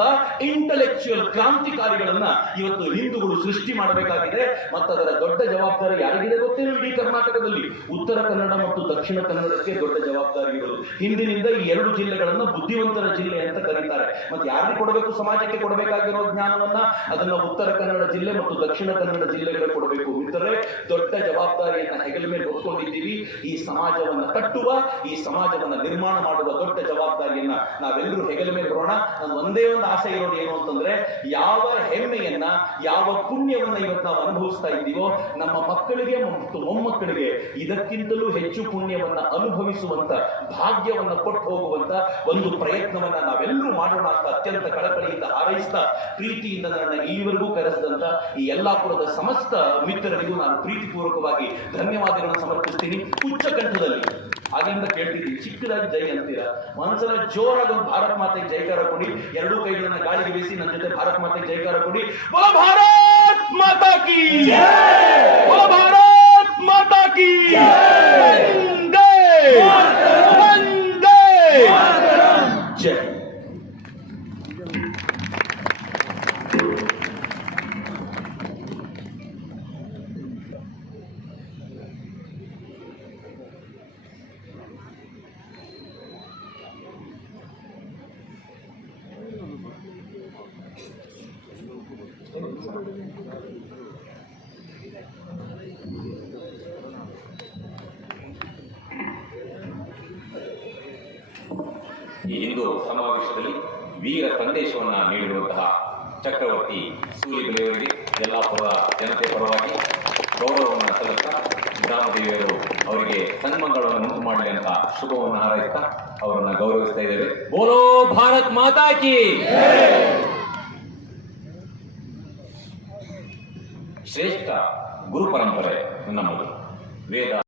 ಇಂಟೆಲೆಕ್ಚುಯಲ್ ಕ್ರಾಂತಿಕಾರಿಗಳನ್ನ ಇವತ್ತು ಹಿಂದೂಗಳು ಸೃಷ್ಟಿ ಮಾಡಬೇಕಾಗಿದೆ. ಮತ್ತು ಅದರ ದೊಡ್ಡ ಜವಾಬ್ದಾರಿ ಯಾರಿಗಿದೆ ಗೊತ್ತಾ? ಗೊತ್ತೇನು ಇಡೀ ಕರ್ನಾಟಕದಲ್ಲಿ ಉತ್ತರ ಕನ್ನಡ ಮತ್ತು ದಕ್ಷಿಣ ಕನ್ನಡಕ್ಕೆ ದೊಡ್ಡ ಜವಾಬ್ದಾರಿ ಇರೋದು. ಹಿಂದಿನಿಂದ ಈ 2 ಜಿಲ್ಲೆಗಳನ್ನ ಬುದ್ಧಿವಂತರ ಜಿಲ್ಲೆ ಅಂತ ಕರೀತಾರೆ. ಮತ್ತೆ ಯಾರಿಗೆ ಕೊಡಬೇಕು? ಸಮಾಜಕ್ಕೆ ಕೊಡಬೇಕಾಗಿರೋ ಜ್ಞಾನವನ್ನ ಅದನ್ನ ಉತ್ತರ ಕನ್ನಡ ಜಿಲ್ಲೆ ಮತ್ತು ದಕ್ಷಿಣ ಕನ್ನಡ ಜಿಲ್ಲೆಗಳು ಕೊಡಬೇಕು. ಮಿತ್ರರೇ, ದೊಡ್ಡ ಜವಾಬ್ದಾರಿಯನ್ನ ಹೆಗಲ ಮೇಲೆ ಹೊತ್ಕೊಂಡಿದ್ದೀವಿ. ಈ ಸಮಾಜವನ್ನ ಕಟ್ಟುವ, ಈ ಸಮಾಜವನ್ನ ನಿರ್ಮಾಣ ಮಾಡುವ ದೊಡ್ಡ ಜವಾಬ್ದಾರಿಯನ್ನ ನಾವೆಲ್ಲರೂ ಹೆಗಲ ಮೇಲೆ ಬರೋಣ. ನಾನು ಒಂದೇ ಒಂದು ಆಸೆ ಇರೋದು ಏನು ಅಂತಂದ್ರೆ, ಯಾವ ಹೆಮ್ಮೆಯನ್ನ, ಯಾವ ಪುಣ್ಯವನ್ನ ಇವತ್ತು ನಾವು ಅನುಭವಿಸ್ತಾ ಇದ್ದೀವೋ, ನಮ್ಮ ಮಕ್ಕಳಿಗೆ ಮತ್ತು ಮೊಮ್ಮಕ್ಕಳಿಗೆ ಇದಕ್ಕಿಂತಲೂ ಹೆಚ್ಚು ಪುಣ್ಯವನ್ನ ಅನುಭವಿಸುವಂತ ಭಾಗ್ಯವನ್ನ ಕೊಟ್ಟು ಹೋಗುವಂತ ಒಂದು ಪ್ರಯತ್ನವನ್ನ ನಾವೆಲ್ಲರೂ ಮಾಡೋಣ ಅಂತ ಅತ್ಯಂತ ಕಳಕಳಿಯಿಂದ ಹಾರೈಸ್ತಾ, ಪ್ರೀತಿಯಿಂದ ನನ್ನ ಈವರೆಗೂ ಕರೆಸಿದಂತ ಈ ಯಲ್ಲಾಪುರದ ಸಮಸ್ತ ಮಿತ್ರರಿಗೂ ನಾನು ಪ್ರೀತಿಪೂರ್ವಕವಾಗಿ ಧನ್ಯವಾದಗಳನ್ನು ಸಮರ್ಪಿಸ್ತೀನಿ. ಉಚ್ಚ ಕಂಠದಲ್ಲಿ ಆಗಿಂದ ಕೇಳ್ತಿದ್ದೀವಿ, ಚಿಕ್ಕದಾಗಿ ಜೈ ಅಂತೀರಾ. ಒಂದ್ಸಲ ಜೋರಾಗಿ ಒಂದು ಭಾರತ ಮಾತೆಗೆ ಜೈಕಾರ ಕೊಡಿ. 2 ಕೈಗಳನ್ನ ಗಾಳಿಗೆ ಬೀಸಿ ನನ್ನ ಜೊತೆ ಭಾರತ ಮಾತೆಗೆ ಜೈಕಾರ ಕೊಡಿ. ಬೋಲೋ ಭಾರತ್ ಮಾತಾ ಕಿ ಜೈ! ಬೋಲೋ ಭಾರತ್ ಮಾತಾ ಕಿ ವಂದೇ ವಂದೇ ಜೈ! ಈ ಹಿಂದೂ ಸಮಾವೇಶದಲ್ಲಿ ವೀರ ಸಂದೇಶವನ್ನು ನೀಡಿರುವಂತಹ ಚಕ್ರವರ್ತಿ ಸೂಲಿಬೆಲೆಯವರಿಗೆ ಯಲ್ಲಾಪುರದ ಜನತೆ ಪರವಾಗಿ ಗೌರವವನ್ನು ಸಲ್ಲಿಸ್ತಾ, ಗ್ರಾಮದೇವಿಯರು ಅವರಿಗೆ ಸನ್ಮಾನಗಳನ್ನು ಉಂಟು ಮಾಡಲಿ ಅಂತ ಶುಭವನ್ನು ಹಾರೈಸ್ತಾ ಅವರನ್ನು ಗೌರವಿಸ್ತಾ ಇದ್ದೇವೆ. ಬೋಲೋ ಭಾರತ್ ಮಾತಾ ಕಿ! ಶ್ರೇಷ್ಠ ಗುರು ಪರಂಪರೆ ನಮ್ಮದು. ವೇದ